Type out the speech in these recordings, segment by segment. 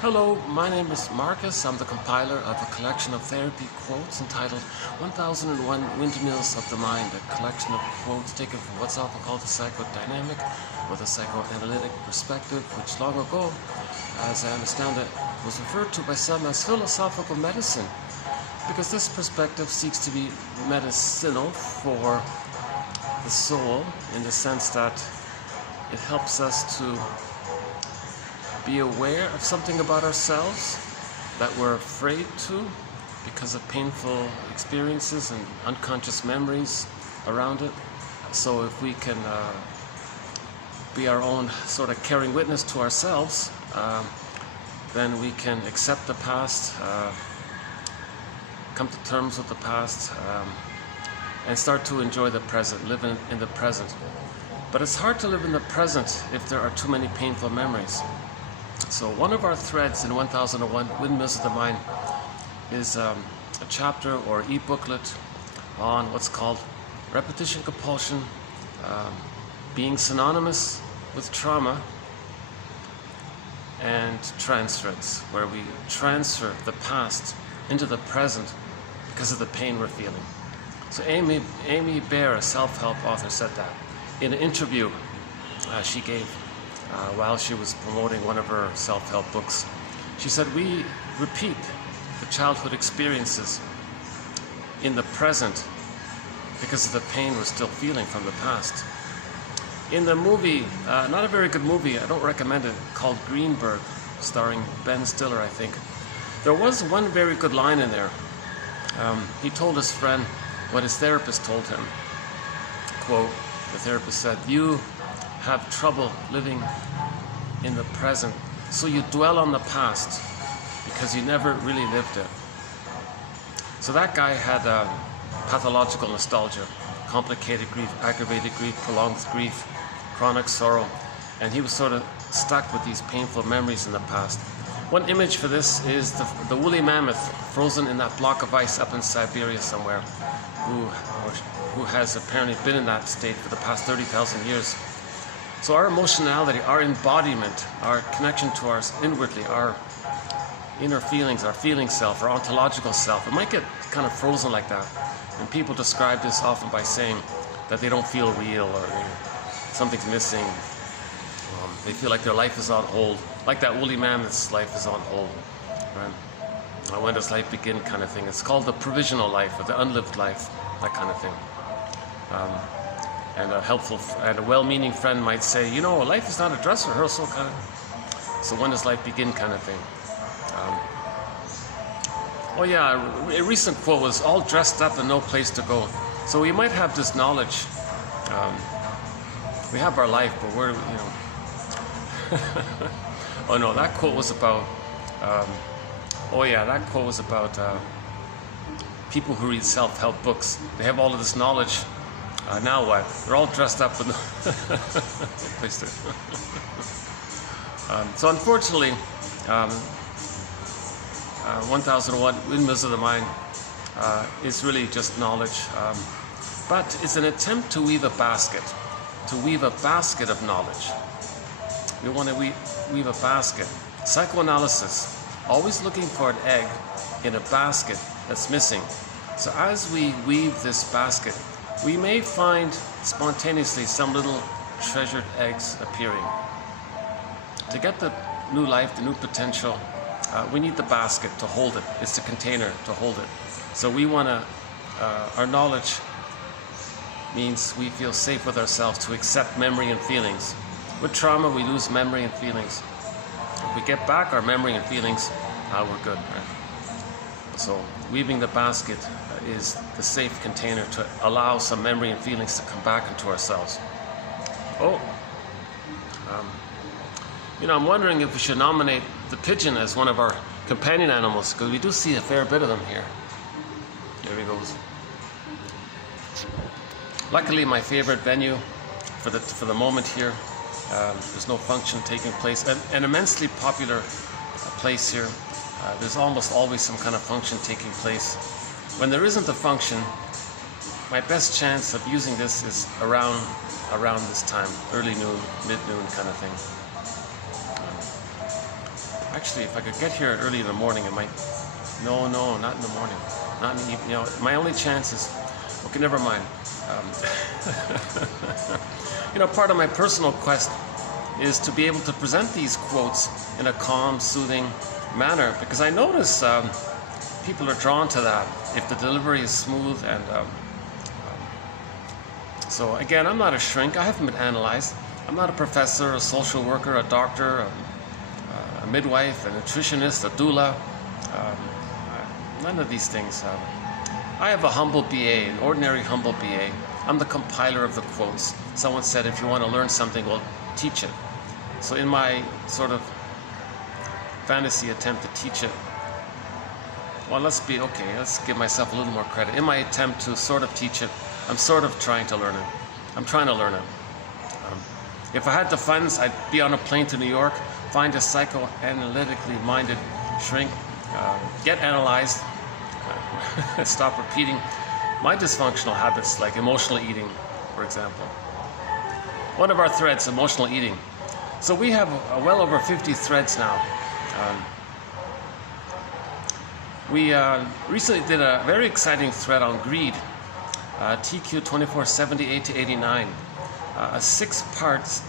Hello, my name is Marcus. I'm the compiler of a collection of therapy quotes entitled 1001 Windmills of the Mind, a collection of quotes taken from what's often called the psychodynamic or the psychoanalytic perspective, which long ago, as I understand it, was referred to by some as philosophical medicine, because this perspective seeks to be medicinal for the soul in the sense that it helps us to be aware of something about ourselves that we're afraid to because of painful experiences and unconscious memories around it. So if we can be our own sort of caring witness to ourselves, then we can accept the past, come to terms with the past, and start to enjoy the present, live in the present. But it's hard to live in the present if there are too many painful memories. So one of our threads in 1001 Windmills of the Mind is a chapter or e-booklet on what's called repetition compulsion, being synonymous with trauma, and transference, where we transfer the past into the present because of the pain we're feeling. So Amy Baer, a self-help author, said that in an interview she gave while she was promoting one of her self-help books. She said, we repeat the childhood experiences in the present because of the pain we're still feeling from the past. In the movie, not a very good movie, I don't recommend it, called Greenberg, starring Ben Stiller, I think, there was one very good line in there. He told his friend what his therapist told him. Quote, the therapist said, "You have trouble living in the present, so you dwell on the past because you never really lived it." So that guy had pathological nostalgia, complicated grief, aggravated grief, prolonged grief, chronic sorrow, and he was sort of stuck with these painful memories in the past. One image for this is the woolly mammoth frozen in that block of ice up in Siberia somewhere, who has apparently been in that state for the past 30,000 years. So our emotionality, our embodiment, our connection to our inwardly, our inner feelings, our feeling self, our ontological self, it might get kind of frozen like that. And people describe this often by saying that they don't feel real, or something's missing. They feel like their life is on hold, like that woolly mammoth's life is on hold. Right? When does life begin, kind of thing. It's called the provisional life, or the unlived life, that kind of thing. And a helpful and a well-meaning friend might say, you know, life is not a dress rehearsal, kind of. So when does life begin, kind of thing. Oh yeah, a recent quote was, all dressed up and no place to go. So we might have this knowledge. We have our life, but we're, oh no, that quote was about, that quote was about people who read self-help books. They have all of this knowledge. Now what? They're all dressed up with no place to. So unfortunately, 1001 Windmills of the Mind is really just knowledge, but it's an attempt to weave a basket of knowledge. We want to weave a basket. Psychoanalysis, always looking for an egg in a basket that's missing. So as we weave this basket, we may find spontaneously some little treasured eggs appearing. To get the new life, the new potential, we need the basket to hold it. It's the container to hold it. So we want to, our knowledge means we feel safe with ourselves to accept memory and feelings. With trauma, we lose memory and feelings. If we get back our memory and feelings, we're good. Right? So weaving the basket is the safe container to allow some memory and feelings to come back into ourselves. I'm wondering if we should nominate the pigeon as one of our companion animals, because we do see a fair bit of them here. There he goes. Luckily, my favorite venue for the moment here. There's no function taking place. An immensely popular place here. There's almost always some kind of function taking place. When there isn't a function, my best chance of using this is around this time, early noon, mid-noon kind of thing. Actually, if I could get here early in the morning, it might. No, not in the morning. Not in the evening. You know, my only chance is. Okay, never mind. You know, part of my personal quest is to be able to present these quotes in a calm, soothing manner, because I notice people are drawn to that if the delivery is smooth. And so again, I'm not a shrink. I haven't been analyzed. I'm not a professor, a social worker, a doctor, a midwife, a nutritionist, a doula. None of these things. I have a humble BA, an ordinary humble BA. I'm the compiler of the quotes. Someone said, if you want to learn something, well, teach it. So in my sort of fantasy attempt to teach it, well, let's give myself a little more credit. In my attempt to sort of teach it, I'm sort of trying to learn it. I'm trying to learn it. If I had the funds, I'd be on a plane to New York, find a psychoanalytically minded shrink, get analyzed, stop repeating my dysfunctional habits like emotional eating, for example. One of our threads, emotional eating. So we have well over 50 threads now. We recently did a very exciting thread on greed, TQ 2478 to 89, a 6-part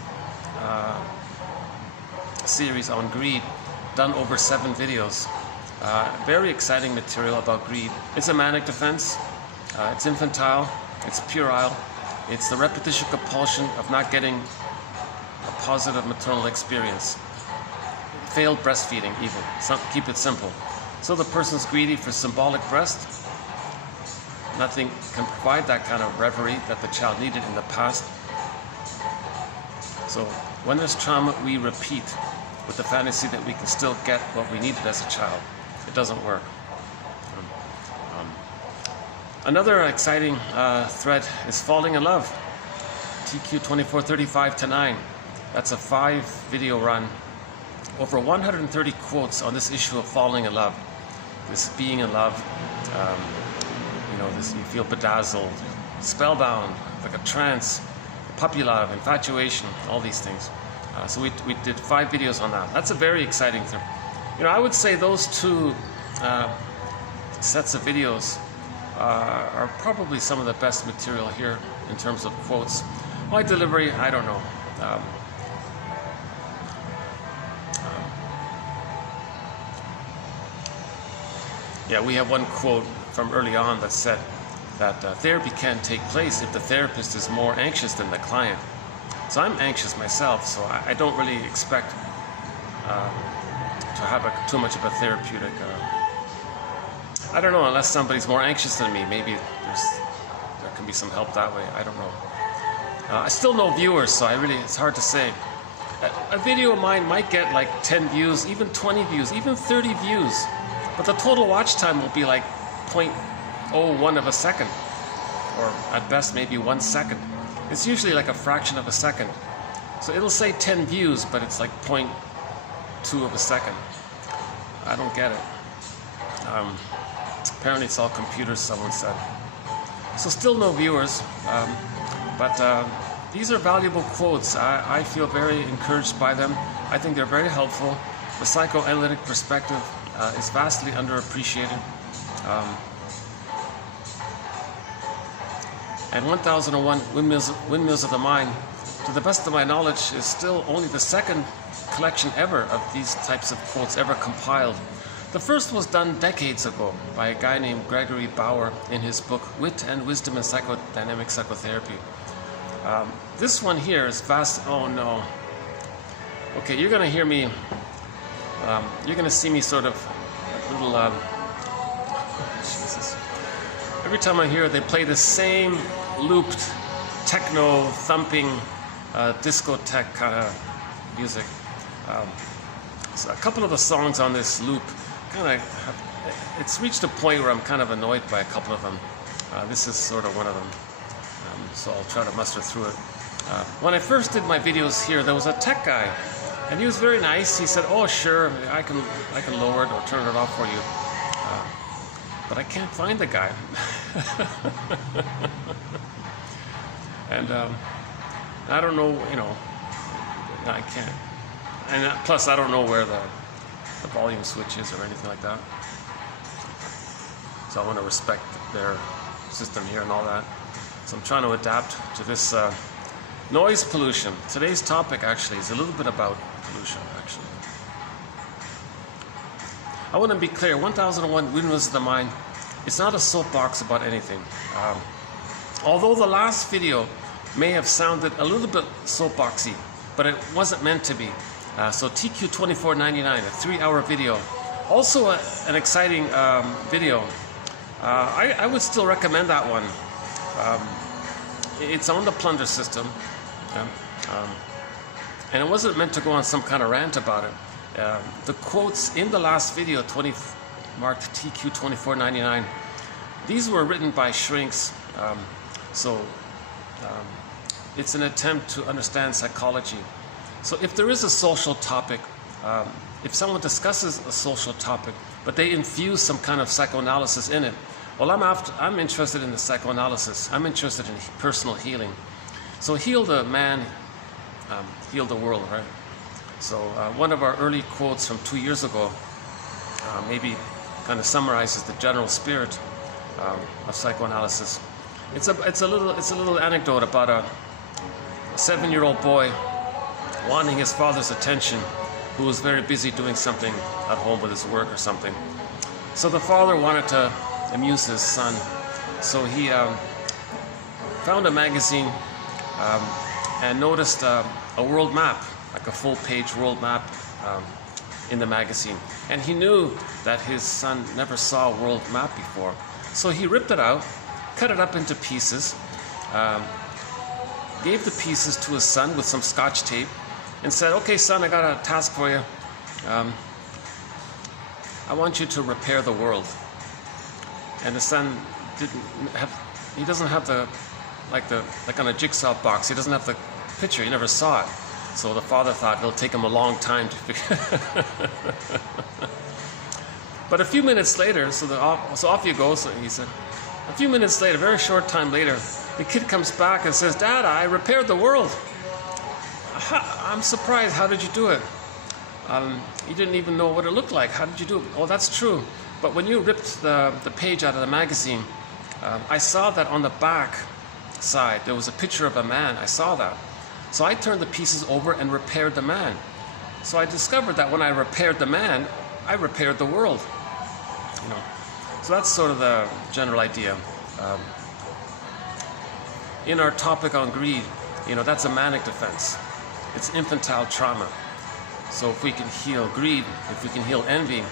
series on greed, done over 7 videos. Very exciting material about greed. It's a manic defense, it's infantile, it's puerile, it's the repetition compulsion of not getting a positive maternal experience. Failed breastfeeding even, keep it simple. So the person's greedy for symbolic breast. Nothing can provide that kind of reverie that the child needed in the past. So when there's trauma, we repeat with the fantasy that we can still get what we needed as a child. It doesn't work. Another exciting thread is falling in love. TQ 2435 to 9. That's a 5-video run. Over 130 quotes on this issue of falling in love. This being in love. You know, this, you feel bedazzled, spellbound, like a trance, puppy love, infatuation, all these things. So we did 5 videos on that. That's a very exciting thing. You know, I would say those 2 sets of videos are probably some of the best material here in terms of quotes. My delivery, I don't know. Yeah, we have one quote from early on that said that therapy can't take place if the therapist is more anxious than the client. So I'm anxious myself, so I don't really expect to have too much of a therapeutic. I don't know, unless somebody's more anxious than me, maybe there can be some help that way. I don't know. I still know viewers, so it's hard to say. A video of mine might get like 10 views, even 20 views, even 30 views, but the total watch time will be like 0.01 of a second, or at best maybe 1 second. It's usually like a fraction of a second. So it'll say 10 views, but it's like 0.2 of a second. I don't get it. Apparently it's all computers, someone said. So still no viewers, but these are valuable quotes. I feel very encouraged by them. I think they're very helpful. The psychoanalytic perspective is vastly underappreciated. And 1001 Windmills of the Mind, to the best of my knowledge, is still only the 2nd collection ever of these types of quotes ever compiled. The first was done decades ago by a guy named Gregory Bauer in his book Wit and Wisdom in Psychodynamic Psychotherapy. This one here is vast. Oh no. Okay, you're going to hear me, you're going to see me sort of a little, Jesus. Every time I hear it, they play the same looped, techno, thumping, discotheque kind of music. So a couple of the songs on this loop, it's reached a point where I'm kind of annoyed by a couple of them. This is sort of one of them. So I'll try to muster through it. When I first did my videos here, there was a tech guy, and he was very nice. He said, "Oh, sure, I can lower it or turn it off for you." But I can't find the guy. And I don't know, I can't. And plus, I don't know where the volume switches or anything like that. So I want to respect their system here and all that. So I'm trying to adapt to this noise pollution. Today's topic actually is a little bit about pollution actually. I want to be clear, 1001 Windmills of the Mind, it's not a soapbox about anything. Although the last video may have sounded a little bit soapboxy, but it wasn't meant to be. So TQ 2499, a 3-hour video, also an exciting video. I would still recommend that one. It's on the plunder system, and it wasn't meant to go on some kind of rant about it. The quotes in the last video, marked TQ 2499, these were written by shrinks, it's an attempt to understand psychology. So if there is a social topic, if someone discusses a social topic, but they infuse some kind of psychoanalysis in it, well, I'm interested in the psychoanalysis. I'm interested in personal healing. So heal the man, heal the world, right? So one of our early quotes from 2 years ago maybe kind of summarizes the general spirit of psychoanalysis. It's a little anecdote about a 7-year-old boy wanting his father's attention, who was very busy doing something at home with his work or something. So the father wanted to amuse his son, so he found a magazine and noticed a world map, like a full-page world map in the magazine. And he knew that his son never saw a world map before. So he ripped it out, cut it up into pieces, gave the pieces to his son with some scotch tape, and said, "Okay, son, I got a task for you. I want you to repair the world." And the son doesn't have like on a jigsaw box, he doesn't have the picture, he never saw it. So the father thought it'll take him a long time to figure. But a few minutes later, so off you go. So he said, a few minutes later, a very short time later, the kid comes back and says, "Dad, I repaired the world." I'm surprised. How did you do it? You didn't even know what it looked like. How did you do it? Oh, that's true. But when you ripped the page out of the magazine, I saw that on the back side there was a picture of a man. I saw that. So I turned the pieces over and repaired the man. So I discovered that when I repaired the man, I repaired the world. You know. So that's sort of the general idea. In our topic on greed, that's a manic defense. It's infantile trauma. So if we can heal greed, if we can heal envy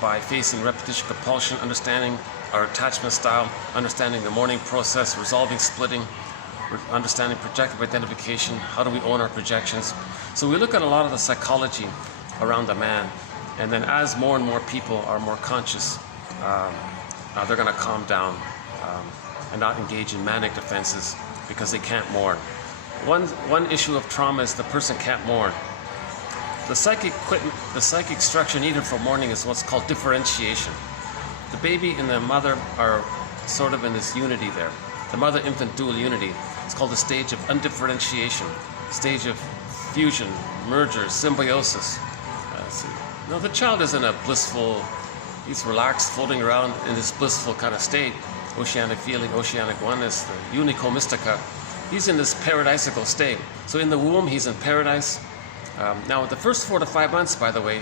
by facing repetition, compulsion, understanding our attachment style, understanding the mourning process, resolving splitting, understanding projective identification, how do we own our projections. So we look at a lot of the psychology around the man, and then as more and more people are more conscious, they're going to calm down and not engage in manic defenses because they can't mourn. One issue of trauma is the person can't mourn. The psychic structure needed for mourning is what's called differentiation. The baby and the mother are sort of in this unity there. The mother-infant dual unity. It's called the stage of undifferentiation, stage of fusion, merger, symbiosis. No, the child is in a blissful, he's relaxed, floating around in this blissful kind of state, oceanic feeling, oceanic oneness, the unico mystica. He's in this paradisical state. So in the womb, he's in paradise. Now, the first 4 to 5 months, by the way,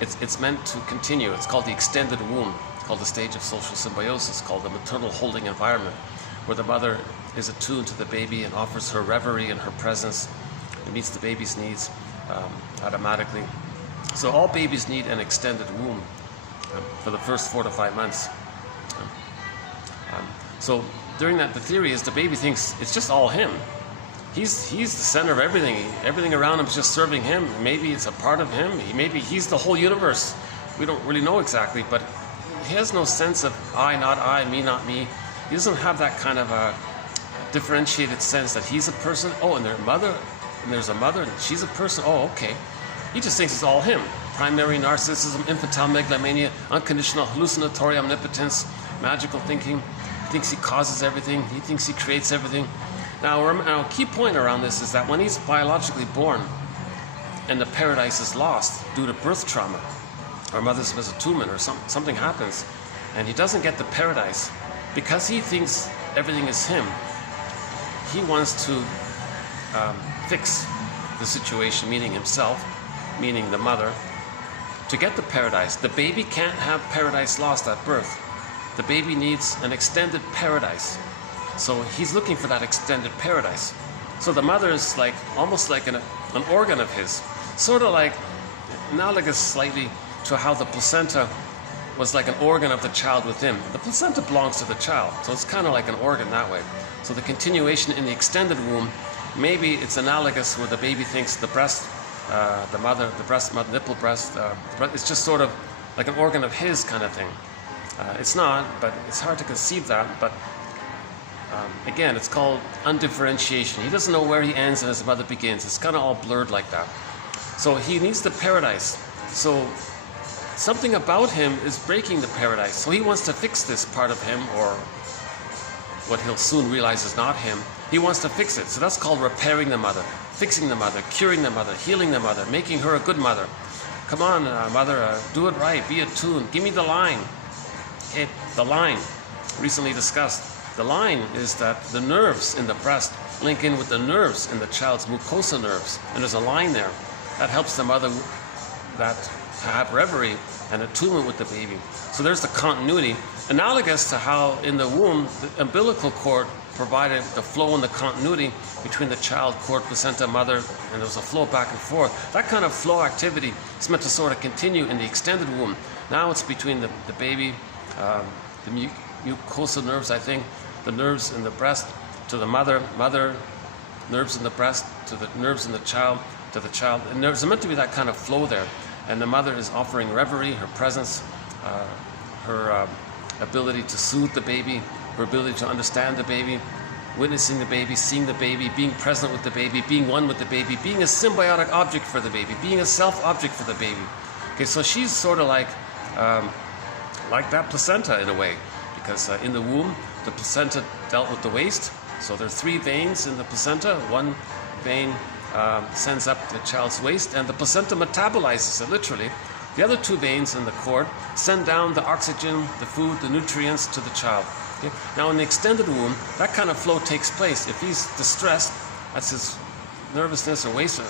it's meant to continue. It's called the extended womb. It's called the stage of social symbiosis, called the maternal holding environment, where the mother is attuned to the baby and offers her reverie and her presence and meets the baby's needs automatically. So all babies need an extended womb for the first 4 to 5 months. So during that, the theory is the baby thinks it's just all him. He's the center of everything. Everything around him is just serving him. Maybe it's a part of him. Maybe he's the whole universe. We don't really know exactly, but he has no sense of I, not I, me, not me. He doesn't have that kind of a differentiated sense that he's a person. Oh, and there's a mother, and she's a person. Oh, okay. He just thinks it's all him. Primary narcissism, infantile megalomania, unconditional hallucinatory omnipotence, magical thinking. He thinks he causes everything. He thinks he creates everything. Now, a key point around this is that when he's biologically born, and the paradise is lost due to birth trauma or mother's misattunement or something happens, and he doesn't get the paradise because he thinks everything is him. He wants to fix the situation, meaning himself, meaning the mother, to get the paradise. The baby can't have paradise lost at birth. The baby needs an extended paradise. So he's looking for that extended paradise. So the mother is like almost like an organ of his, sort of like analogous slightly to how the placenta was like an organ of the child within. The placenta belongs to the child, so it's kind of like an organ that way. So the continuation in the extended womb, maybe it's analogous where the baby thinks the breast, the mother, nipple breast, it's just sort of like an organ of his kind of thing. It's not, but it's hard to conceive that. But again, it's called undifferentiation. He doesn't know where he ends and his mother begins. It's kind of all blurred like that. So he needs the paradise. So something about him is breaking the paradise. So he wants to fix this part of him, or what he'll soon realize is not him. He wants to fix it. So that's called repairing the mother, fixing the mother, curing the mother, healing the mother, making her a good mother. Come on, mother, do it right, be attuned, give me the line. Okay, the line, recently discussed. The line is that the nerves in the breast link in with the nerves in the child's mucosa nerves, and there's a line there that helps the mother to have reverie and attunement with the baby. So there's the continuity, analogous to how in the womb the umbilical cord provided the flow and the continuity between the child, cord, placenta, mother, and there was a flow back and forth. That kind of flow activity is meant to sort of continue in the extended womb. Now it's between the baby, the mucosa nerves, I think, the nerves in the breast to the mother, nerves in the breast to the nerves in the child, to the child. And there's meant to be that kind of flow there. And the mother is offering reverie, her presence, her ability to soothe the baby, her ability to understand the baby, witnessing the baby, seeing the baby, being present with the baby, being one with the baby, being a symbiotic object for the baby, being a self-object for the baby. Okay, so she's sort of like that placenta in a way, because in the womb, the placenta dealt with the waste. So there are 3 veins in the placenta. One vein sends up the child's waste, and the placenta metabolizes it literally. The other 2 veins in the cord send down the oxygen, the food, the nutrients to the child. Okay? Now in the extended womb, that kind of flow takes place. If he's distressed, that's his nervousness or waste,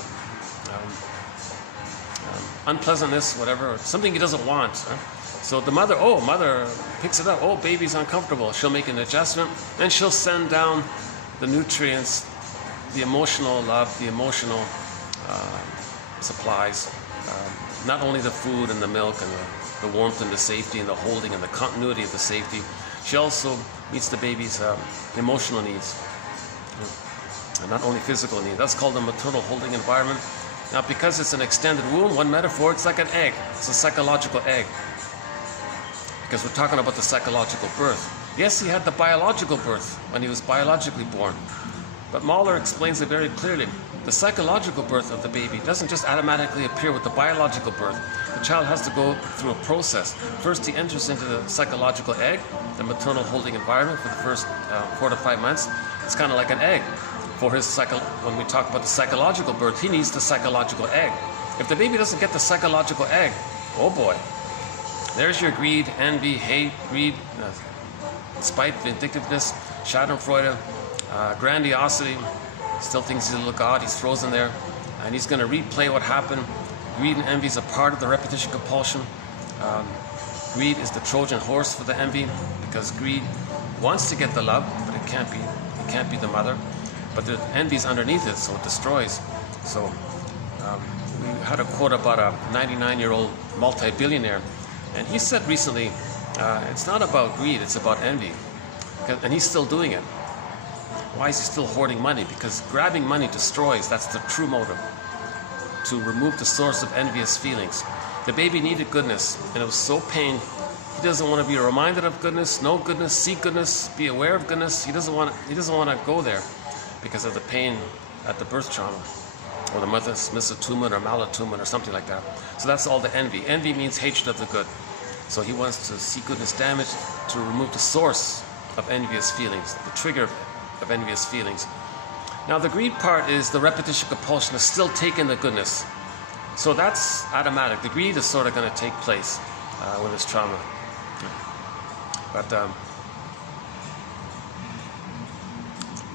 unpleasantness, whatever, or something he doesn't want. So the mother picks it up. Oh, baby's uncomfortable. She'll make an adjustment, and she'll send down the nutrients, the emotional love, the emotional supplies, not only the food and the milk and the warmth and the safety and the holding and the continuity of the safety. She also meets the baby's emotional needs, and not only physical needs. That's called the maternal holding environment. Now, because it's an extended womb, one metaphor, it's like an egg. It's a psychological egg, because we're talking about the psychological birth. Yes, he had the biological birth when he was biologically born, but Mahler explains it very clearly. The psychological birth of the baby doesn't just automatically appear with the biological birth. The child has to go through a process. First, he enters into the psychological egg, the maternal holding environment, for the first 4 to 5 months. It's kind of like an egg. For his when we talk about the psychological birth, he needs the psychological egg. If the baby doesn't get the psychological egg, oh boy, there's your greed, envy, hate, spite, vindictiveness, schadenfreude, grandiosity. Still thinks he's a little god. He's frozen there, and he's going to replay what happened. Greed and envy is a part of the repetition compulsion. Greed is the Trojan horse for the envy, because greed wants to get the love, but it can't be the mother. But the envy is underneath it, so it destroys. So we had a quote about a 99-year-old multi-billionaire, and he said recently, it's not about greed, it's about envy. And he's still doing it. Why is he still hoarding money? Because grabbing money destroys. That's the true motive, to remove the source of envious feelings. The baby needed goodness, and it was so pained. He doesn't want to be reminded of goodness, know goodness, seek goodness, be aware of goodness. He doesn't want to go there because of the pain at the birth trauma, or the mother's misattunement or malattunement or something like that. So that's all the envy. Envy means hatred of the good. So he wants to see goodness damaged, to remove the source of envious feelings, the trigger of envious feelings. Now the greed part is the repetition compulsion is still taking the goodness. So that's automatic. The greed is sort of going to take place when there's trauma.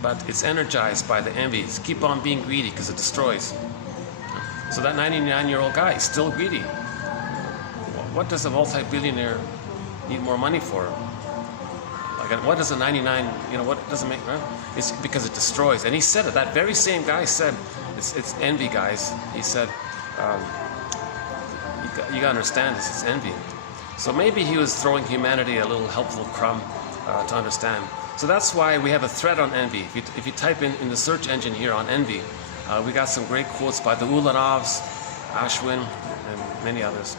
But it's energized by the envy. It's keep on being greedy because it destroys. So that 99-year-old guy is still greedy. What does a multi-billionaire need more money for? Like, what does a 99, what does it make, right? It's because it destroys. And he said it, that very same guy said, it's envy, guys. He said, you gotta understand this, it's envy. So maybe he was throwing humanity a little helpful crumb to understand. So that's why we have a thread on envy. If you type in the search engine here on envy, we got some great quotes by the Ulanovs, Ashwin, and many others.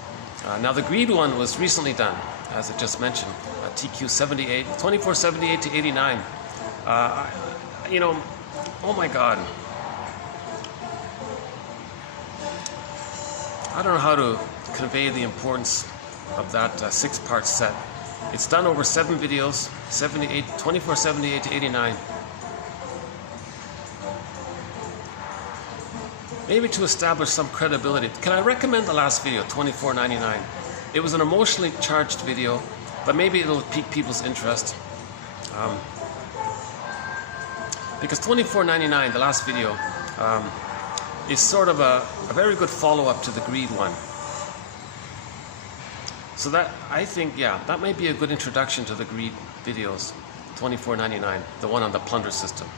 Now the greed one was recently done, as I just mentioned, TQ 78, 2478 to 89. Oh my God. I don't know how to convey the importance of that 6-part set. It's done over 7 videos, 2478 to 89. Maybe to establish some credibility. Can I recommend the last video, 2499? It was an emotionally charged video, but maybe it'll pique people's interest. Because 2499, the last video, is sort of a very good follow-up to the greed one. So that, I think, yeah, that might be a good introduction to the greed videos, 2499, the one on the plunder system.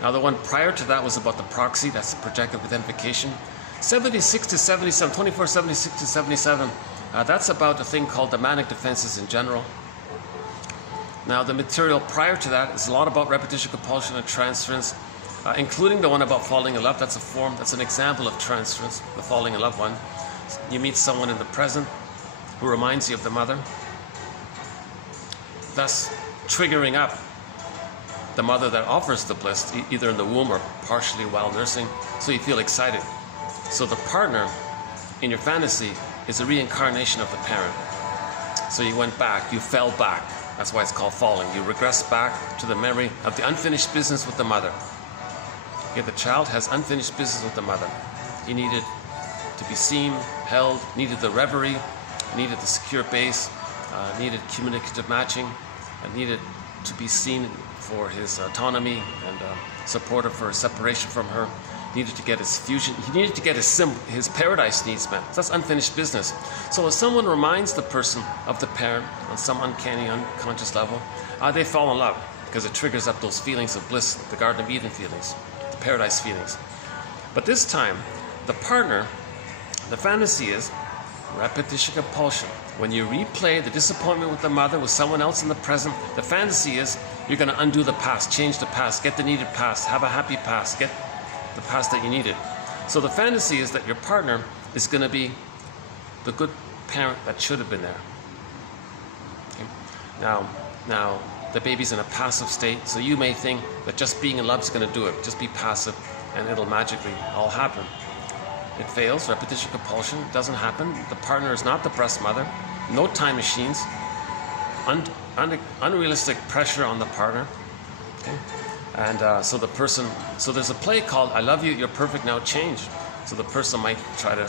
Now the one prior to that was about the proxy, that's the projective identification. 76 to 77, 2476 to 77, that's about a thing called the manic defenses in general. Now the material prior to that is a lot about repetition, compulsion, and transference, including the one about falling in love. That's a form, that's an example of transference, the falling in love one. You meet someone in the present who reminds you of the mother, thus triggering up the mother that offers the bliss, either in the womb or partially while nursing, so you feel excited. So the partner in your fantasy is a reincarnation of the parent. So you went back, you fell back. That's why it's called falling. You regress back to the memory of the unfinished business with the mother. Okay, the child has unfinished business with the mother. He needed to be seen, held, needed the reverie, needed the secure base, needed communicative matching, and needed to be seen for his autonomy and supportive for his separation from her. Needed to get his fusion. He needed to get his paradise needs met. That's unfinished business. So if someone reminds the person of the parent on some uncanny, unconscious level, they fall in love because it triggers up those feelings of bliss, the Garden of Eden feelings, the paradise feelings. But this time, the partner, the fantasy is repetition compulsion. When you replay the disappointment with the mother with someone else in the present, the fantasy is you're going to undo the past, change the past, get the needed past, have a happy past, get the past that you needed. So the fantasy is that your partner is going to be the good parent that should have been there. Okay? Now the baby's in a passive state, so you may think that just being in love is going to do it. Just be passive and it'll magically all happen. It fails, repetition compulsion, it doesn't happen. The partner is not the breast mother, no time machines, unrealistic pressure on the partner. Okay? And so there's a play called I Love You, You're Perfect, Now Change. So the person might try to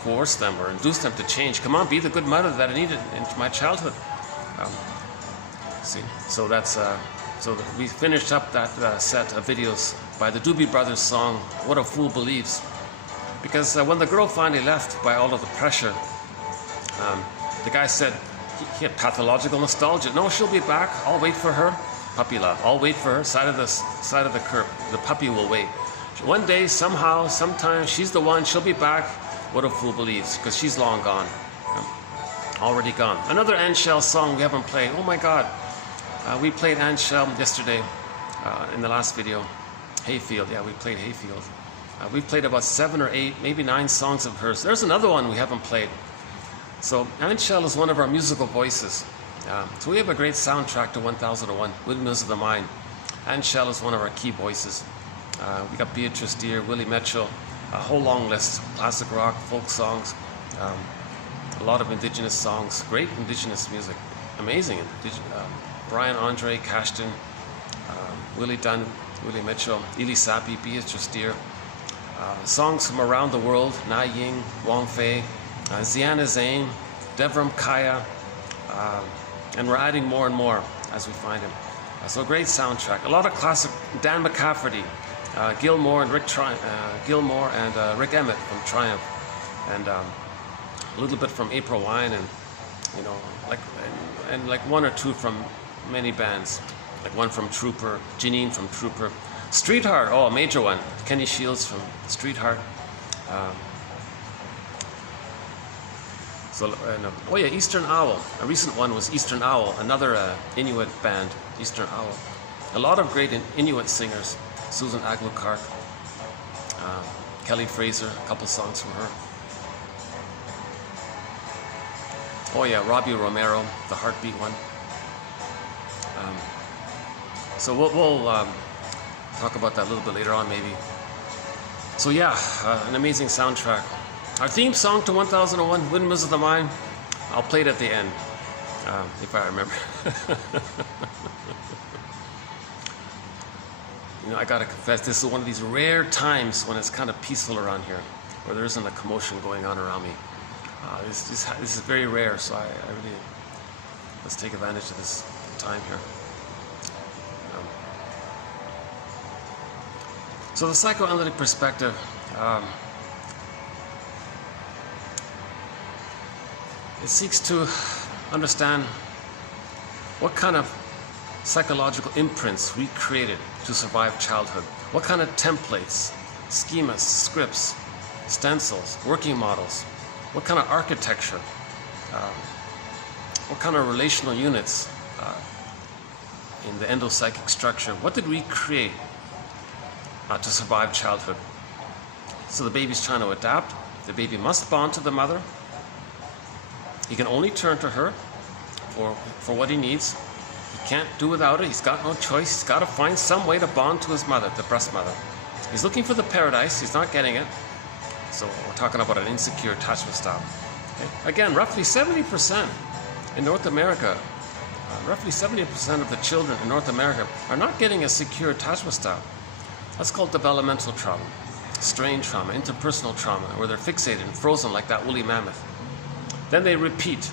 coerce them or induce them to change. Come on, be the good mother that I needed in my childhood. So that's, we finished up that set of videos by the Doobie Brothers song, What a Fool Believes. Because when the girl finally left by all of the pressure, the guy said he had pathological nostalgia. No, she'll be back. I'll wait for her. Puppy love. I'll wait for her. Side of the curb. The puppy will wait. One day, somehow, sometime, she's the one. She'll be back. What a fool believes, because she's long gone. Already gone. Another Anshel song we haven't played. Oh my God. We played Anshel yesterday in the last video. Hayfield. Yeah, we played Hayfield. We've played about 7 or 8, maybe 9 songs of hers. There's another one we haven't played. So Anshel is one of our musical voices. So we have a great soundtrack to 1001, Windmills of the Mind. Anshel is one of our key voices. We got Beatrice Deer, Willie Mitchell, a whole long list, classic rock, folk songs, a lot of indigenous songs, great indigenous music, amazing. Brian Andre, Cashton, Willie Dunn, Willie Mitchell, Eli Sapi, Beatrice Deer. songs from around the world, Na Ying, Wang Fei, Ziana Zane, Devram Kaya, and we're adding more and more as we find him. So a great soundtrack. A lot of classic, Dan McCafferty, Gilmore and Rick Emmett from Triumph, and a little bit from April Wine, and you know, like one or two from many bands, like one from Trooper, Janine from Trooper, Streetheart, oh, a major one, Kenny Shields from Streetheart. Oh yeah, Eastern Owl. A recent one was Eastern Owl, another Inuit band, Eastern Owl. A lot of great Inuit singers. Susan Aglukart, Kelly Fraser, a couple songs from her. Oh yeah, Robbie Romero, the Heartbeat one. So we'll talk about that a little bit later on, maybe. So yeah, an amazing soundtrack. Our theme song to 1001, Windmills of the Mind, I'll play it at the end, if I remember. You know, I gotta confess, this is one of these rare times when it's kind of peaceful around here, where there isn't a commotion going on around me. This is very rare, so I really, let's take advantage of this time here. So the psychoanalytic perspective, it seeks to understand what kind of psychological imprints we created to survive childhood. What kind of templates, schemas, scripts, stencils, working models, what kind of architecture, what kind of relational units in the endopsychic structure, what did we create to survive childhood? So the baby's trying to adapt. The baby must bond to the mother. He can only turn to her for what he needs. He can't do without it. He's got no choice. He's got to find some way to bond to his mother, the breast mother. He's looking for the paradise. He's not getting it. So we're talking about an insecure attachment style. Okay? Again, roughly 70% in North America, roughly 70% of the children in North America are not getting a secure attachment style. That's called developmental trauma, strain trauma, interpersonal trauma, where they're fixated and frozen like that woolly mammoth. Then they repeat.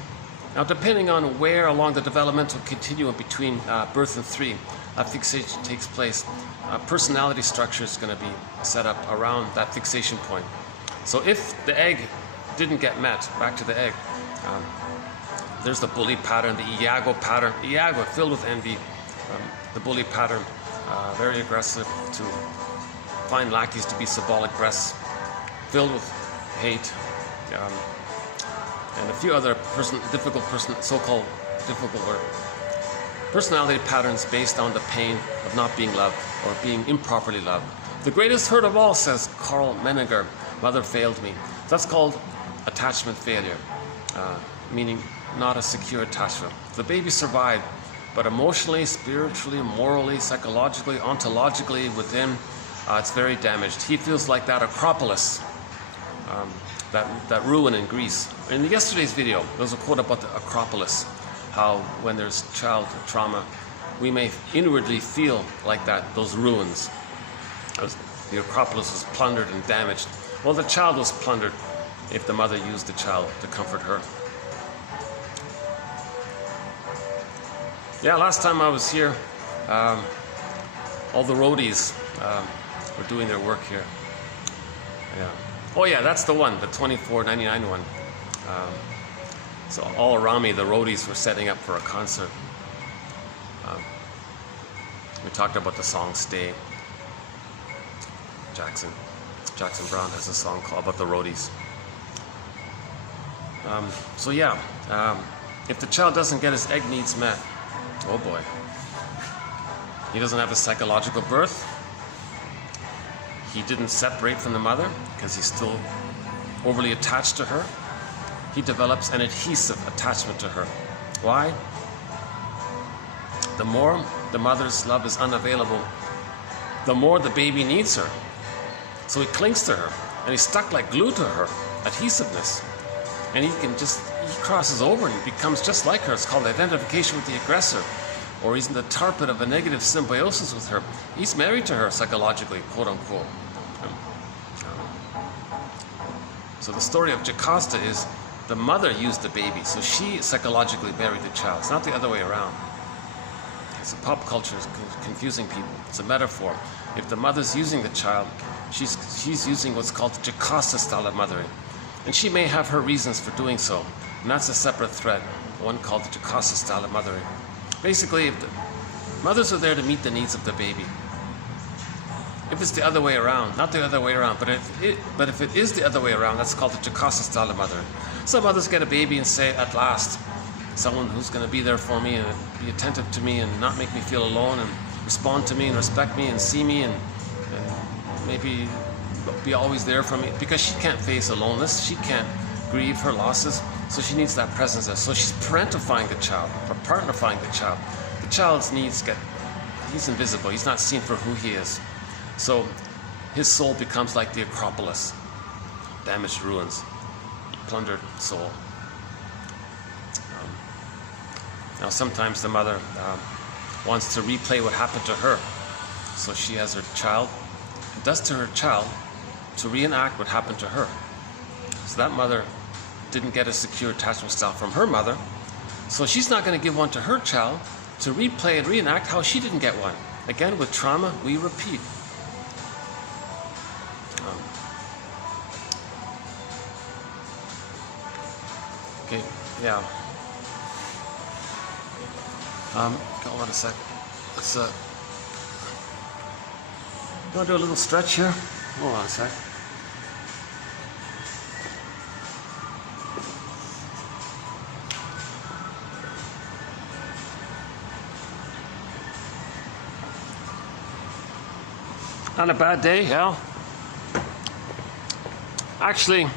Now, depending on where along the developmental continuum between birth and 3, fixation takes place, personality structure is going to be set up around that fixation point. So if the egg didn't get met, back to the egg, there's the bully pattern, the Iago pattern. Iago, filled with envy. The bully pattern, very aggressive, to find lackeys to be symbolic breasts, filled with hate, and a few other so-called difficult or personality patterns based on the pain of not being loved or being improperly loved. The greatest hurt of all, says Carl Menninger, mother failed me. That's called attachment failure, meaning not a secure attachment. The baby survived, but emotionally, spiritually, morally, psychologically, ontologically within, it's very damaged. He feels like that Acropolis, that ruin in Greece. In yesterday's video, there was a quote about the Acropolis, how when there's child trauma, we may inwardly feel like that, those ruins. The Acropolis was plundered and damaged. Well, the child was plundered if the mother used the child to comfort her. Yeah, last time I was here, all the roadies were doing their work here. Yeah. Oh yeah, that's the one, the $24.99 one. So all around me, the roadies were setting up for a concert. We talked about the song "Stay." Jackson Brown has a song called about the roadies. So yeah, if the child doesn't get his egg needs met, oh boy, he doesn't have a psychological birth. He didn't separate from the mother because he's still overly attached to her. He develops an adhesive attachment to her. Why? The more the mother's love is unavailable, the more the baby needs her. So he clings to her, and he's stuck like glue to her, adhesiveness. And he crosses over and he becomes just like her. It's called identification with the aggressor. Or he's in the tar pit of a negative symbiosis with her. He's married to her psychologically, quote unquote. So the story of Jocasta is the mother used the baby, so she psychologically buried the child. It's not the other way around. So pop culture is confusing people. It's a metaphor. If the mother's using the child, she's using what's called the Jocasta style of mothering. And she may have her reasons for doing so. And that's a separate thread, one called the Jocasta style of mothering. Basically, if the mothers are there to meet the needs of the baby. If it's the other way around, not the other way around, but if it is the other way around, that's called the Jocasta style of mothering. Some mothers get a baby and say, at last, someone who's going to be there for me and be attentive to me and not make me feel alone and respond to me and respect me and see me and maybe be always there for me, because she can't face aloneness, she can't grieve her losses, so she needs that presence there. So she's parentifying the child, or partnerifying the child. The child's needs he's invisible, he's not seen for who he is. So his soul becomes like the Acropolis, damaged ruins, plundered soul. Now sometimes the mother wants to replay what happened to her. So she has her child, and does to her child to reenact what happened to her. So that mother didn't get a secure attachment style from her mother, so she's not going to give one to her child to replay and reenact how she didn't get one. Again, with trauma, we repeat. Okay, yeah. Hold on a sec. Let's you want to do a little stretch here? Hold on a sec. Not a bad day, yeah. Actually,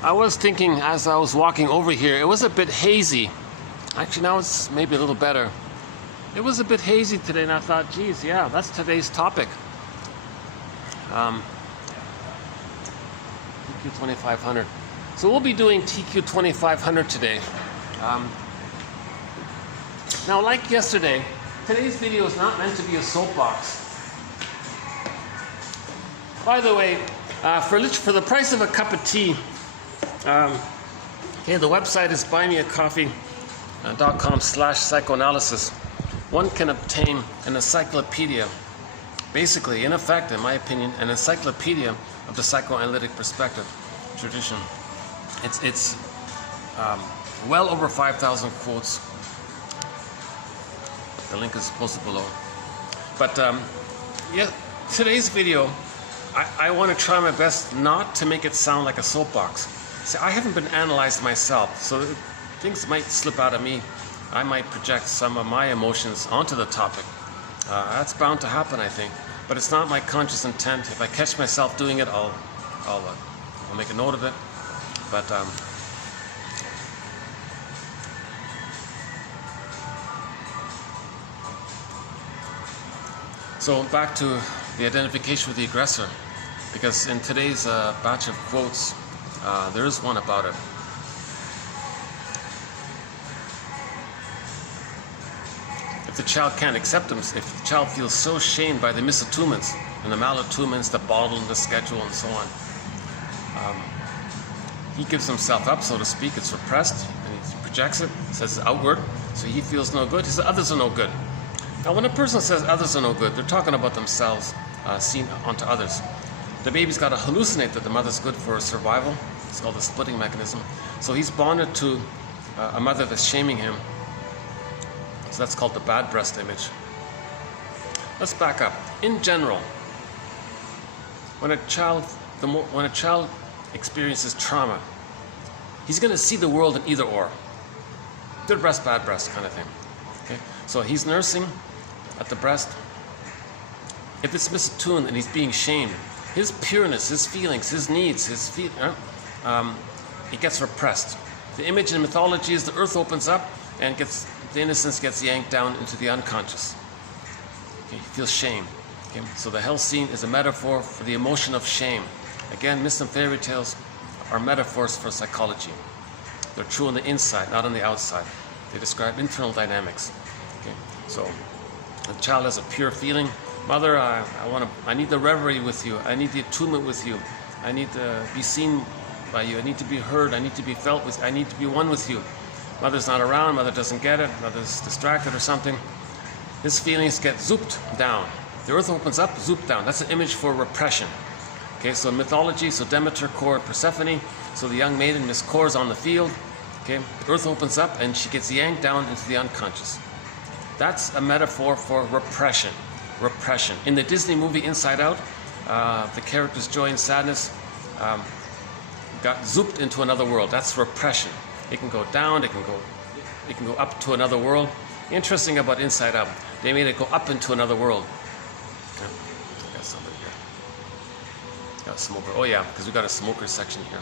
I was thinking as I was walking over here, it was a bit hazy. Actually, now it's maybe a little better. It was a bit hazy today, and I thought, geez, yeah, that's today's topic. TQ 2500. So we'll be doing TQ 2500 today. Now, like yesterday, today's video is not meant to be a soapbox. By the way, for the price of a cup of tea, okay, the website is buymeacoffee.com/psychoanalysis. One can obtain an encyclopedia, basically, in effect, in my opinion, an encyclopedia of the psychoanalytic perspective tradition. It's well over 5,000 quotes. The link is posted below. But yeah, today's video, I want to try my best not to make it sound like a soapbox. See, I haven't been analyzed myself, so things might slip out of me. I might project some of my emotions onto the topic. That's bound to happen, I think. But it's not my conscious intent. If I catch myself doing it, I'll make a note of it. But so back to the identification with the aggressor, because in today's batch of quotes, there is one about it. If the child can't accept him, if the child feels so shamed by the misattunements and the malattunements, the bottle and the schedule and so on, he gives himself up, so to speak. It's repressed, and he projects it, says it's outward, so he feels no good. He says others are no good. Now, when a person says others are no good, they're talking about themselves seen onto others. The baby's got to hallucinate that the mother's good for survival. It's called the splitting mechanism. So he's bonded to a mother that's shaming him. So that's called the bad breast image. Let's back up. In general, when a child experiences trauma, he's going to see the world in either or. Good breast, bad breast kind of thing. Okay? So he's nursing at the breast. If it's misattuned and he's being shamed, his pureness, his feelings, his needs, it gets repressed. The image in mythology is the earth opens up and the innocence gets yanked down into the unconscious. Okay, he feels shame. Okay? So the hell scene is a metaphor for the emotion of shame. Again, myths and fairy tales are metaphors for psychology. They're true on the inside, not on the outside. They describe internal dynamics. Okay? So the child has a pure feeling. Mother, I need the reverie with you. I need the attunement with you. I need to be seen by you. I need to be heard. I need to be felt with. I need to be one with you. Mother's not around. Mother doesn't get it. Mother's distracted or something. His feelings get zooped down. The earth opens up, zooped down. That's an image for repression. Okay, so in mythology, so Demeter, Kore, and Persephone. So the young maiden, Miss Kore, is on the field. Okay, the earth opens up and she gets yanked down into the unconscious. That's a metaphor for repression. Repression. In the Disney movie Inside Out, the characters Joy and Sadness got zooped into another world. That's repression. It can go down, it can go up to another world. Interesting about Inside Out, they made it go up into another world. Okay. I got somebody here. Got a smoker. Oh yeah, because we got a smoker section here.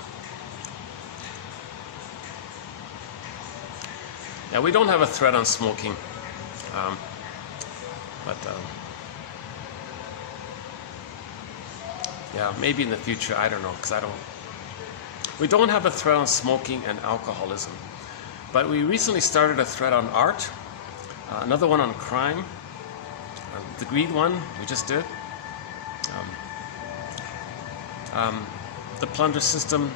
Yeah, we don't have a thread on smoking, yeah, maybe in the future, I don't know, because we don't have a thread on smoking and alcoholism. But we recently started a thread on art, another one on crime, the greed one we just did, the plunder system.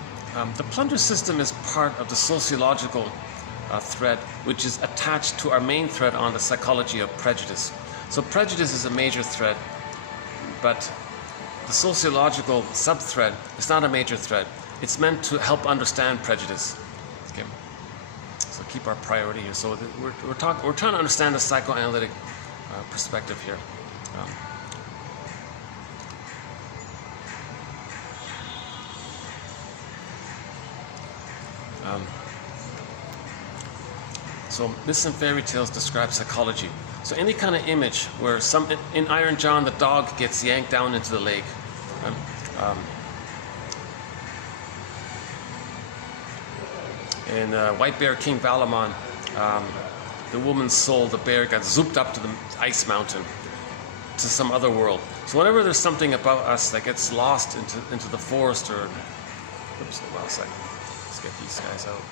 The plunder system is part of the sociological thread, which is attached to our main thread on the psychology of prejudice. So prejudice is a major thread, but the sociological sub-thread is not a major thread. It's meant to help understand prejudice. Okay. So keep our priority here. So we're trying to understand the psychoanalytic perspective here. So myths and fairy tales describe psychology. So any kind of image where in Iron John the dog gets yanked down into the lake. In White Bear King Valamon, the woman's soul, the bear, got zooped up to the ice mountain, to some other world. So whenever there's something about us that gets lost into the forest or... Oops, hold on a second. Let's get these guys out.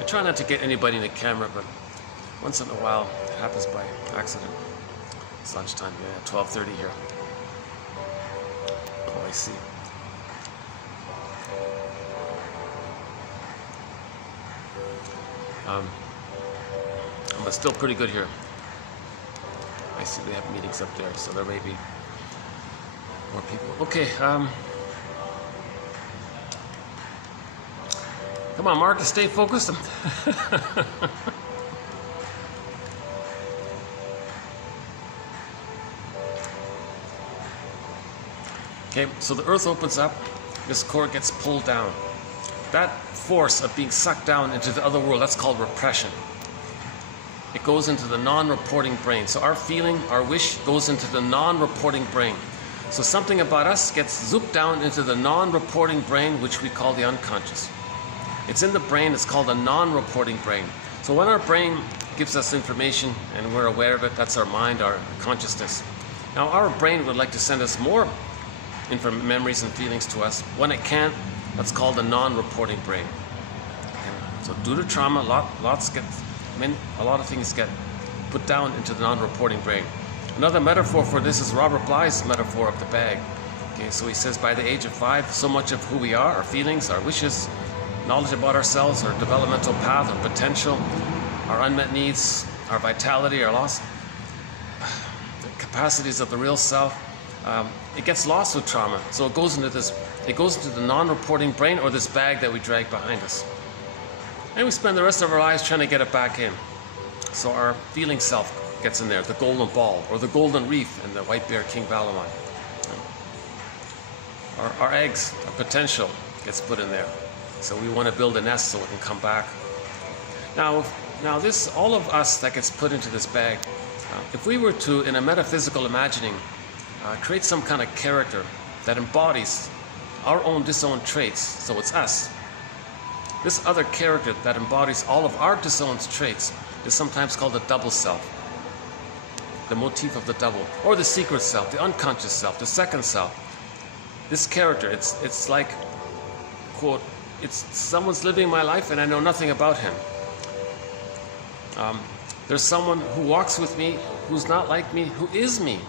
I try not to get anybody in the camera, but once in a while it happens by accident. It's lunchtime, yeah, 12:30 here. Oh, I see. But still pretty good here. I see they have meetings up there, so there may be more people. Okay, come on, Marcus, stay focused. Okay, so the earth opens up, this core gets pulled down. That force of being sucked down into the other world, that's called repression. It goes into the non-reporting brain. So our feeling, our wish goes into the non-reporting brain. So something about us gets zooped down into the non-reporting brain, which we call the unconscious. It's in the brain, it's called a non-reporting brain. So when our brain gives us information and we're aware of it, that's our mind, our consciousness. Now our brain would like to send us more memories and feelings to us. When it can't, that's called a non-reporting brain. Okay. So due to trauma, a lot of things get put down into the non-reporting brain. Another metaphor for this is Robert Bly's metaphor of the bag. Okay, so he says by the age of 5, so much of who we are, our feelings, our wishes, knowledge about ourselves, our developmental path, our potential, our unmet needs, our vitality, our loss, the capacities of the real self, it gets lost with trauma. So it goes into the non-reporting brain, or this bag that we drag behind us. And we spend the rest of our lives trying to get it back in. So our feeling self gets in there, the golden ball, or the golden reef in the White Bear King Valamon. Our eggs, our potential gets put in there. So we want to build a nest so we can come back. Now this, all of us that gets put into this bag, if we were to, in a metaphysical imagining, create some kind of character that embodies our own disowned traits, so it's us. This other character that embodies all of our disowned traits is sometimes called the double self, the motif of the double, or the secret self, the unconscious self, the second self. This character, it's like, quote, it's someone's living my life and I know nothing about him. There's someone who walks with me, who's not like me, who is me.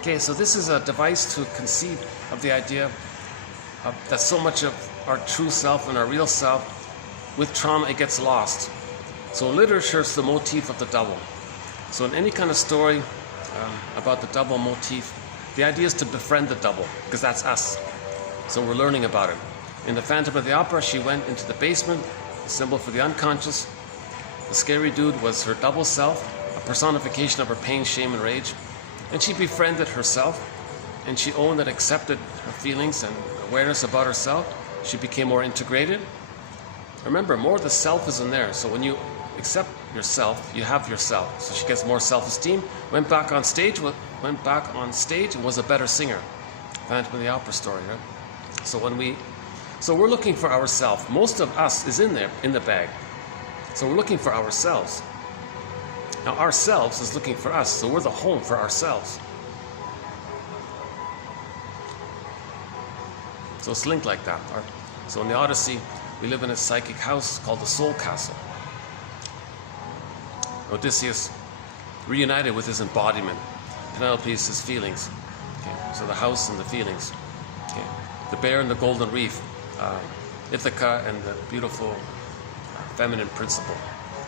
Okay, so this is a device to conceive of the idea that so much of our true self and our real self, with trauma, it gets lost. So literature is the motif of the double. So in any kind of story about the double motif, the idea is to befriend the double, because that's us. So we're learning about it. In the Phantom of the Opera, she went into the basement, a symbol for the unconscious. The scary dude was her double self, a personification of her pain, shame, and rage. And she befriended herself, and she owned and accepted her feelings and awareness about herself. She became more integrated. Remember, more of the self is in there. So when you accept yourself, you have yourself. So she gets more self-esteem, went back on stage and was a better singer. Phantom of the Opera story, right? So we're looking for ourselves. Most of us is in there, in the bag. So we're looking for ourselves. Now ourselves is looking for us, so we're the home for ourselves. So it's linked like that. So in the Odyssey, we live in a psychic house called the Soul Castle. Odysseus reunited with his embodiment. Penelope is his feelings. Okay. So the house and the feelings. Okay. The bear and the golden reef. Ithaca and the beautiful feminine principle.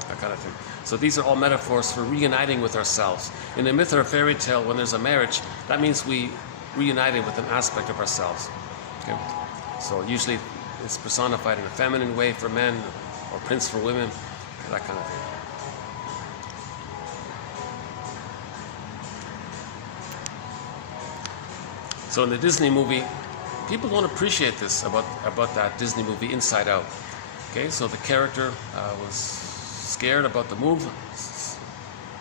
That kind of thing. So these are all metaphors for reuniting with ourselves. In a myth or a fairy tale, when there's a marriage, that means we reuniting with an aspect of ourselves. Okay? So usually it's personified in a feminine way for men, or prince for women, that kind of thing. So in the Disney movie, people don't appreciate this about that Disney movie Inside Out. Okay, so the character was scared about the move,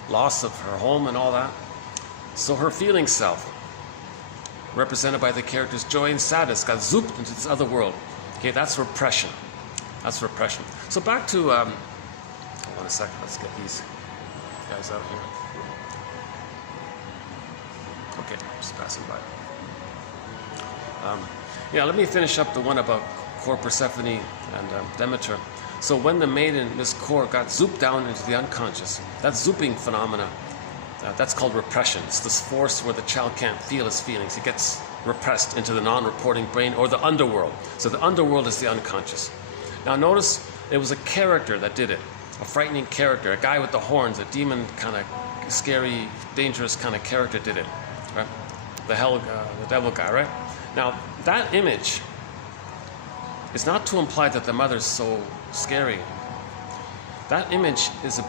loss of her home and all that. So her feeling self, represented by the character's joy and sadness, got zooped into this other world. Okay, that's repression. That's repression. So back to, hold on a second, let's get these guys out here. Okay, just passing by. Yeah, let me finish up the one about Core Persephone and Demeter. So when the maiden, Miss Core, got zooped down into the unconscious, that zooping phenomena, that's called repression. It's this force where the child can't feel his feelings. It gets repressed into the non-reporting brain, or the underworld. So the underworld is the unconscious. Now notice it was a character that did it, a frightening character, a guy with the horns, a demon kind of scary, dangerous kind of character did it, right? The devil guy, right? Now that image is not to imply that the mother's so scary. That image is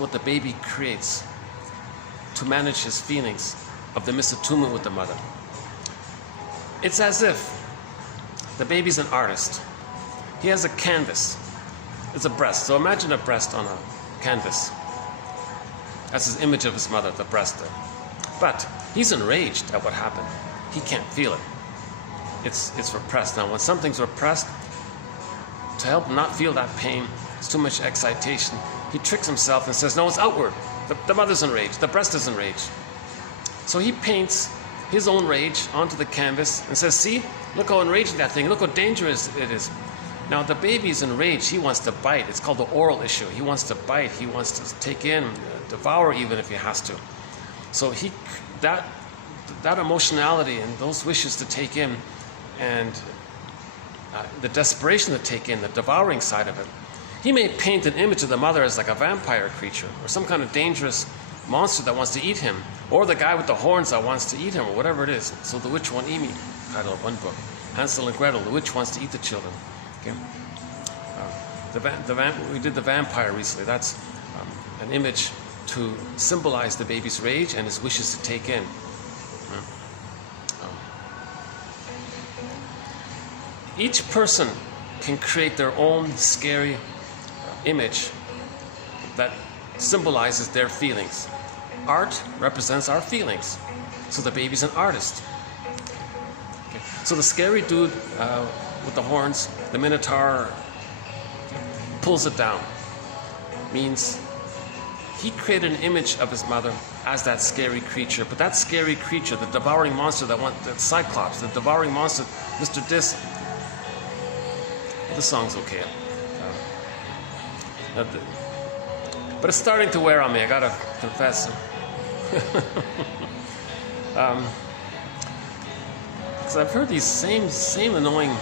what the baby creates to manage his feelings of the misattunement with the mother. It's as if the baby's an artist. He has a canvas. It's a breast. So imagine a breast on a canvas. That's his image of his mother, the breast there. But he's enraged at what happened. He can't feel it. It's repressed. Now when something's repressed, to help not feel that pain, it's too much excitation, he tricks himself and says, no, it's outward. The mother's enraged, the breast is enraged. So he paints his own rage onto the canvas and says, see, look how enraging that thing, look how dangerous it is. Now the baby's enraged, he wants to bite. It's called the oral issue. He wants to bite, he wants to take in, devour even if he has to. So that emotionality and those wishes to take in, and the desperation to take in, the devouring side of it. He may paint an image of the mother as like a vampire creature, or some kind of dangerous monster that wants to eat him, or the guy with the horns that wants to eat him, or whatever it is. So The Witch Won't Eat Me, title of one book. Hansel and Gretel, the witch wants to eat the children. Okay. We did the vampire recently. That's an image to symbolize the baby's rage and his wishes to take in. Each person can create their own scary image that symbolizes their feelings. Art represents our feelings. So the baby's an artist. Okay. So the scary dude with the horns, the Minotaur, pulls it down. Means he created an image of his mother as that scary creature. But that scary creature, the devouring monster the Cyclops, the devouring monster, Mr. Dis. The song's okay. But it's starting to wear on me, I gotta confess. because I've heard these same annoying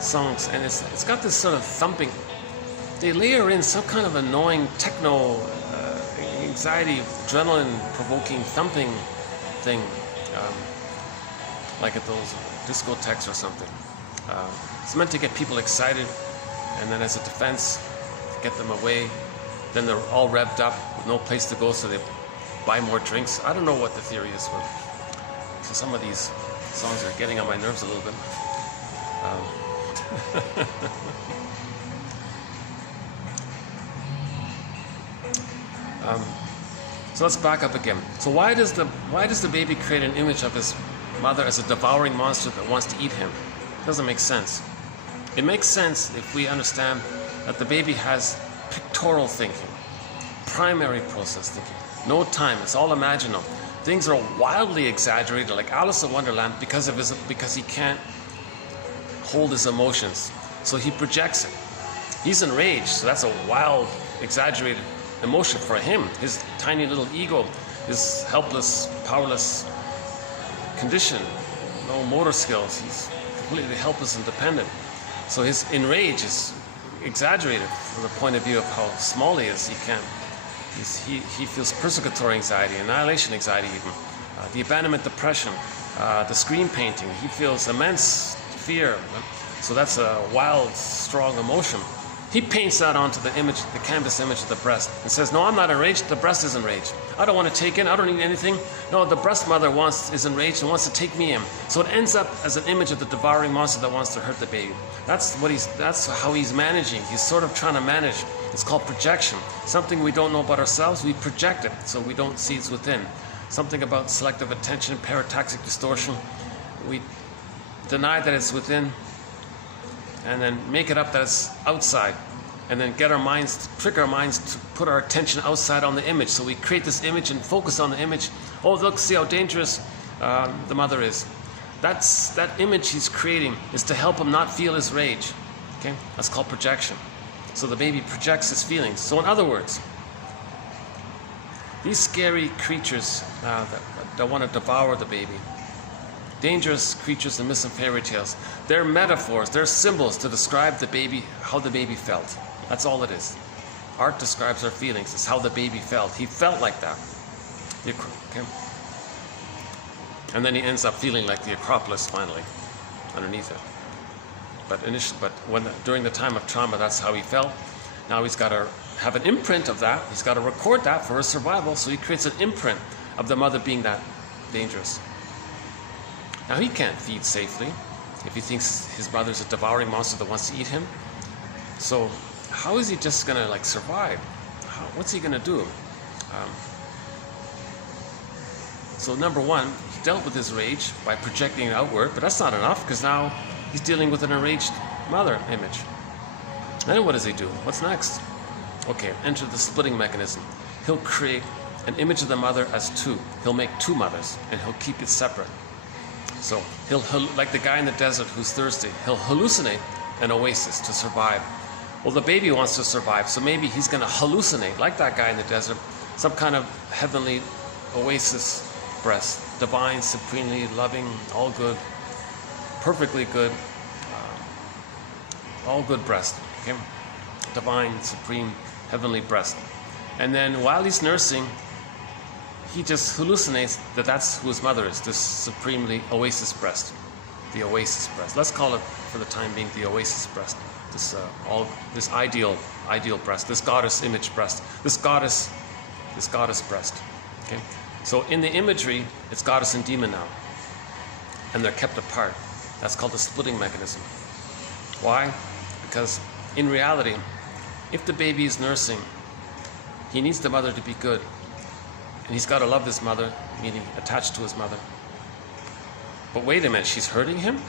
songs, and it's got this sort of thumping. They layer in some kind of annoying techno, anxiety, adrenaline-provoking thumping thing, like at those discotheques or something. It's meant to get people excited, and then as a defense, get them away. Then they're all revved up with no place to go, so they buy more drinks. I don't know what the theory is, but so some of these songs are getting on my nerves a little bit. So let's back up again. So why does the baby create an image of his mother as a devouring monster that wants to eat him? It doesn't make sense. It makes sense if we understand that the baby has pictorial thinking, primary process thinking. No time, it's all imaginal. Things are wildly exaggerated, like Alice in Wonderland, because he can't hold his emotions. So he projects it. He's enraged, so that's a wild, exaggerated emotion for him. His tiny little ego, his helpless, powerless condition, no motor skills. He's completely helpless and dependent. So his enrage is exaggerated from the point of view of how small he is. He feels persecutory anxiety, annihilation anxiety even, the abandonment depression, the screen painting. He feels immense fear. So that's a wild, strong emotion. He paints that onto the image, the canvas image of the breast, and says, no, I'm not enraged, the breast is enraged. I don't want to take in, I don't need anything. No, the breast mother is enraged and wants to take me in. So it ends up as an image of the devouring monster that wants to hurt the baby. That's how he's managing. He's sort of trying to manage. It's called projection. Something we don't know about ourselves, we project it, so we don't see it's within. Something about selective attention, parataxic distortion. We deny that it's within, and then make it up that it's outside, and then trick our minds to put our attention outside on the image. So we create this image and focus on the image. Oh, look, see how dangerous the mother is. That image he's creating is to help him not feel his rage. Okay, that's called projection. So the baby projects his feelings. So in other words, these scary creatures that want to devour the baby, dangerous creatures in myths and fairy tales, they're metaphors, they're symbols to describe the baby, how the baby felt. That's all it is. Art describes our feelings. It's how the baby felt. He felt like that. Okay? And then he ends up feeling like the Acropolis finally, underneath it. But during the time of trauma, that's how he felt. Now he's got to have an imprint of that. He's got to record that for his survival. So he creates an imprint of the mother being that dangerous. Now he can't feed safely if he thinks his mother's a devouring monster that wants to eat him. So how is he just going to survive? What's he going to do? So number one, he dealt with his rage by projecting it outward, but that's not enough, because now he's dealing with an enraged mother image. Then what does he do? What's next? Okay, enter the splitting mechanism. He'll create an image of the mother as two. He'll make two mothers, and he'll keep it separate. So like the guy in the desert who's thirsty, he'll hallucinate an oasis to survive. Well, the baby wants to survive, so maybe he's going to hallucinate, like that guy in the desert, some kind of heavenly oasis breast, divine, supremely loving, all good, perfectly good, all good breast, okay? Divine, supreme, heavenly breast. And then while he's nursing, he just hallucinates that that's who his mother is, this supremely oasis breast, the oasis breast. Let's call it, for the time being, the oasis breast. This ideal breast, this goddess image breast, this goddess breast. Okay. So in the imagery, it's goddess and demon now, and they're kept apart. That's called the splitting mechanism. Why? Because in reality, if the baby is nursing, he needs the mother to be good. And he's got to love this mother, meaning attached to his mother. But wait a minute, she's hurting him?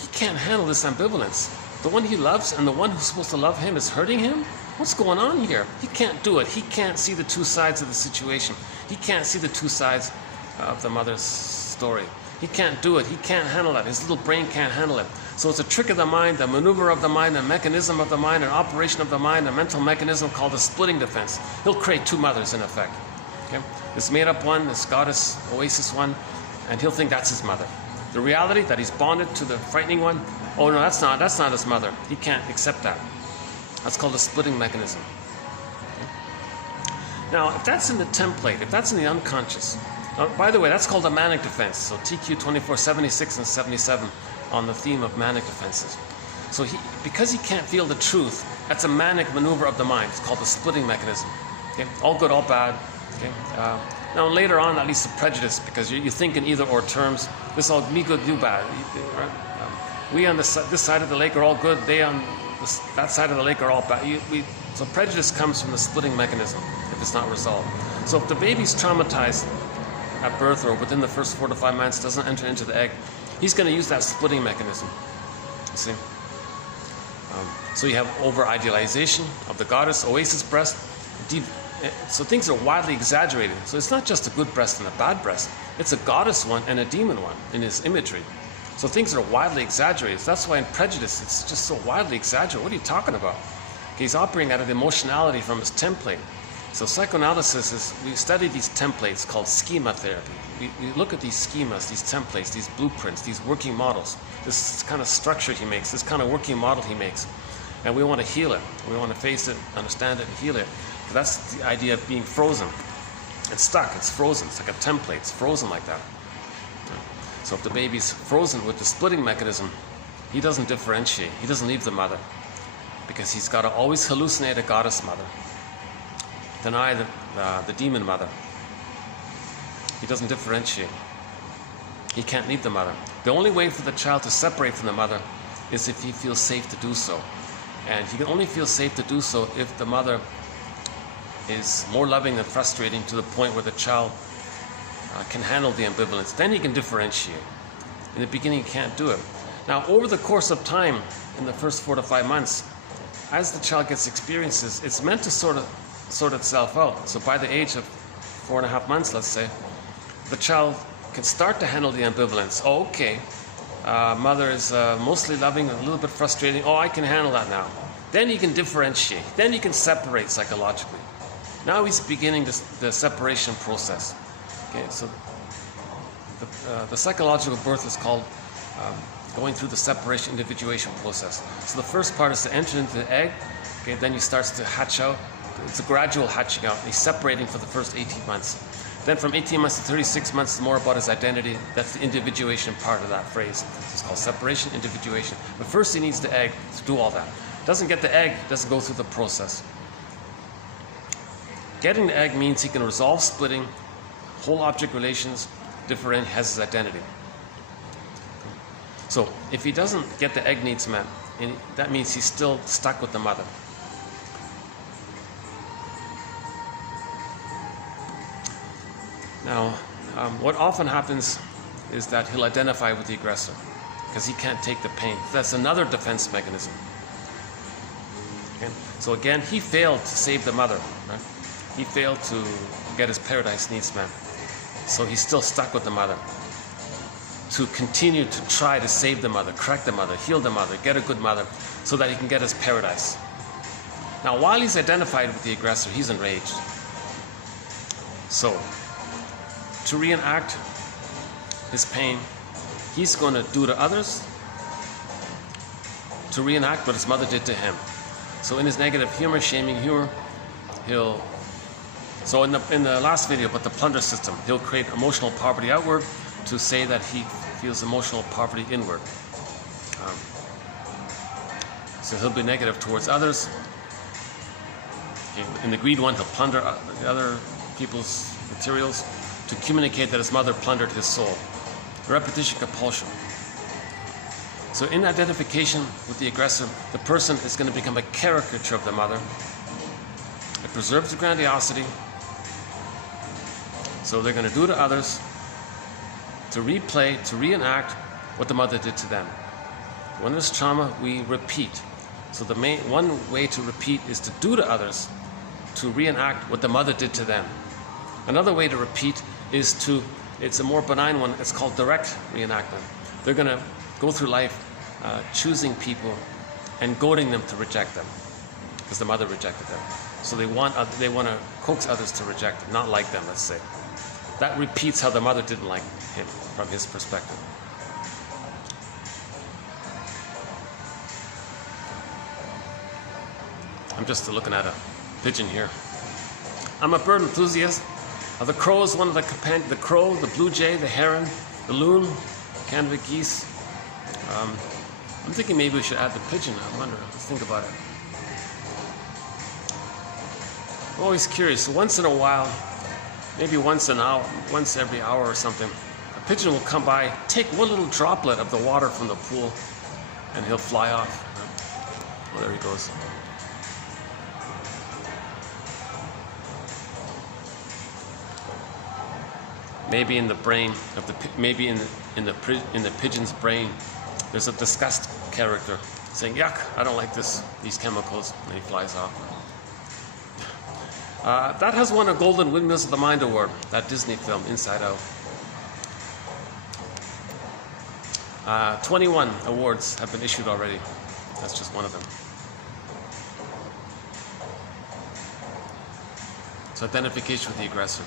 He can't handle this ambivalence. The one he loves and the one who's supposed to love him is hurting him? What's going on here? He can't do it. He can't see the two sides of the situation. He can't see the two sides of the mother's story. He can't do it. He can't handle it. His little brain can't handle it. So it's a trick of the mind, a maneuver of the mind, a mechanism of the mind, an operation of the mind, a mental mechanism called the splitting defense. He'll create two mothers in effect. Okay? This made-up one, this goddess oasis one, and he'll think that's his mother. The reality that he's bonded to the frightening one, oh no, that's not his mother. He can't accept that. That's called a splitting mechanism. Now, if that's in the template, if that's in the unconscious, by the way, that's called a manic defense. So TQ 2476 and 77 on the theme of manic defenses. So because he can't feel the truth, that's a manic maneuver of the mind. It's called the splitting mechanism. Okay? All good, all bad. Okay? Now later on, that leads to prejudice because you think in either or terms. This all me good, you bad. Right? We on this side of the lake are all good. They on that side of the lake are all bad. So prejudice comes from the splitting mechanism if it's not resolved. So if the baby's traumatized at birth or within the first 4 to 5 months, doesn't enter into the egg, he's going to use that splitting mechanism. See? So you have over-idealization of the goddess, oasis breast. So things are widely exaggerated. So it's not just a good breast and a bad breast. It's a goddess one and a demon one in his imagery. So things are widely exaggerated. So that's why in prejudice, it's just so widely exaggerated. What are you talking about? He's operating out of the emotionality from his template. So psychoanalysis is, we study these templates called schema therapy. We look at these schemas, these templates, these blueprints, these working models, this kind of structure he makes, this kind of working model he makes. And we want to heal it. We want to face it, understand it, and heal it. But that's the idea of being frozen. It's stuck, it's frozen. It's like a template, it's frozen like that. So if the baby's frozen with the splitting mechanism, he doesn't differentiate. He doesn't leave the mother. Because he's got to always hallucinate a goddess mother. Deny the demon mother. He doesn't differentiate. He can't leave the mother. The only way for the child to separate from the mother is if he feels safe to do so. And he can only feel safe to do so if the mother is more loving than frustrating to the point where the child can handle the ambivalence. Then he can differentiate. In the beginning, he can't do it. Now, over the course of time, in the first 4 to 5 months, as the child gets experiences, it's meant to sort itself out. So by the age of 4.5 months, let's say, the child can start to handle the ambivalence. Oh, okay. Mother is mostly loving, a little bit frustrating. Oh, I can handle that now. Then he can differentiate. Then he can separate psychologically. Now he's beginning the separation process. Okay, so the psychological birth is called going through the separation individuation process. So the first part is to enter into the egg. Okay, then he starts to hatch out. It's a gradual hatching out. He's separating for the first 18 months. Then from 18 months to 36 months, it's more about his identity. That's the individuation part of that phrase. It's called separation, individuation. But first he needs the egg to do all that. Doesn't get the egg, doesn't go through the process. Getting the egg means he can resolve splitting, whole object relations, has his identity. So if he doesn't get the egg needs met, that means he's still stuck with the mother. Now, what often happens is that he'll identify with the aggressor because he can't take the pain. That's another defense mechanism. Okay? So again, he failed to save the mother. Right? He failed to get his paradise needs met. So he's still stuck with the mother. To continue to try to save the mother, correct the mother, heal the mother, get a good mother, so that he can get his paradise. Now, while he's identified with the aggressor, he's enraged. So, to reenact his pain, he's going to do to others to reenact what his mother did to him. So in his negative humor, shaming humor, so in the last video about the plunder system, he'll create emotional poverty outward to say that he feels emotional poverty inward. So he'll be negative towards others. In the greed one, he'll plunder other people's materials to communicate that his mother plundered his soul. Repetition compulsion. So in identification with the aggressor, the person is going to become a caricature of the mother. It preserves the grandiosity. So they're going to do to others to replay, to reenact what the mother did to them. When there's trauma, we repeat. So the one way to repeat is to do to others, to reenact what the mother did to them. Another way to repeat is it's a more benign one, it's called direct reenactment. They're going to go through life choosing people and goading them to reject them, because the mother rejected them. So they want to coax others to reject, not like them, let's say. That repeats how the mother didn't like him from his perspective. I'm just looking at a pigeon here. I'm a bird enthusiast. The crow is one of the companions. The crow, the blue jay, the heron, the loon, Canada geese. I'm thinking maybe we should add the pigeon. I wonder. Let's think about it. I'm always curious. Once in a while, maybe once every hour or something, a pigeon will come by, take one little droplet of the water from the pool, and he'll fly off. Oh, there he goes. Maybe in the brain of the pigeon's brain, there's a disgust character saying, "Yuck! I don't like these chemicals," and he flies off. That has won a Golden Windmills of the Mind Award. That Disney film, Inside Out. 21 awards have been issued already. That's just one of them. So identification with the aggressor.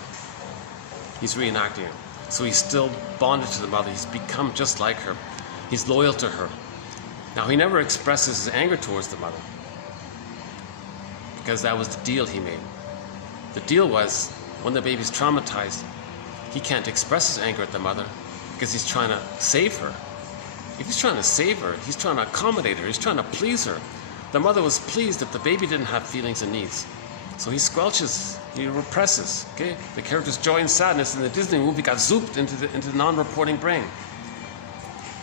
He's reenacting it. So he's still bonded to the mother. He's become just like her. He's loyal to her. Now, he never expresses his anger towards the mother, because that was the deal he made. The deal was, when the baby's traumatized, he can't express his anger at the mother because he's trying to save her. If he's trying to save her, he's trying to accommodate her, he's trying to please her. The mother was pleased if the baby didn't have feelings and needs. So he squelches, he represses. Okay? The character's joy and sadness in the Disney movie got zooped into the non-reporting brain.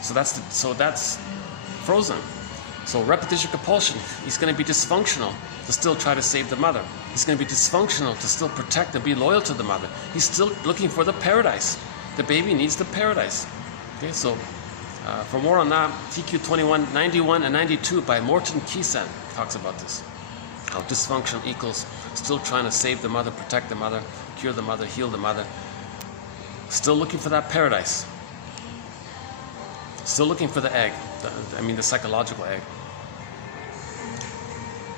So that's frozen. So repetition compulsion, he's going to be dysfunctional to still try to save the mother. He's going to be dysfunctional to still protect and be loyal to the mother. He's still looking for the paradise. The baby needs the paradise. Okay, so for more on that, TQ 21, 91 and 92 by Morton Keysan talks about this. How dysfunction equals still trying to save the mother, protect the mother, cure the mother, heal the mother. Still looking for that paradise. Still looking for the egg, the psychological egg.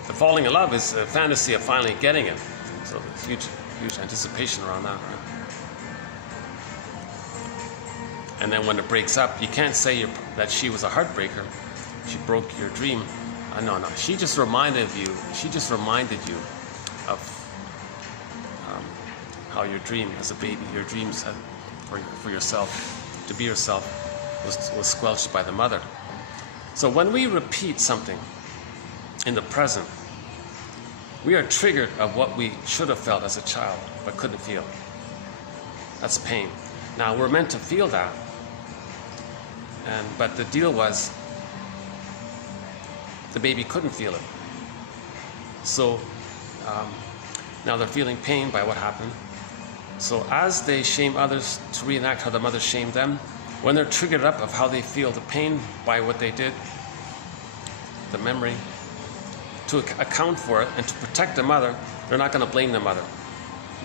The falling in love is a fantasy of finally getting it. So there's huge anticipation around that, right? And then when it breaks up, you can't say that she was a heartbreaker. She broke your dream. No. She just reminded you of how your dream as a baby, your dreams for yourself, to be yourself, was squelched by the mother. So when we repeat something in the present, we are triggered of what we should have felt as a child but couldn't feel. That's pain. Now, we're meant to feel that, but the deal was the baby couldn't feel it. So now they're feeling pain by what happened. So as they shame others to reenact how the mother shamed them, when they're triggered up of how they feel the pain by what they did, the memory, to account for it and to protect the mother, they're not going to blame the mother.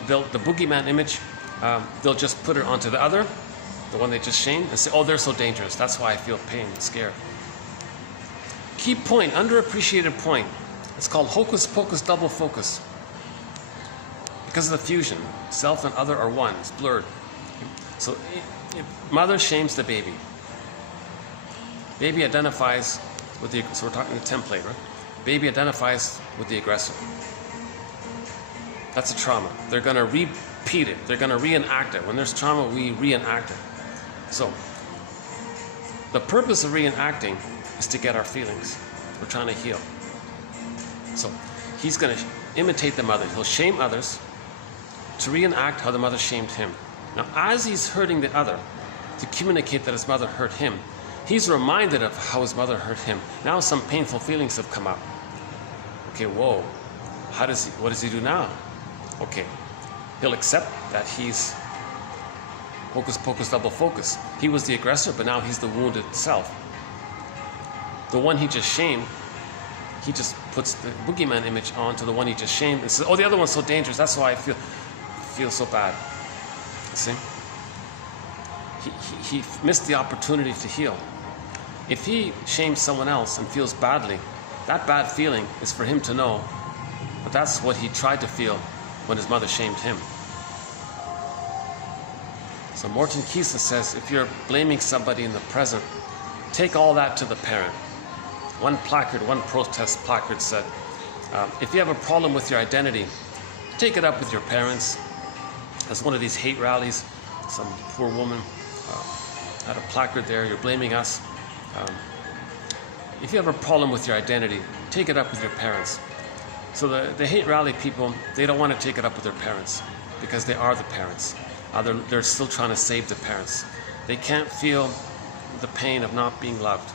The boogeyman image, they'll just put it onto the other, the one they just shamed, and say, "Oh, they're so dangerous. That's why I feel pain and scare." Key point, underappreciated point. It's called hocus pocus double focus. Because of the fusion, self and other are one. It's blurred. So mother shames the baby. Baby identifies with the, so we're talking the template, right? Baby identifies with the aggressor. That's a trauma. They're going to repeat it. They're going to reenact it. When there's trauma, we reenact it. So the purpose of reenacting is to get our feelings. We're trying to heal. So he's going to imitate the mother. He'll shame others to reenact how the mother shamed him. Now, as he's hurting the other, to communicate that his mother hurt him, he's reminded of how his mother hurt him. Now some painful feelings have come up. Okay, whoa. What does he do now? Okay, he'll accept that he's hocus pocus double focus. He was the aggressor, but now he's the wounded self. The one he just shamed, he just puts the boogeyman image onto the one he just shamed and says, "Oh, the other one's so dangerous. That's why I feel so bad." See? He missed the opportunity to heal. If he shames someone else and feels badly, that bad feeling is for him to know, but that's what he tried to feel when his mother shamed him. So Morton Keysan says, if you're blaming somebody in the present, take all that to the parent. One protest placard said, If you have a problem with your identity, take it up with your parents. As one of these hate rallies, some poor woman had a placard there, you're blaming us. If you have a problem with your identity, take it up with your parents. So the hate rally people, they don't want to take it up with their parents because they are the parents. They're still trying to save the parents. They can't feel the pain of not being loved,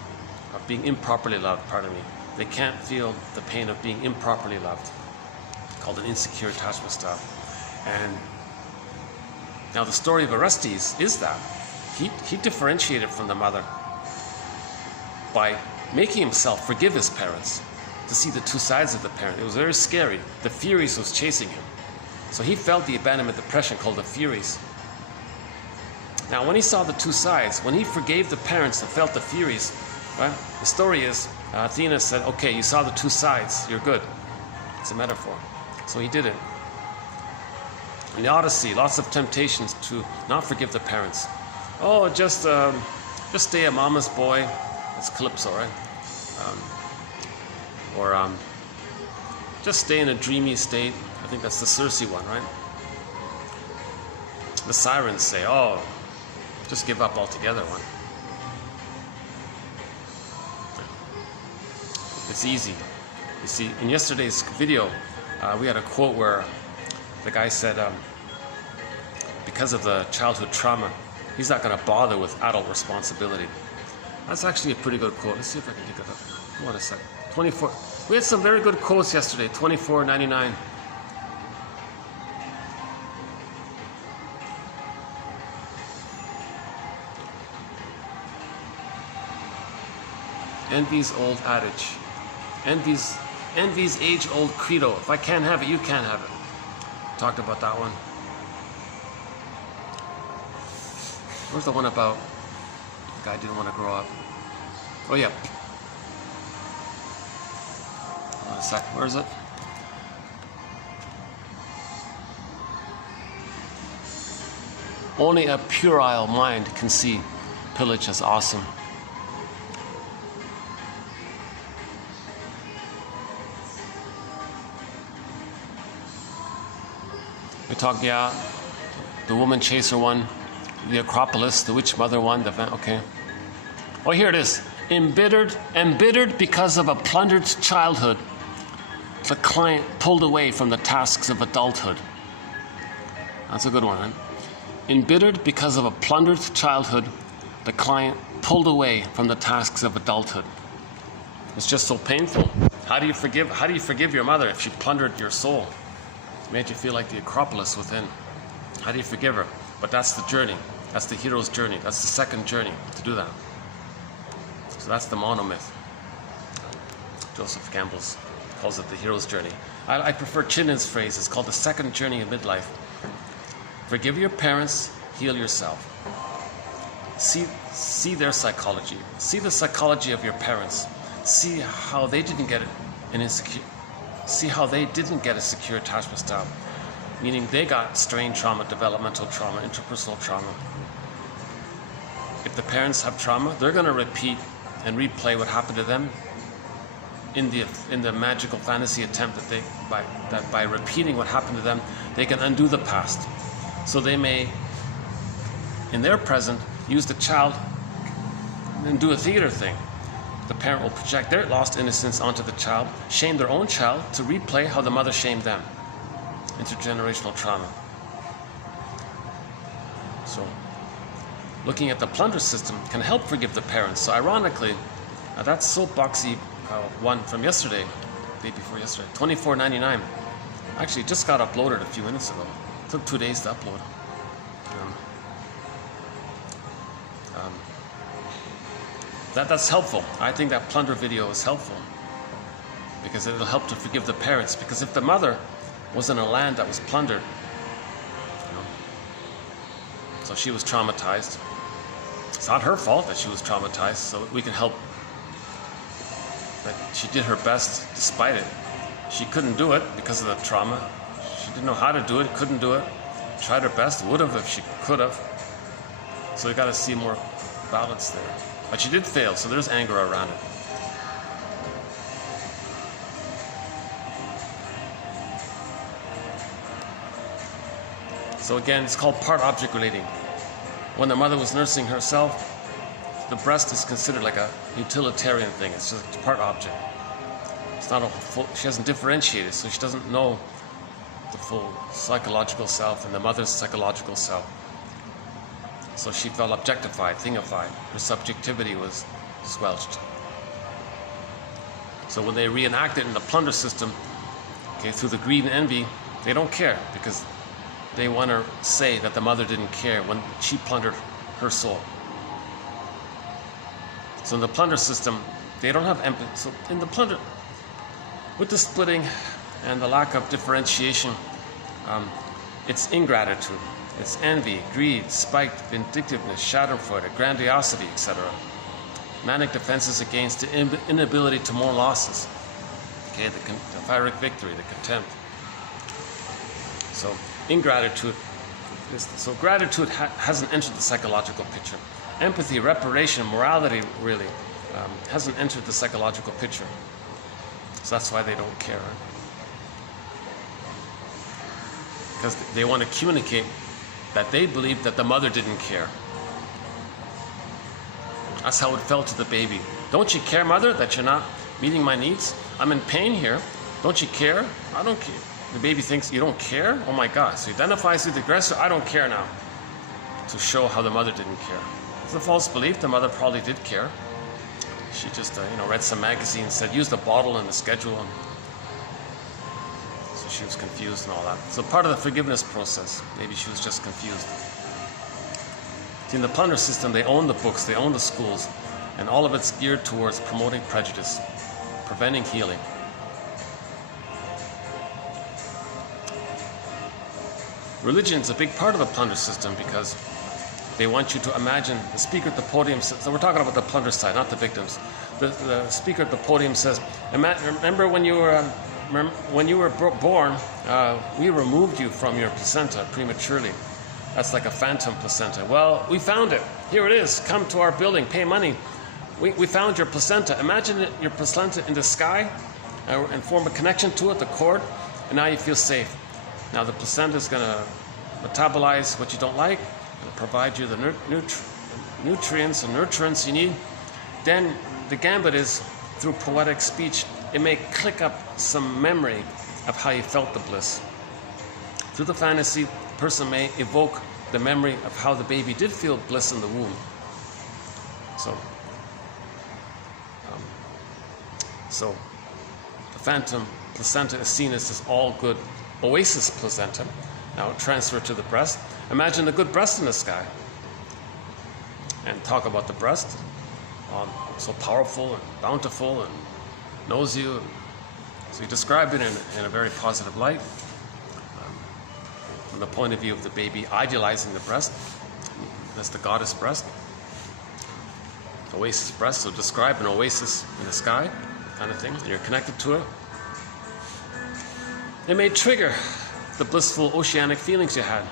of being improperly loved, pardon me. They can't feel the pain of being improperly loved, called an insecure attachment style. And now the story of Orestes is that he differentiated from the mother by making himself forgive his parents, to see the two sides of the parent. It was very scary. The Furies was chasing him. So he felt the abandonment depression called the Furies. Now when he saw the two sides, when he forgave the parents and felt the Furies, well, the story is Athena said, okay, you saw the two sides, you're good. It's a metaphor. So he did it. In the Odyssey, lots of temptations to not forgive the parents. Oh, just stay a mama's boy. It's Calypso, right? Just stay in a dreamy state. I think that's the Circe one, right? The sirens say, oh, just give up altogether one. It's easy. You see, in yesterday's video, we had a quote where the guy said, because of the childhood trauma, he's not going to bother with adult responsibility. That's actually a pretty good quote. Let's see if I can dig it up. Hold on a second. 24. We had some very good quotes yesterday. 24.99. Envy's old adage. Envy's age-old credo. If I can't have it, you can't have it. Talked about that one. Where's the one about the guy didn't want to grow up? Oh yeah. Hold on a sec. Where is it? Only a puerile mind can see pillage as awesome. We talked, yeah, the woman chaser one, the Acropolis, the witch mother one, okay. Oh, here it is. Embittered because of a plundered childhood, the client pulled away from the tasks of adulthood. That's a good one, right? Embittered because of a plundered childhood, the client pulled away from the tasks of adulthood. It's just so painful. How do you forgive your mother if she plundered your soul? Made you feel like the Acropolis within. How do you forgive her? But that's the journey. That's the hero's journey. That's the second journey to do that. So that's the monomyth. Joseph Campbell calls it the hero's journey. I prefer Chinnin's phrase. It's called the second journey of midlife. Forgive your parents, heal yourself. See their psychology. See the psychology of your parents. See how they didn't get an insecure. See how they didn't get a secure attachment style, meaning they got strain trauma, developmental trauma, interpersonal trauma. If the parents have trauma, they're going to repeat and replay what happened to them in the magical fantasy attempt that by repeating what happened to them, they can undo the past. So they may, in their present, use the child and do a theater thing. The parent will project their lost innocence onto the child, shame their own child to replay how the mother shamed them. Intergenerational trauma. So, looking at the plunder system can help forgive the parents. So ironically, that soapboxy one from yesterday, day before yesterday, $24.99, actually just got uploaded a few minutes ago. It took 2 days to upload. That's helpful. I think that plunder video is helpful because it'll help to forgive the parents. Because if the mother was in a land that was plundered, so she was traumatized. It's not her fault that she was traumatized, so we can help. But she did her best despite it. She couldn't do it because of the trauma. She didn't know how to do it, couldn't do it. Tried her best, would have if she could have. So you got to see more balance there. But she did fail, so there's anger around it. So again, it's called part-object relating. When the mother was nursing herself, the breast is considered like a utilitarian thing. It's just a part-object. It's not a full, she hasn't differentiated, so she doesn't know the full psychological self and the mother's psychological self. So she felt objectified, thingified. Her subjectivity was squelched. So when they reenact it in the plunder system, okay, through the greed and envy, they don't care because they want to say that the mother didn't care when she plundered her soul. So in the plunder system, they don't have empathy. So in the plunder, with the splitting and the lack of differentiation, it's ingratitude, it's envy, greed, spite, vindictiveness, schadenfreude, grandiosity, etc. Manic defenses against the inability to mourn losses. Okay, the pyrrhic victory, the contempt. So ingratitude, so gratitude hasn't entered the psychological picture. Empathy, reparation, morality really hasn't entered the psychological picture. So that's why they don't care. Because they want to communicate that they believe that the mother didn't care. That's how it felt to the baby. Don't you care, mother, that you're not meeting my needs? I'm in pain here. Don't you care? I don't care. The baby thinks, you don't care? Oh my God. So he identifies with the aggressor. I don't care now. To show how the mother didn't care. It's a false belief. The mother probably did care. She just, read some magazine and said, use the bottle and the schedule. And so she was confused and all that. So part of the forgiveness process, maybe she was just confused. In the plunder system, they own the books, they own the schools, and all of it's geared towards promoting prejudice, preventing healing. Religion's a big part of the plunder system because they want you to imagine the speaker at the podium says, so we're talking about the plunder side, not the victims. The speaker at the podium says, remember when you were born, we removed you from your placenta prematurely. That's like a phantom placenta. Well, we found it. Here it is. Come to our building, pay money. We found your placenta. Imagine your placenta in the sky and form a connection to it, the cord, and now you feel safe. Now the placenta is going to metabolize what you don't like, it'll provide you the nutrients and nurturants you need. Then the gambit is, through poetic speech, it may click up some memory of how you felt the bliss. Through the fantasy, the person may evoke the memory of how the baby did feel bliss in the womb. So the phantom placenta is seen as this all good oasis placenta. Now transfer to the breast. Imagine a good breast in the sky. And talk about the breast. So powerful and bountiful and knows you. So you describe it in a very positive light. From the point of view of the baby idealizing the breast. That's the goddess breast. Oasis breast. So describe an oasis in the sky kind of thing. And you're connected to it. It may trigger the blissful oceanic feelings you had,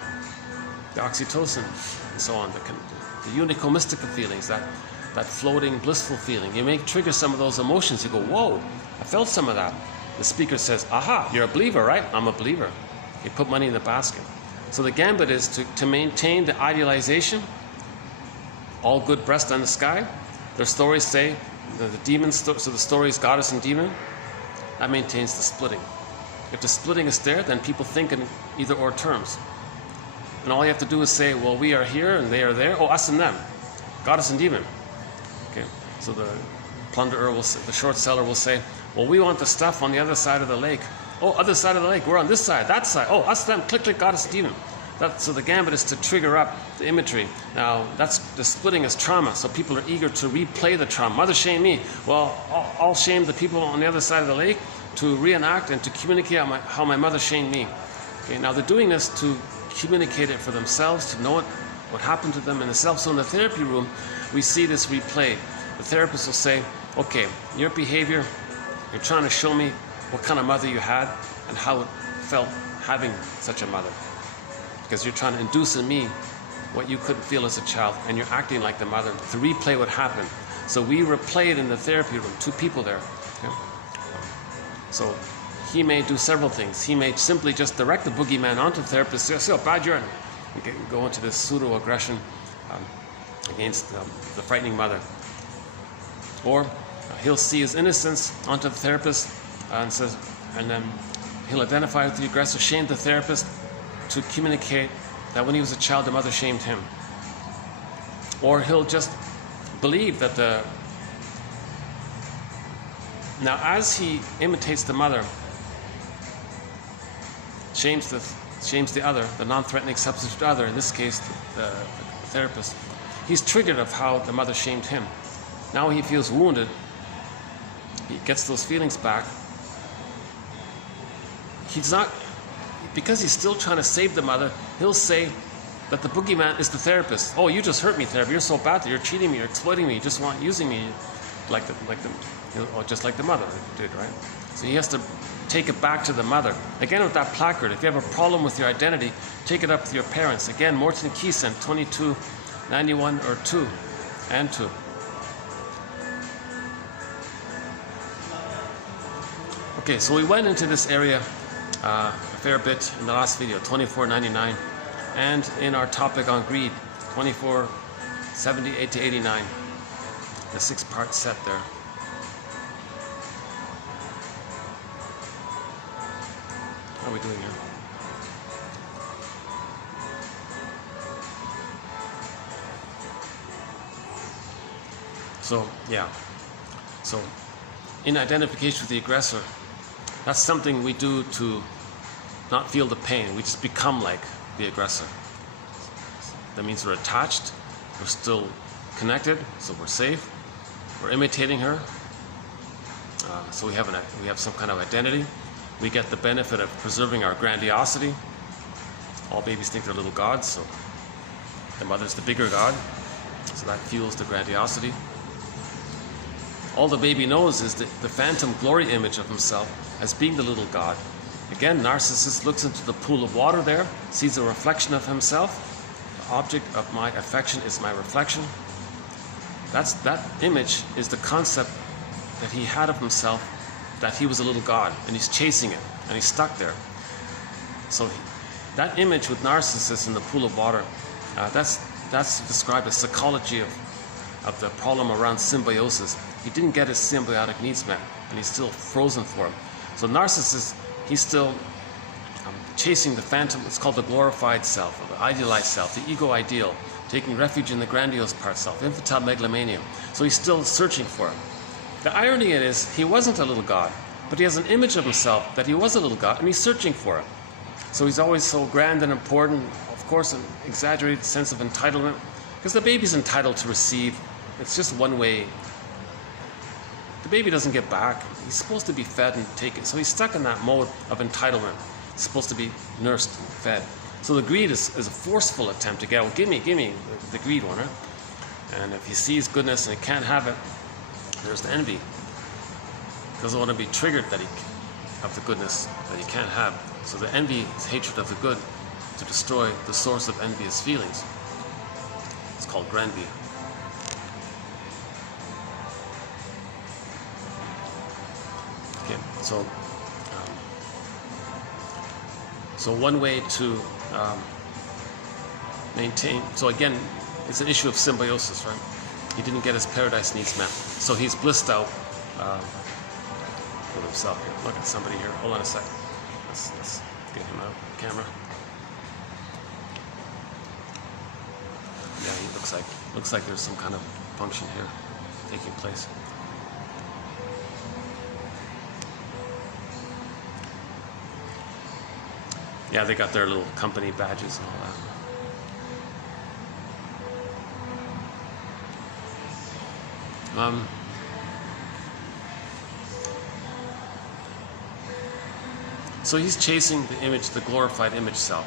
the oxytocin and so on, the unico mystica feelings, that floating blissful feeling. You may trigger some of those emotions. You go, whoa, I felt some of that. The speaker says, aha, you're a believer, right? I'm a believer. You put money in the basket. So the gambit is to maintain the idealization, all good breast on the sky. Their stories say, the demon, so the story is goddess and demon, that maintains the splitting. If the splitting is there, then people think in either or terms. And all you have to do is say, well, we are here and they are there. Oh, us and them. Goddess and demon. Okay. So the plunderer will say, the short seller will say, well, we want the stuff on the other side of the lake. Oh, other side of the lake. We're on this side, that side. Oh, us, them. Click, click, goddess and demon. So the gambit is to trigger up the imagery. Now, that's the splitting is trauma. So people are eager to replay the trauma. Mother shamed me. Well, I'll shame the people on the other side of the lake to reenact and to communicate how my mother shamed me. Okay, now they're doing this to communicate it for themselves, to know what happened to them in the self. So in the therapy room, we see this replayed. The therapist will say, okay, your behavior, you're trying to show me what kind of mother you had and how it felt having such a mother. Because you're trying to induce in me what you couldn't feel as a child, and you're acting like the mother to replay what happened. So we replay it in the therapy room, two people there. Okay? So he may do several things. He may simply just direct the boogeyman onto the therapist, say how bad you are, go into this pseudo-aggression against the frightening mother. Or he'll see his innocence onto the therapist and says, and then he'll identify with the aggressor, shame the therapist to communicate that when he was a child, the mother shamed him. Or he'll just believe that now as he imitates the mother, shames the other, the non-threatening substitute other, in this case the therapist, he's triggered of how the mother shamed him. Now he feels wounded, he gets those feelings back. He's not, because he's still trying to save the mother, he'll say that the boogeyman is the therapist. Oh, you just hurt me, therapist. You're so bad that you're cheating me, you're exploiting me, you just want using me, just like the mother did, right? So he has to take it back to the mother. Again with that placard, if you have a problem with your identity, take it up with your parents. Again, Morton Keeson, 2291 or 2 and 2. Okay, so we went into this area a fair bit in the last video, 2499, and in our topic on greed, 2478 to 89, the 6-part set there. How are we doing here? So, yeah. So, in identification with the aggressor, that's something we do to not feel the pain. We just become like the aggressor. That means we're attached, we're still connected, so we're safe. We're imitating her, so we have some kind of identity. We get the benefit of preserving our grandiosity. All babies think they're little gods, so the mother's the bigger god, so that fuels the grandiosity. All the baby knows is the phantom glory image of himself as being the little god. Again, narcissist looks into the pool of water there, sees a reflection of himself. The object of my affection is my reflection. That image is the concept that he had of himself, that he was a little god, and he's chasing it, and he's stuck there. So that image with narcissists in the pool of water, that's described as psychology of the problem around symbiosis. He didn't get his symbiotic needs met, and he's still frozen for him. So narcissist, he's still chasing the phantom. It's called the glorified self, or the idealized self, the ego ideal, taking refuge in the grandiose part self, infantile megalomania. So he's still searching for it. The irony is, he wasn't a little god, but he has an image of himself that he was a little god, and he's searching for it. So he's always so grand and important, of course, an exaggerated sense of entitlement, because the baby's entitled to receive. It's just one way. The baby doesn't get back. He's supposed to be fed and taken. So he's stuck in that mode of entitlement. He's supposed to be nursed and fed. So the greed is a forceful attempt to get, well, give me the greed one, right? And if he sees goodness and he can't have it, there's the envy. Doesn't want to be triggered of the goodness that he can't have. So the envy is hatred of the good to destroy the source of envious feelings. It's called granby. Okay, so one way to maintain, so again, it's an issue of symbiosis, right? He didn't get his paradise needs met. So he's blissed out with himself here. Look at somebody here. Hold on a second. Let's get him out of the camera. Yeah, he looks like there's some kind of function here taking place. Yeah, they got their little company badges and all that. So he's chasing the image, the glorified image self,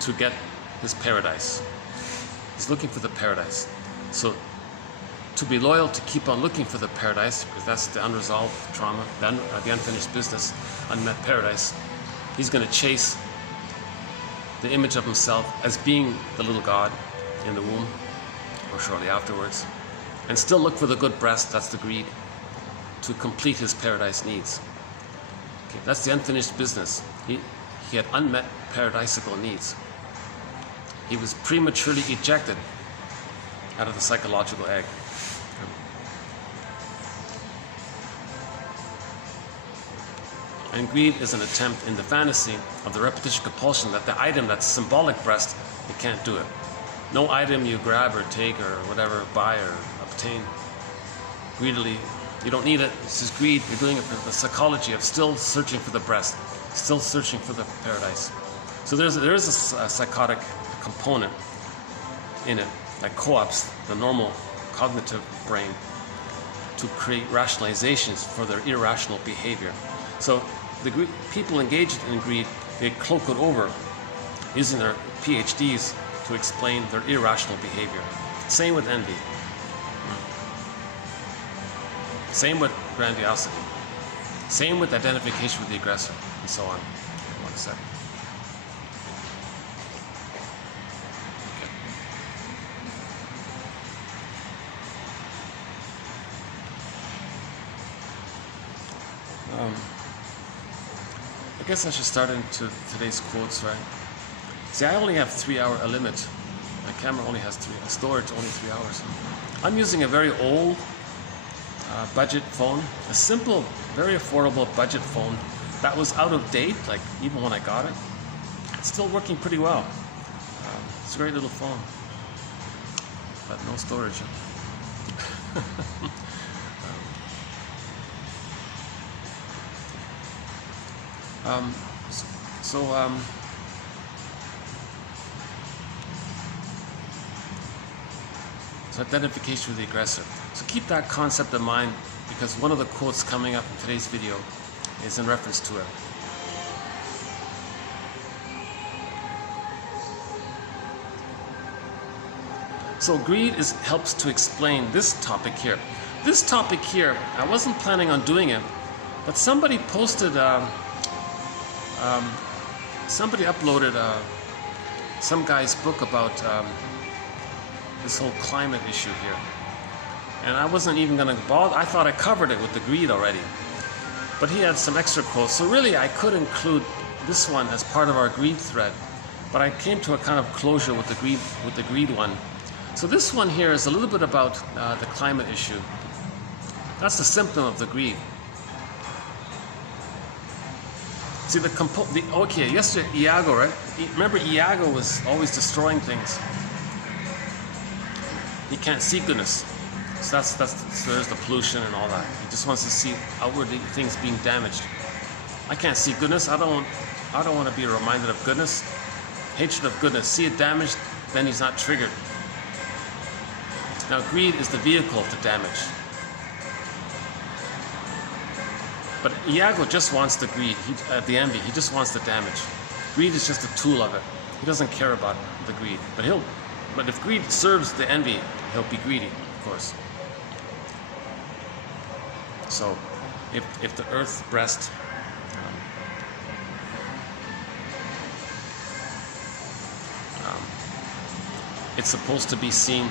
to get his paradise. He's looking for the paradise. So to be loyal, to keep on looking for the paradise, because that's the unresolved trauma, the unfinished business, unmet paradise, he's going to chase the image of himself as being the little god in the womb, or shortly afterwards, and still look for the good breast, that's the greed, to complete his paradise needs. Okay, that's the unfinished business. He had unmet paradisical needs. he was prematurely ejected out of the psychological egg. And greed is an attempt in the fantasy of the repetition compulsion that the item that's symbolic breast, it can't do it. No item you grab or take or whatever, buy or obtain greedily, you don't need it. It's just greed. You're doing it for the psychology of still searching for the breast, still searching for the paradise. So there is a psychotic component in it that co-opts the normal cognitive brain to create rationalizations for their irrational behavior. So the people engaged in greed, they cloak it over using their PhDs to explain their irrational behavior. Same with envy. Same with grandiosity. Same with identification with the aggressor, and so on. One second. I guess I should start into today's quotes, right? See, I only have 3-hour limit. My camera only has storage only 3 hours. I'm using a very old budget phone, a simple, very affordable budget phone that was out of date, like even when I got it. It's still working pretty well. It's a great little phone, but no storage. So identification with the aggressor. So keep that concept in mind, because one of the quotes coming up in today's video is in reference to it. So greed helps to explain this topic here. This topic here, I wasn't planning on doing it, but somebody posted, somebody uploaded some guy's book about this whole climate issue here. And I wasn't even going to bother. I thought I covered it with the greed already. But he had some extra quotes. So really I could include this one as part of our greed thread. But I came to a kind of closure with the greed one. So this one here is a little bit about the climate issue. That's the symptom of the greed. See, okay, yesterday, Iago, right? Remember, Iago was always destroying things. He can't see goodness. So so there's the pollution and all that. He just wants to see outwardly things being damaged. I can't see goodness. I don't want to be reminded of goodness. Hatred of goodness. See it damaged, then he's not triggered. Now, greed is the vehicle to damage. But Iago just wants the greed, the envy. He just wants the damage. Greed is just a tool of it. He doesn't care about the greed. But if greed serves the envy, he'll be greedy, of course. So, if the earth's breast it's supposed to be seen.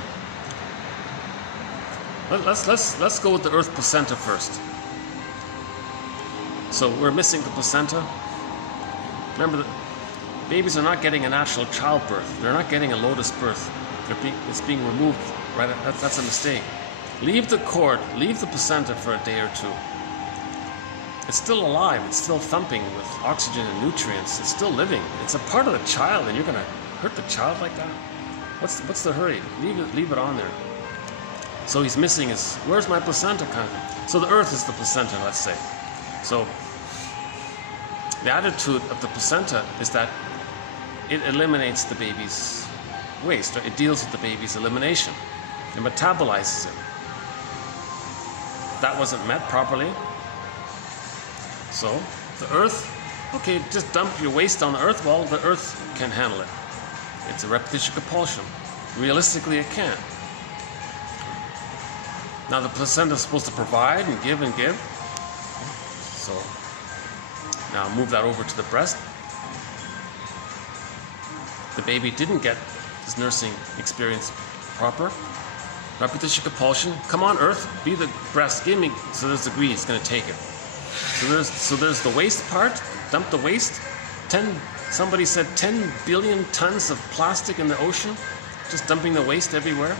Let's go with the earth placenta first. So we're missing the placenta. Remember that babies are not getting a natural childbirth. They're not getting a lotus birth. It's being removed. Right? That's a mistake. Leave the cord, leave the placenta for a day or two. It's still alive. It's still thumping with oxygen and nutrients. It's still living. It's a part of the child, and you're going to hurt the child like that? What's the hurry? Leave it on there. So he's missing his, where's my placenta kind of thing? So the earth is the placenta, let's say. So the attitude of the placenta is that it eliminates the baby's waste, or it deals with the baby's elimination. It metabolizes it. That wasn't met properly. So the earth, okay, just dump your waste on the earth. Well, the earth can handle it. It's a repetition compulsion. Realistically, it can't. Now the placenta is supposed to provide and give and give. So now move that over to the breast. The baby didn't get his nursing experience proper. Repetition compulsion. Come on, earth, be the breast. Give me. So there's the greed. It's going to take it. So there's the waste part. Dump the waste. 10 Somebody said 10 billion tons of plastic in the ocean, just dumping the waste everywhere.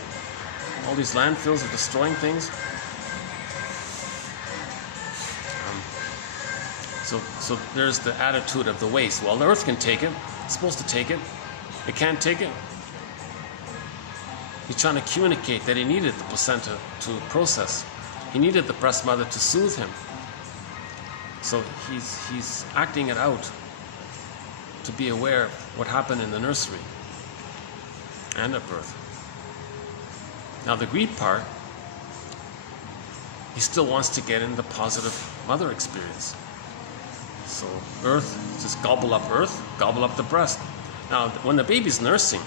All these landfills are destroying things. So there's the attitude of the waste. Well, the earth can take it. It's supposed to take it. It can't take it. He's trying to communicate that he needed the placenta to process. He needed the breast mother to soothe him. So he's acting it out to be aware of what happened in the nursery and at birth. Now the greed part, he still wants to get in the positive mother experience. So earth, just gobble up earth, gobble up the breast. Now when the baby's nursing,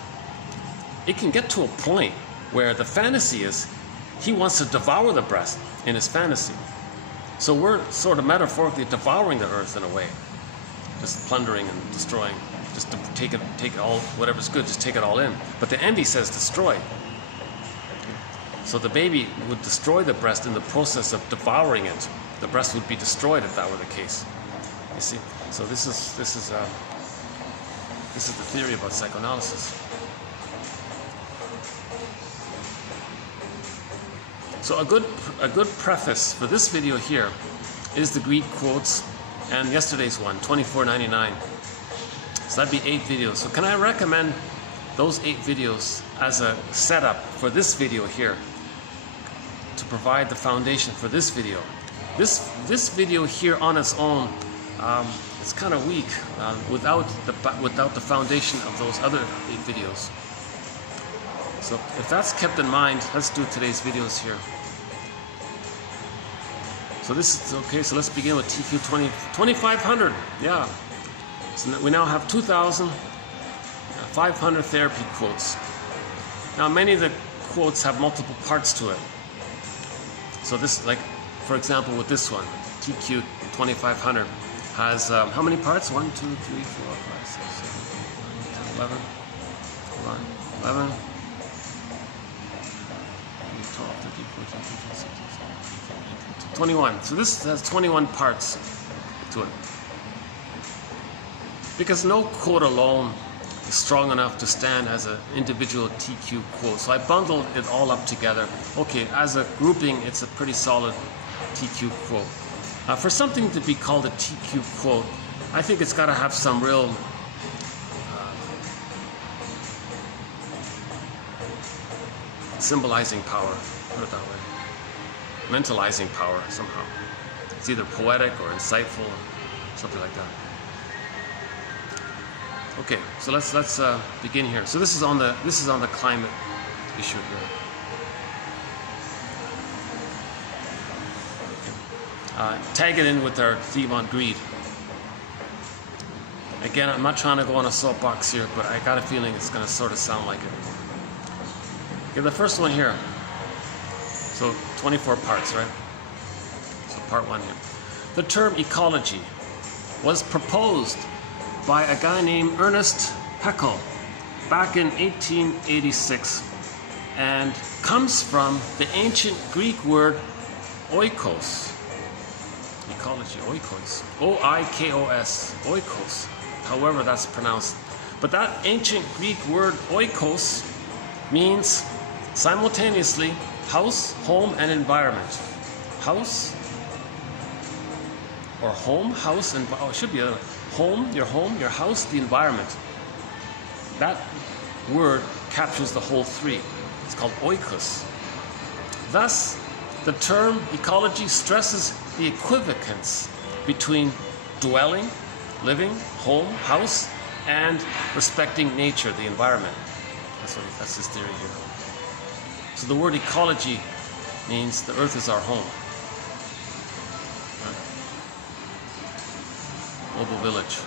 it can get to a point where the fantasy is he wants to devour the breast in his fantasy. So we're sort of metaphorically devouring the earth in a way, just plundering and destroying, just to take it all, whatever's good, just take it all in. But the NB says destroy. So the baby would destroy the breast in the process of devouring it. The breast would be destroyed if that were the case. You see, so this is the theory about psychoanalysis. So a good preface for this video here is the Greek quotes and yesterday's one, 24.99. So that'd be 8 videos. So can I recommend those 8 videos as a setup for this video here to provide the foundation for this video? This video here on its own, it's kind of weak without the foundation of those other 8 videos. So if that's kept in mind, let's do today's videos here. So this is okay. So let's begin with TQ 2500. Yeah. So we now have 2,500 therapy quotes. Now many of the quotes have multiple parts to it. So this, like for example, with this one, TQ 2500 has how many parts? 1, 2, 3, 4, 5, 6, 7, 8, 9, 10, 11. Hold on, 11. 21. So this has 21 parts to it. Because no quote alone is strong enough to stand as an individual TQ quote. So I bundled it all up together. Okay, as a grouping, it's a pretty solid TQ quote. For something to be called a TQ quote, I think it's got to have some real symbolizing power, put it that way. Mentalizing power somehow. It's either poetic or insightful, or something like that. Okay, so let's begin here. So this is on the climate issue here. Tag it in with our theme on greed. Again, I'm not trying to go on a soapbox here, but I got a feeling it's going to sort of sound like it. Okay, the first one here. So 24 parts, right? So part 1 here. The term ecology was proposed by a guy named Ernest Haeckel back in 1886 and comes from the ancient Greek word oikos. Ecology, oikos. O-I-K-O-S, oikos. However that's pronounced. But that ancient Greek word oikos means simultaneously house, home, and environment. House, or home, house, and it should be a home, your house, the environment. That word captures the whole 3. It's called oikos. Thus, the term ecology stresses the equivalence between dwelling, living, home, house, and respecting nature, the environment. That's his theory here. So the word ecology means the earth is our home. Right? Global village.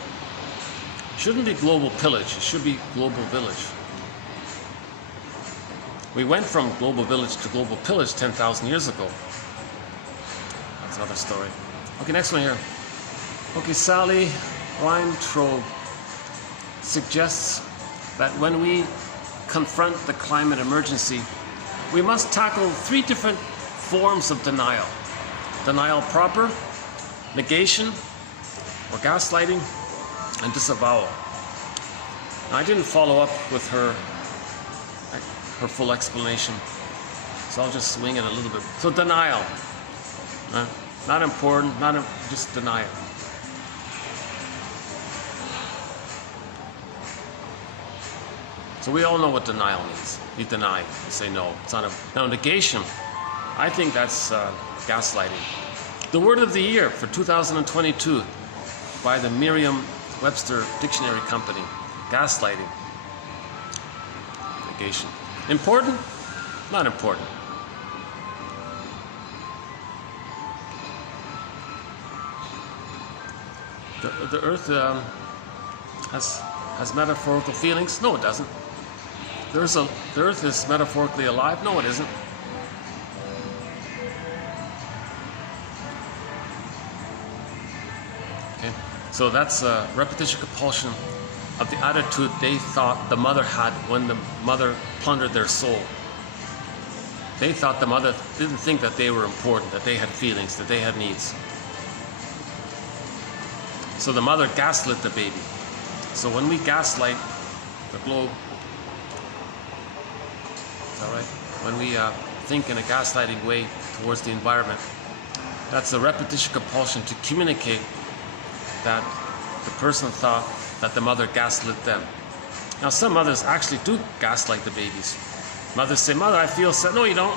It shouldn't be global pillage, it should be global village. We went from global village to global pillage 10,000 years ago. That's another story. Okay, next one here. Okay, Sally Weintrobe suggests that when we confront the climate emergency, we must tackle 3 different forms of denial. Denial proper, negation, or gaslighting, and disavowal. I didn't follow up with her full explanation, so I'll just swing it a little bit. So denial, not important, just denial. So we all know what denial means. You deny, you say no. It's not a. Now negation, I think that's gaslighting. The word of the year for 2022 by the Merriam-Webster Dictionary Company, gaslighting. Negation. Important? Not important. The earth has metaphorical feelings? No, it doesn't. The earth is metaphorically alive? No, it isn't. Okay, so that's a repetition compulsion of the attitude they thought the mother had when the mother plundered their soul. They thought the mother didn't think that they were important, that they had feelings, that they had needs. So the mother gaslit the baby. So when we gaslight the globe, is that right? When we think in a gaslighting way towards the environment, that's a repetition compulsion to communicate that the person thought that the mother gaslit them. Now some mothers actually do gaslight the babies. Mothers say, "Mother, I feel sad." "No, you don't."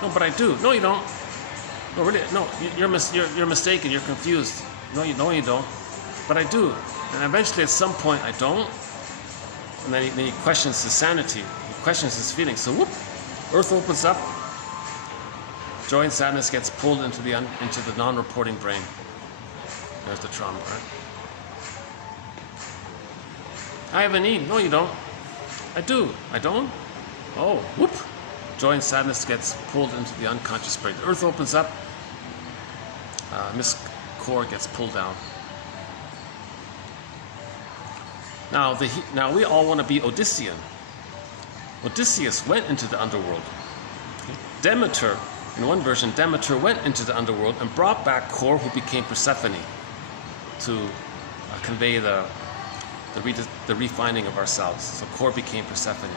"No, but I do." "No, you don't." "No, really? No, you're mistaken. You're confused." No, you don't." "But I do." And eventually, at some point, I don't. And then he questions his sanity. He questions his feelings. So, whoop, earth opens up. Joy and sadness gets pulled into the non-reporting brain. There's the trauma, right? "I have a need." "No, you don't." "I do." "I don't." Oh, whoop. Joy and sadness gets pulled into the unconscious brain. The earth opens up. Miss Core gets pulled down. Now we all want to be Odyssean. Odysseus went into the underworld. Demeter, in one version, Demeter went into the underworld and brought back Core, who became Persephone, to convey the refining of ourselves. So Core became Persephone.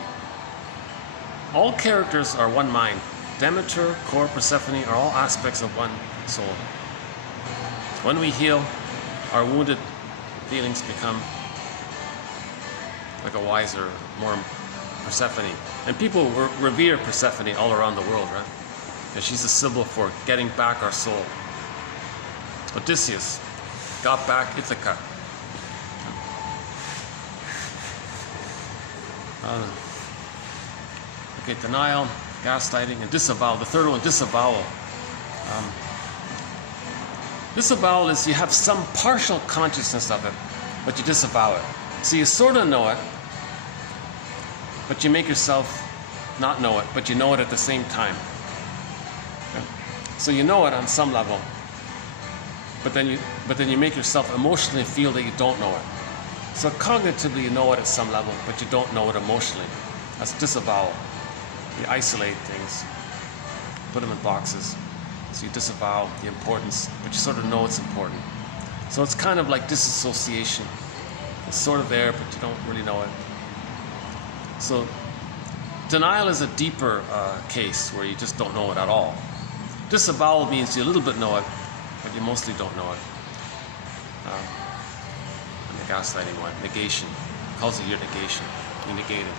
All characters are one mind. Demeter, Core, Persephone are all aspects of one soul. When we heal, our wounded feelings become like a wiser, more Persephone. And people revere Persephone all around the world, right? Because she's a symbol for getting back our soul. Odysseus got back Ithaca. Okay, denial, gaslighting, and disavowal. The third one, disavowal. Disavowal is you have some partial consciousness of it, but you disavow it. So you sort of know it, but you make yourself not know it, but you know it at the same time. Okay? So you know it on some level, but then you make yourself emotionally feel that you don't know it. So cognitively you know it at some level, but you don't know it emotionally. That's disavowal. You isolate things, put them in boxes. So you disavow the importance, but you sort of know it's important. So it's kind of like disassociation. It's sort of there, but you don't really know it. So denial is a deeper case where you just don't know it at all. Disavowal means you a little bit know it, but you mostly don't know it. And the gaslighting one, negation, calls it your negation. You negate it.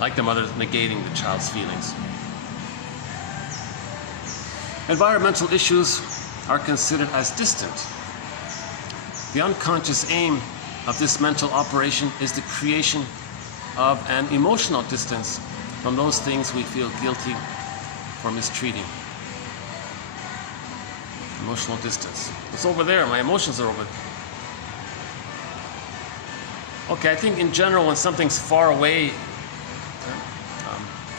Like the mother negating the child's feelings. Environmental issues are considered as distant. The unconscious aim of this mental operation is the creation of an emotional distance from those things we feel guilty for mistreating. Emotional distance. It's over there. My emotions are over there. Okay, I think in general when something's far away,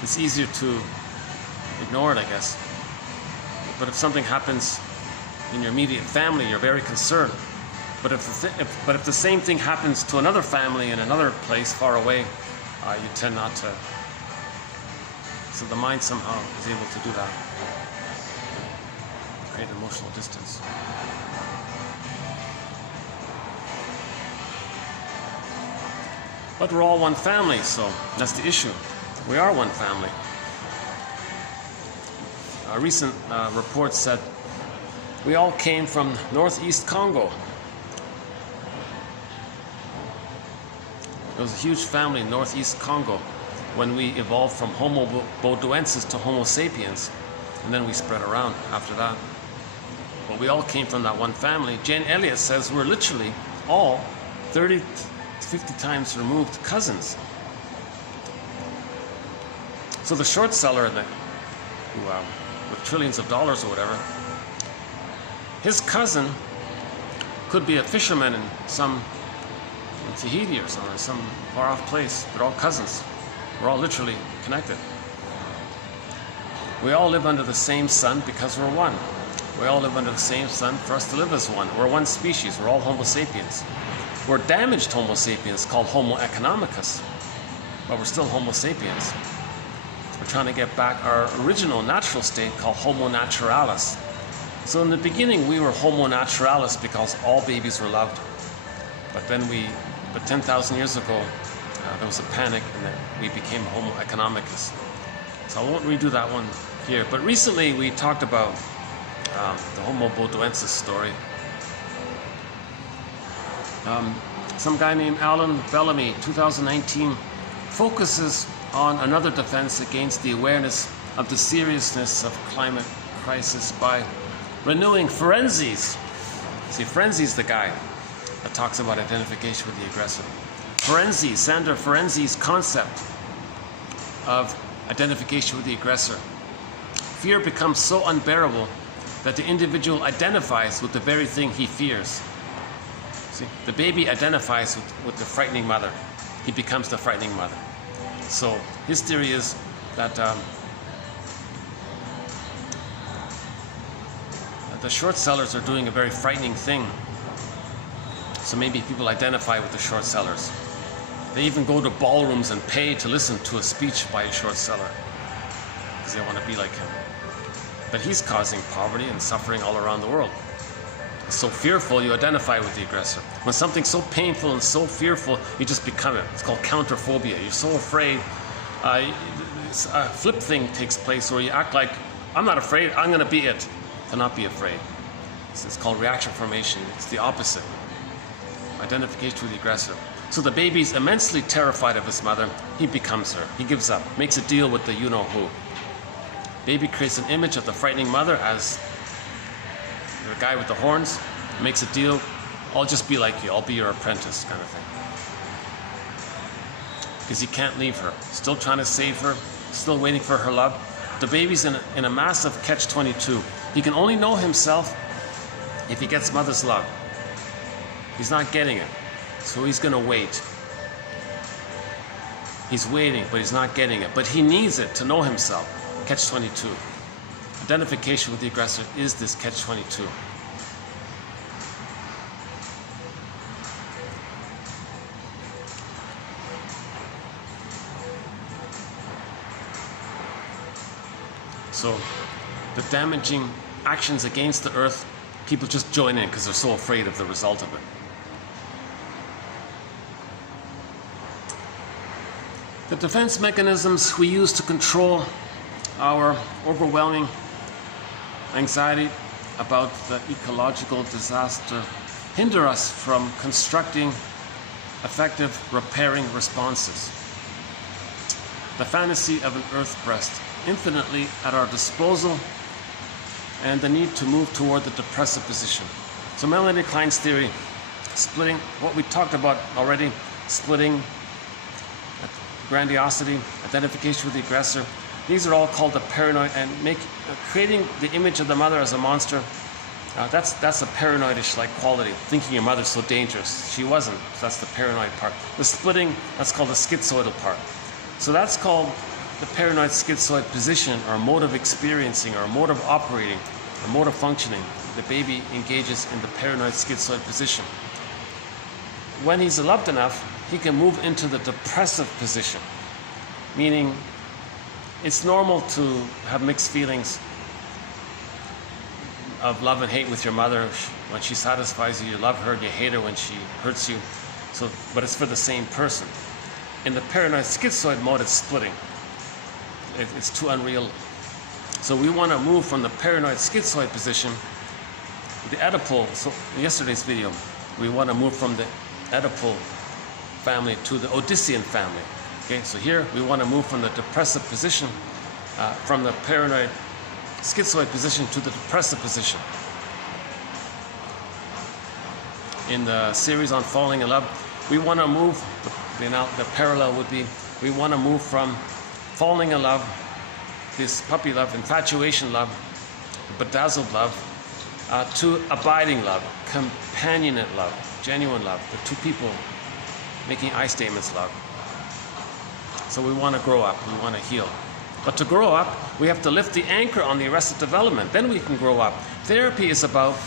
it's easier to ignore it, I guess. But if something happens in your immediate family, you're very concerned. But if the same thing happens to another family in another place far away, you tend not to. So the mind somehow is able to do that. Create emotional distance. But we're all one family, so that's the issue. We are one family. A recent report said we all came from northeast Congo. There was a huge family in northeast Congo when we evolved from Homo bodoensis to Homo sapiens, and then we spread around after that. But we all came from that one family. Jane Elliott says we're literally all 30 to 50 times removed cousins. So the short seller with trillions of dollars or whatever, his cousin could be a fisherman in Tahiti or somewhere, some far-off place. They're all cousins. We're all literally connected. We all live under the same sun because we're one. We all live under the same sun for us to live as one. We're one species. We're all Homo sapiens. We're damaged Homo sapiens called Homo economicus, but we're still Homo sapiens. We're trying to get back our original natural state called Homo naturalis. So in the beginning, we were Homo naturalis because all babies were loved. But 10,000 years ago, there was a panic and then we became Homo economicus. So I won't redo that one here. But recently we talked about the Homo bodoensis story. Some guy named Alan Bellamy, 2019, focuses on another defense against the awareness of the seriousness of climate crisis by renewing Ferenczi's. See, Ferenczi's the guy that talks about identification with the aggressor. Sandor Ferenczi's concept of identification with the aggressor. Fear becomes so unbearable that the individual identifies with the very thing he fears. See, the baby identifies with the frightening mother. He becomes the frightening mother. So his theory is that the short sellers are doing a very frightening thing. So maybe people identify with the short sellers. They even go to ballrooms and pay to listen to a speech by a short seller because they want to be like him. But he's causing poverty and suffering all around the world. It's so fearful, you identify with the aggressor. When something's so painful and so fearful, you just become it. It's called counterphobia. You're so afraid. A flip thing takes place where you act like, I'm not afraid, I'm going to be it. To not be afraid. It's called reaction formation. It's the opposite. Identification with the aggressor. So the baby's immensely terrified of his mother. He becomes her. He gives up. Makes a deal with the you-know-who. Baby creates an image of the frightening mother as the guy with the horns. Makes a deal. I'll just be like you. I'll be your apprentice kind of thing. Because he can't leave her. Still trying to save her. Still waiting for her love. The baby's in a massive catch-22. He can only know himself if he gets mother's love. He's not getting it. So he's going to wait. He's waiting, but he's not getting it. But he needs it to know himself. Catch-22. Identification with the aggressor is this catch-22. So the damaging actions against the earth, people just join in because they're so afraid of the result of it. The defense mechanisms we use to control our overwhelming anxiety about the ecological disaster hinder us from constructing effective repairing responses. The fantasy of an earth breast infinitely at our disposal and the need to move toward the depressive position. So Melanie Klein's theory, splitting what we talked about already, splitting, grandiosity, identification with the aggressor. These are all called the paranoid, and creating the image of the mother as a monster. That's a paranoidish like quality, thinking your mother's so dangerous. She wasn't. So that's the paranoid part. The splitting, that's called the schizoidal part. So that's called the paranoid schizoid position, or mode of experiencing, or mode of operating, or mode of functioning. The baby engages in the paranoid schizoid position. When he's loved enough, he can move into the depressive position, meaning it's normal to have mixed feelings of love and hate with your mother. When she satisfies you, you love her, and you hate her when she hurts you. So, but it's for the same person. In the paranoid schizoid mode, it's splitting. It's too unreal. So we want to move from the paranoid schizoid position, the Oedipal. So in yesterday's video, we want to move from the Oedipal family to the Odyssean family. Okay, so here we want to move from the depressive position, from the paranoid schizoid position to the depressive position. In the series on falling in love, we want to move, the parallel would be, we want to move from falling in love, this puppy love, infatuation love, bedazzled love, to abiding love, companionate love, genuine love, the two people making I statements love. So we want to grow up, we want to heal. But to grow up, we have to lift the anchor on the arrested development. Then we can grow up. Therapy is about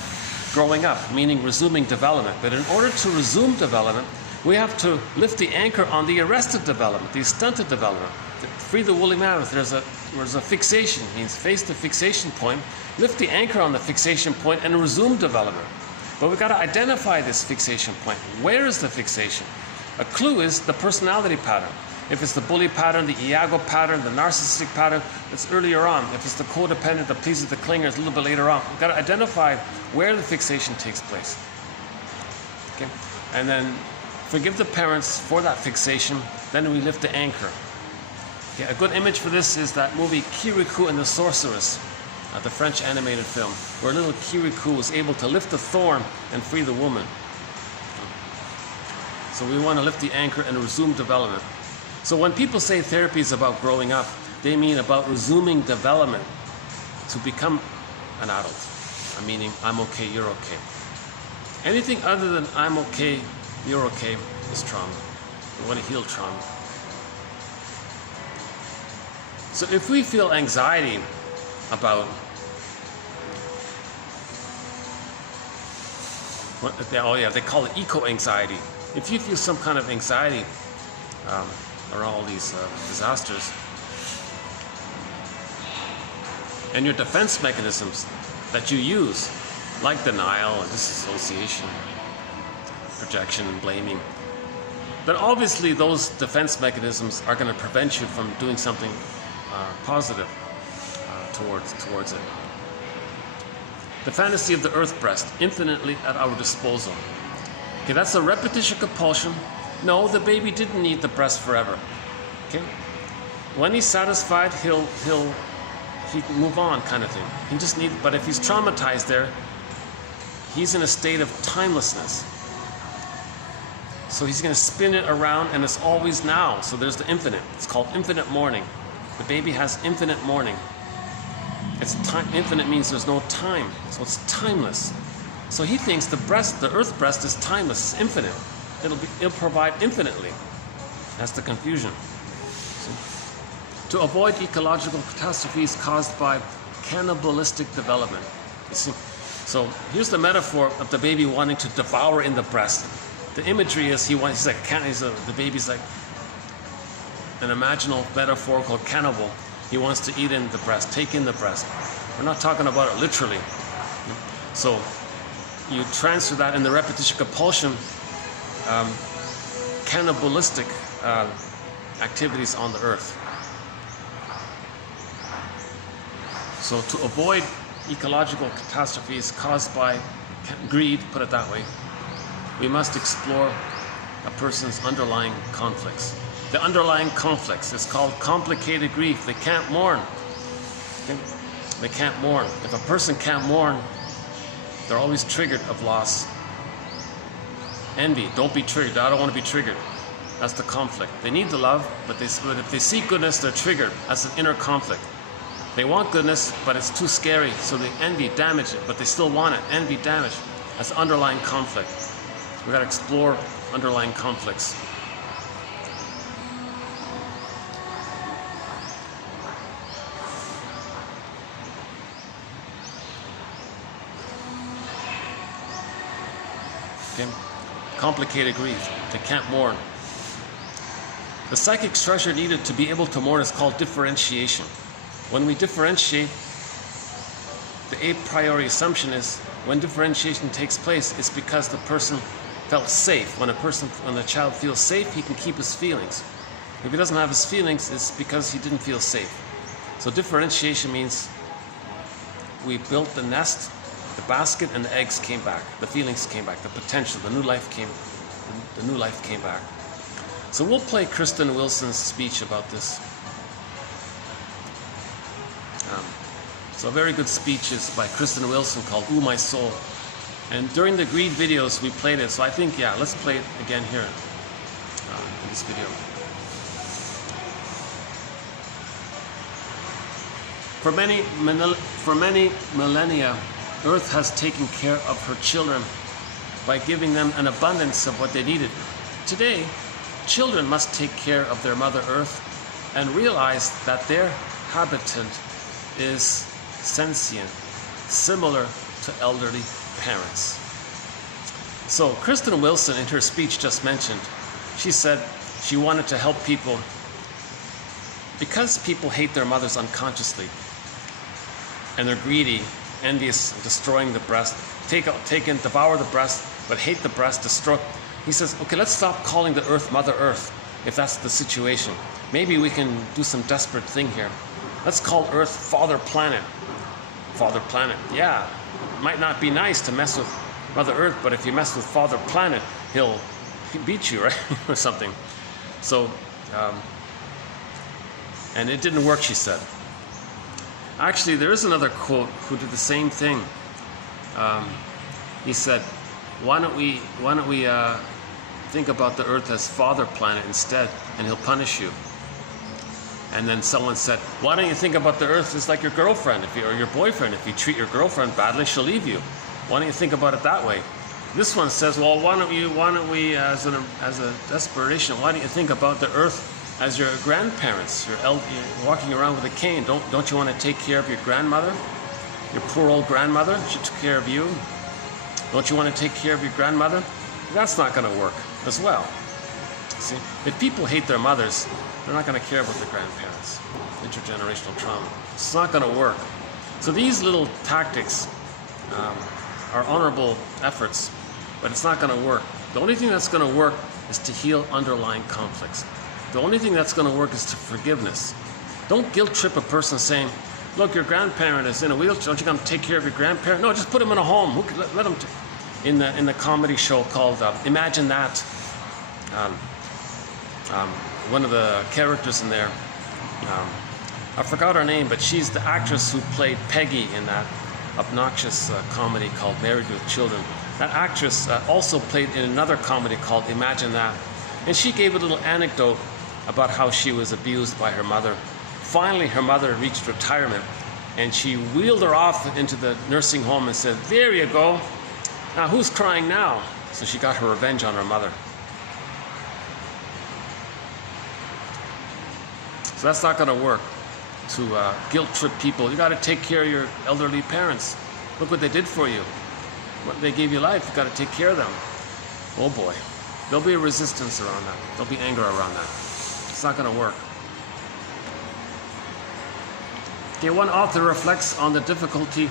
growing up, meaning resuming development. But in order to resume development, we have to lift the anchor on the arrested development, the stunted development. To free the woolly mammoth, there's a fixation, means face the fixation point, lift the anchor on the fixation point and resume development. But we've got to identify this fixation point. Where is the fixation? A clue is the personality pattern. If it's the bully pattern, the Iago pattern, the narcissistic pattern, it's earlier on. If it's the codependent, the pleaser, the clinger, it's a little bit later on. We've got to identify where the fixation takes place. Okay? And then forgive the parents for that fixation, then we lift the anchor. Okay, a good image for this is that movie Kirikou and the Sorceress, the French animated film, where little Kirikou was able to lift the thorn and free the woman. So we want to lift the anchor and resume development. So when people say therapy is about growing up, they mean about resuming development to become an adult. Meaning, I'm okay, you're okay. Anything other than I'm okay, you're okay is trauma. We want to heal trauma. So if we feel anxiety about they call it eco-anxiety. If you feel some kind of anxiety around all these disasters, and your defense mechanisms that you use, like denial and disassociation, projection and blaming, then obviously those defense mechanisms are going to prevent you from doing something positive towards it. The fantasy of the earth breast, infinitely at our disposal. Okay, that's a repetition compulsion. No, the baby didn't need the breast forever. Okay, when he's satisfied, he can move on, kind of thing. He just needs, but if he's traumatized there, he's in a state of timelessness. So he's going to spin it around, and it's always now. So there's the infinite. It's called infinite mourning. The baby has infinite mourning. It's time. Infinite means there's no time, so it's timeless. So he thinks the earth breast is timeless, it's infinite. It'll provide infinitely. That's the confusion. To avoid ecological catastrophes caused by cannibalistic development. You see? So here's the metaphor of the baby wanting to devour in the breast. The imagery is the baby's like an imaginal metaphorical cannibal. He wants to eat in the breast, take in the breast. We're not talking about it literally. So you transfer that in the repetition compulsion, cannibalistic activities on the earth. So to avoid ecological catastrophes caused by greed, put it that way, we must explore a person's underlying conflicts. The underlying conflicts is called complicated grief. They can't mourn. Okay? They can't mourn. If a person can't mourn, they're always triggered of loss. Envy, don't be triggered. I don't want to be triggered. That's the conflict. They need the love, but if they see goodness, they're triggered. That's an inner conflict. They want goodness, but it's too scary, so they envy, damage it, but they still want it. Envy, damage. That's underlying conflict. We've got to explore underlying conflicts. Okay. Complicated grief. They can't mourn. The psychic treasure needed to be able to mourn is called differentiation. When we differentiate, the a priori assumption is when differentiation takes place, it's because the person felt safe. When a child feels safe, he can keep his feelings. If he doesn't have his feelings, it's because he didn't feel safe. So differentiation means we built the nest, the basket, and the eggs came back. The feelings came back. The potential, the new life came back. So we'll play Kristen Wilson's speech about this. So a very good speech is by Kristen Wilson called "Ooh, My Soul." And during the greed videos, we played it. So I think, yeah, let's play it again here in this video. For many millennia, Earth has taken care of her children by giving them an abundance of what they needed. Today, children must take care of their Mother Earth and realize that their habitant is sentient, similar to elderly parents. So Kristen Wilson, in her speech just mentioned, she said she wanted to help people because people hate their mothers unconsciously and they're greedy, envious, destroying the breast, devour the breast, but hate the breast, destroy. He says, okay, let's stop calling the earth Mother Earth if that's the situation. Maybe we can do some desperate thing here. Let's call Earth Father Planet. Father Planet, yeah. It might not be nice to mess with Mother Earth, but if you mess with Father Planet, he'll beat you, right? Or something. So, and it didn't work, she said. Actually, there is another quote who did the same thing. He said, why don't we think about the Earth as Father Planet instead, and he'll punish you. And then someone said, why don't you think about the Earth as like your girlfriend or your boyfriend? If you treat your girlfriend badly, she'll leave you. Why don't you think about it that way? This one says, well, why don't we, as a desperation, why don't you think about the Earth as your grandparents? You're walking around with a cane. Don't you want to take care of your grandmother? Your poor old grandmother? She took care of you. Don't you want to take care of your grandmother? That's not going to work as well. See, if people hate their mothers, they're not going to care about their grandparents. Intergenerational trauma. It's not going to work. So these little tactics are honorable efforts, but it's not going to work. The only thing that's going to work is to heal underlying conflicts. The only thing that's going to work is to forgiveness. Don't guilt trip a person saying, look, your grandparent is in a wheelchair. Aren't you going to take care of your grandparent? No, just put him in a home. Let him. In the comedy show called Imagine That, one of the characters in there, I forgot her name, but she's the actress who played Peggy in that obnoxious comedy called Married with Children. That actress also played in another comedy called Imagine That. And she gave a little anecdote about how she was abused by her mother. Finally, her mother reached retirement, and she wheeled her off into the nursing home and said, there you go. Now, who's crying now? So she got her revenge on her mother. So that's not going to work, to guilt trip people. You got to take care of your elderly parents. Look what they did for you. They gave you life. You got to take care of them. Oh boy. There'll be a resistance around that. There'll be anger around that. It's not going to work. Okay, one author reflects on the difficulty.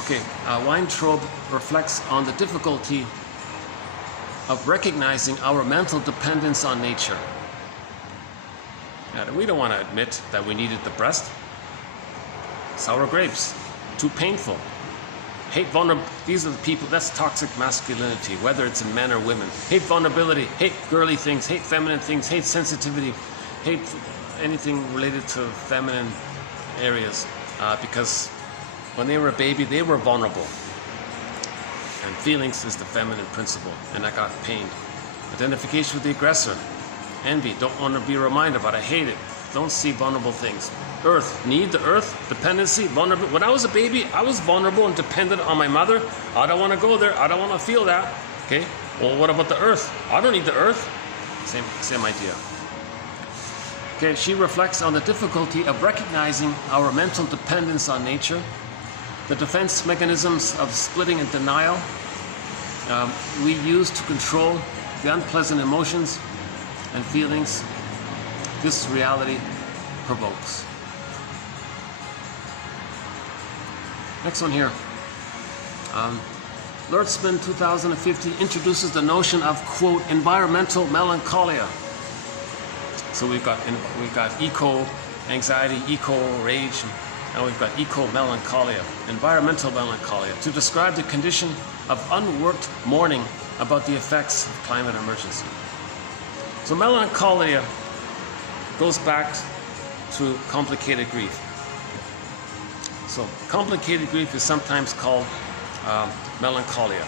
Okay, Weintrobe reflects on the difficulty of recognizing our mental dependence on nature. We don't want to admit that we needed the breast. Sour grapes, too painful. Hate vulnerability. These are the people, that's toxic masculinity, whether it's in men or women. Hate vulnerability, hate girly things, hate feminine things, hate sensitivity, hate anything related to feminine areas. Because when they were a baby, they were vulnerable. And feelings is the feminine principle, and I got pained. Identification with the aggressor. Envy, don't want to be reminded about it, I hate it. Don't see vulnerable things. Earth, need the earth, dependency, vulnerable. When I was a baby, I was vulnerable and dependent on my mother. I don't want to go there, I don't want to feel that. Okay, well, what about the earth? I don't need the earth. Same idea. Okay, she reflects on the difficulty of recognizing our mental dependence on nature, the defense mechanisms of splitting and denial we use to control the unpleasant emotions and feelings this reality provokes. Next one here. Lertzman, 2050, introduces the notion of, quote, environmental melancholia. So we've got eco-anxiety, eco-rage, and we've got eco-melancholia, environmental melancholia, to describe the condition of unworked mourning about the effects of climate emergency. So melancholia goes back to complicated grief. So complicated grief is sometimes called melancholia.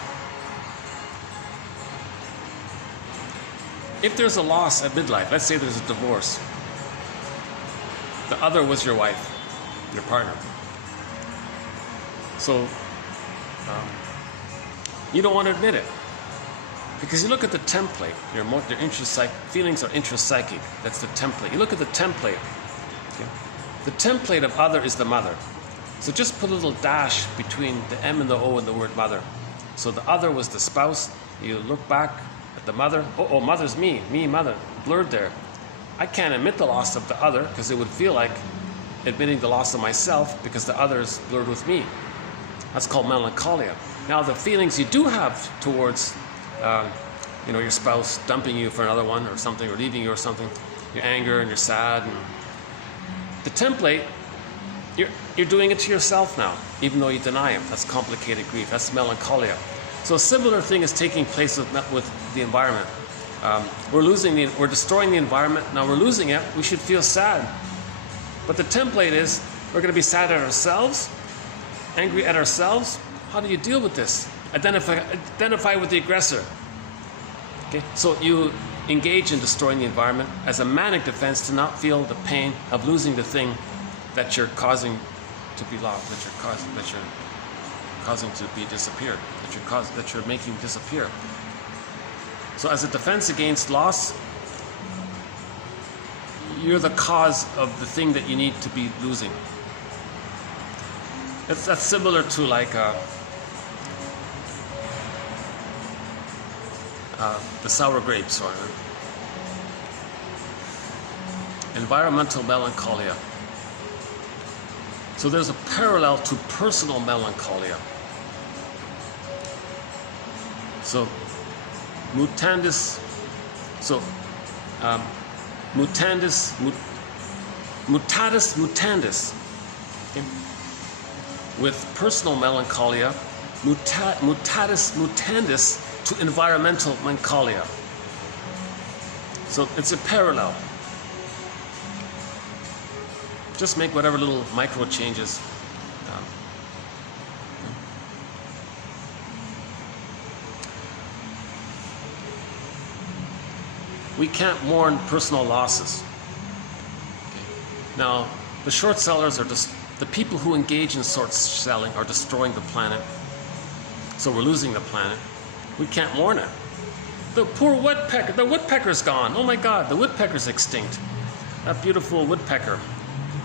If there's a loss at midlife, let's say there's a divorce, the other was your wife, your partner. So you don't want to admit it, because you look at the template. Your feelings are intrapsychic. That's the template. You look at the template. Okay? The template of other is the mother. So just put a little dash between the M and the O in the word mother. So the other was the spouse. You look back at the mother. Oh, mother's me, mother, blurred there. I can't admit the loss of the other because it would feel like admitting the loss of myself because the other is blurred with me. That's called melancholia. Now the feelings you do have towards your spouse dumping you for another one or something, or leaving you or something, your anger and you're sad. And the template, you're doing it to yourself now, even though you deny it. That's complicated grief. That's melancholia. So a similar thing is taking place with the environment. We're destroying the environment. Now we're losing it. We should feel sad. But the template is we're going to be sad at ourselves, angry at ourselves. How do you deal with this? Identify with the aggressor. Okay? So you engage in destroying the environment as a manic defense to not feel the pain of losing the thing that you're causing to be lost, that you're causing to be disappeared, that you're making disappear. So as a defense against loss, you're the cause of the thing that you need to be losing. That's similar to like the sour grapes or environmental melancholia. So there's a parallel to personal melancholia. So mutatis mutandis. Okay? With personal melancholia, mutatis mutandis to environmental melancholia. So it's a parallel. Just make whatever little micro changes. We can't mourn personal losses. Okay. Now, the short sellers are just the people who engage in short selling are destroying the planet. So we're losing the planet. We can't mourn it. The poor woodpecker. The woodpecker's gone. Oh my God, the woodpecker's extinct. That beautiful woodpecker.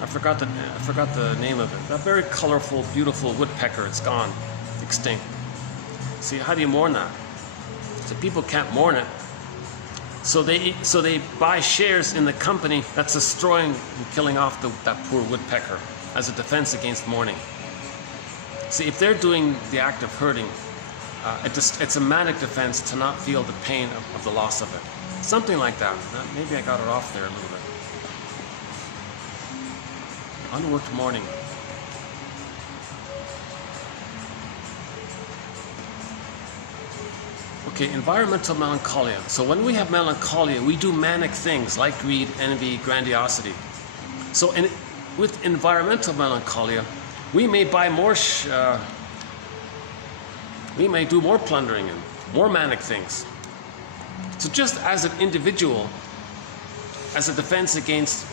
I forgot the name of it. That very colorful, beautiful woodpecker. It's gone, extinct. See, how do you mourn that? So people can't mourn it. So they buy shares in the company that's destroying and killing off that poor woodpecker as a defense against mourning. See, if they're doing the act of hurting, it's a manic defense to not feel the pain of the loss of it. Something like that. Maybe I got it off there a little bit. Unworked mourning. Okay, environmental melancholia. So when we have melancholia, we do manic things like greed, envy, grandiosity. So with environmental melancholia, we may buy more, we may do more plundering and more manic things. So just as an individual, as a defense against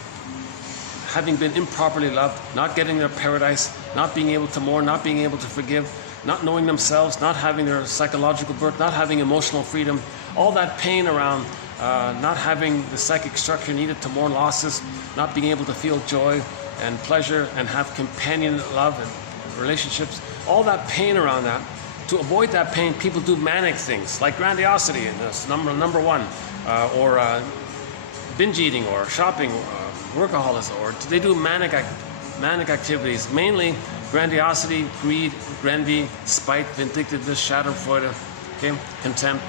having been improperly loved, not getting their paradise, not being able to mourn, not being able to forgive, not knowing themselves, not having their psychological birth, not having emotional freedom, all that pain around not having the psychic structure needed to mourn losses, not being able to feel joy and pleasure and have companion love and relationships, all that pain around that. To avoid that pain, people do manic things like grandiosity, and that's number one, or binge eating, or shopping, workaholism, or they do manic activities, mainly Grandiosity, greed, envy, spite, vindictiveness, schadenfreude, okay? Contempt,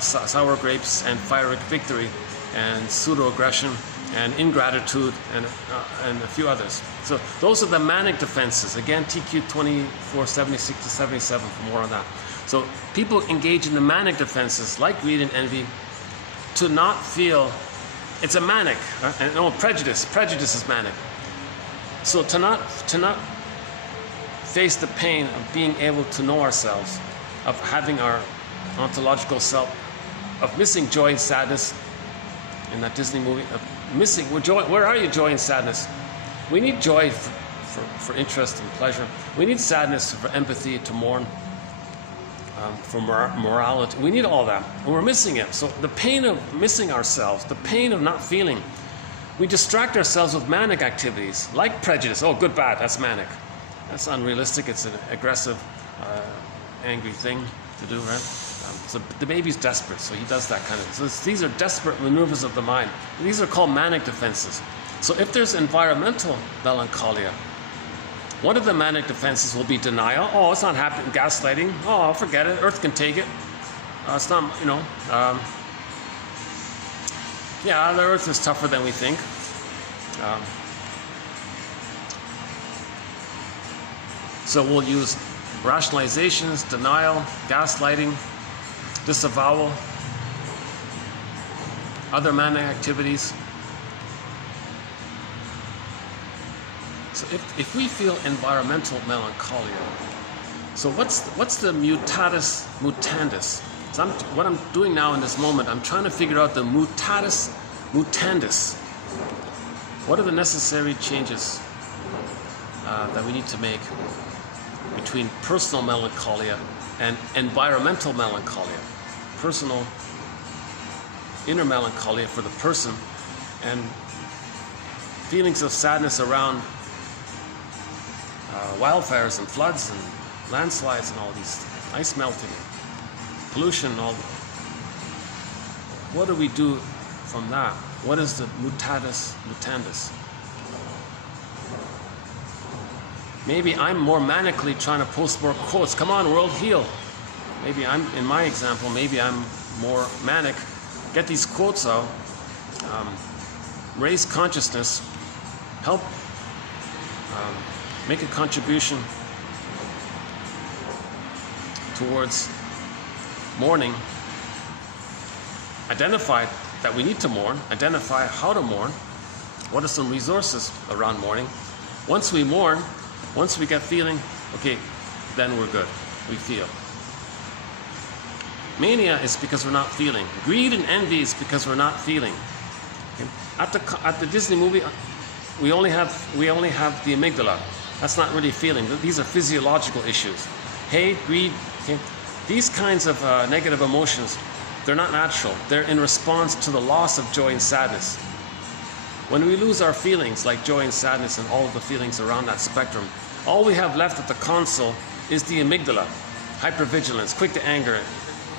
sour grapes, and fiery victory, and pseudo-aggression, and ingratitude, and a few others. So those are the manic defenses. Again, TQ 2476 to 77 for more on that. So people engage in the manic defenses, like greed and envy, to not feel, it's a manic, and no, prejudice is manic. So to not face the pain of being able to know ourselves, of having our ontological self, of missing joy and sadness in that Disney movie, of missing, where are you, joy and sadness? We need joy for interest and pleasure. We need sadness for empathy, to mourn, for morality. We need all that, and we're missing it. So the pain of missing ourselves, the pain of not feeling, we distract ourselves with manic activities, like prejudice. Oh, good, bad, that's manic. That's unrealistic. It's an aggressive, angry thing to do, right? So the baby's desperate, so he does that kind of thing. So these are desperate maneuvers of the mind. These are called manic defenses. So if there's environmental melancholia, one of the manic defenses will be denial. Oh, it's not happening. Gaslighting. Oh, I'll forget it. Earth can take it. It's not, yeah, the Earth is tougher than we think. So we'll use rationalizations, denial, gaslighting, disavowal, other manic activities. So if we feel environmental melancholia, so what's the mutatis mutandis? So what I'm doing now in this moment, I'm trying to figure out the mutatis mutandis. What are the necessary changes that we need to make between personal melancholia and environmental melancholia? Personal, inner melancholia for the person, and feelings of sadness around wildfires and floods and landslides and all these, ice melting, pollution, all. What do we do from that? What is the mutatis mutandis? Maybe I'm more manically trying to post more quotes. Come on, world, heal. Maybe I'm, in my example, maybe I'm more manic. Get these quotes out. Raise consciousness. Help make a contribution towards mourning. Identify that we need to mourn. Identify how to mourn. What are some resources around mourning? Once we mourn, once we get feeling, okay, then we're good. We feel. Mania is because we're not feeling. Greed and envy is because we're not feeling. Okay? At the Disney movie, we only have the amygdala. That's not really feeling. These are physiological issues. Hate, greed, okay? These kinds of negative emotions, they're not natural. They're in response to the loss of joy and sadness. When we lose our feelings, like joy and sadness and all of the feelings around that spectrum, all we have left at the console is the amygdala. Hypervigilance, quick to anger,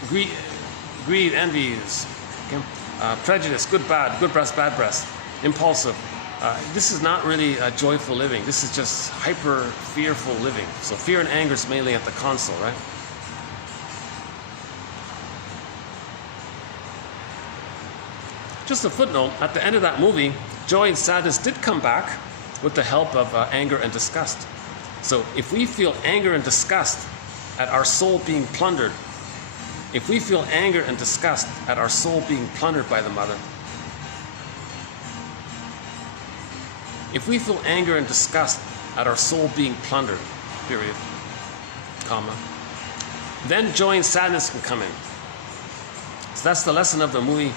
greed, envy, okay? Prejudice, good breast, bad breast, impulsive. This is not really joyful living. This is just hyper fearful living. So fear and anger is mainly at the console, right? Just a footnote, at the end of that movie, joy and sadness did come back with the help of anger and disgust. So if we feel anger and disgust at our soul being plundered, if we feel anger and disgust at our soul being plundered by the mother, if we feel anger and disgust at our soul being plundered, period, comma, then joy and sadness can come in. So that's the lesson of the movie,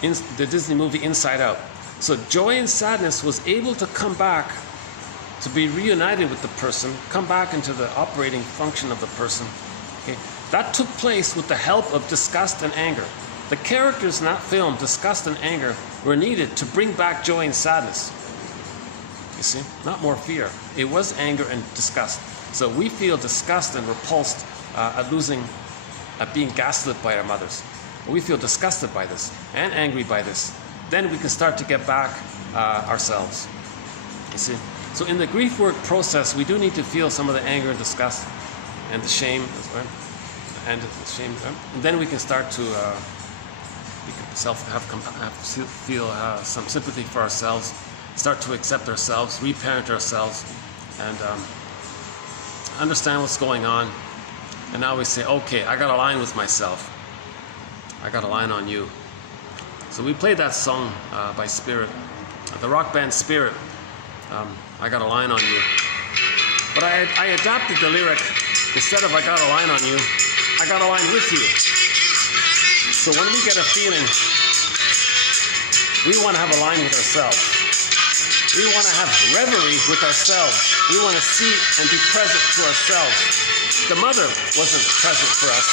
the Disney movie Inside Out. So joy and sadness was able to come back, to be reunited with the person, come back into the operating function of the person. Okay? That took place with the help of disgust and anger. The characters in that film, disgust and anger, were needed to bring back joy and sadness. You see? Not more fear. It was anger and disgust. So we feel disgust and repulsed at being gaslit by our mothers. We feel disgusted by this and angry by this. Then we can start to get back ourselves. You see? So in the grief work process, we do need to feel some of the anger and disgust and the shame as well. And the shame, and then we can start to feel some sympathy for ourselves, start to accept ourselves, reparent ourselves, and understand what's going on. And now we say, okay, I got a line with myself. I got a line on you. So we played that song by Spirit, the rock band Spirit. I got a line on you. But I adapted the lyric. Instead of I got a line on you, I got a line with you. So when we get a feeling, we want to have a line with ourselves. We want to have reverie with ourselves. We want to see and be present to ourselves. The mother wasn't present for us.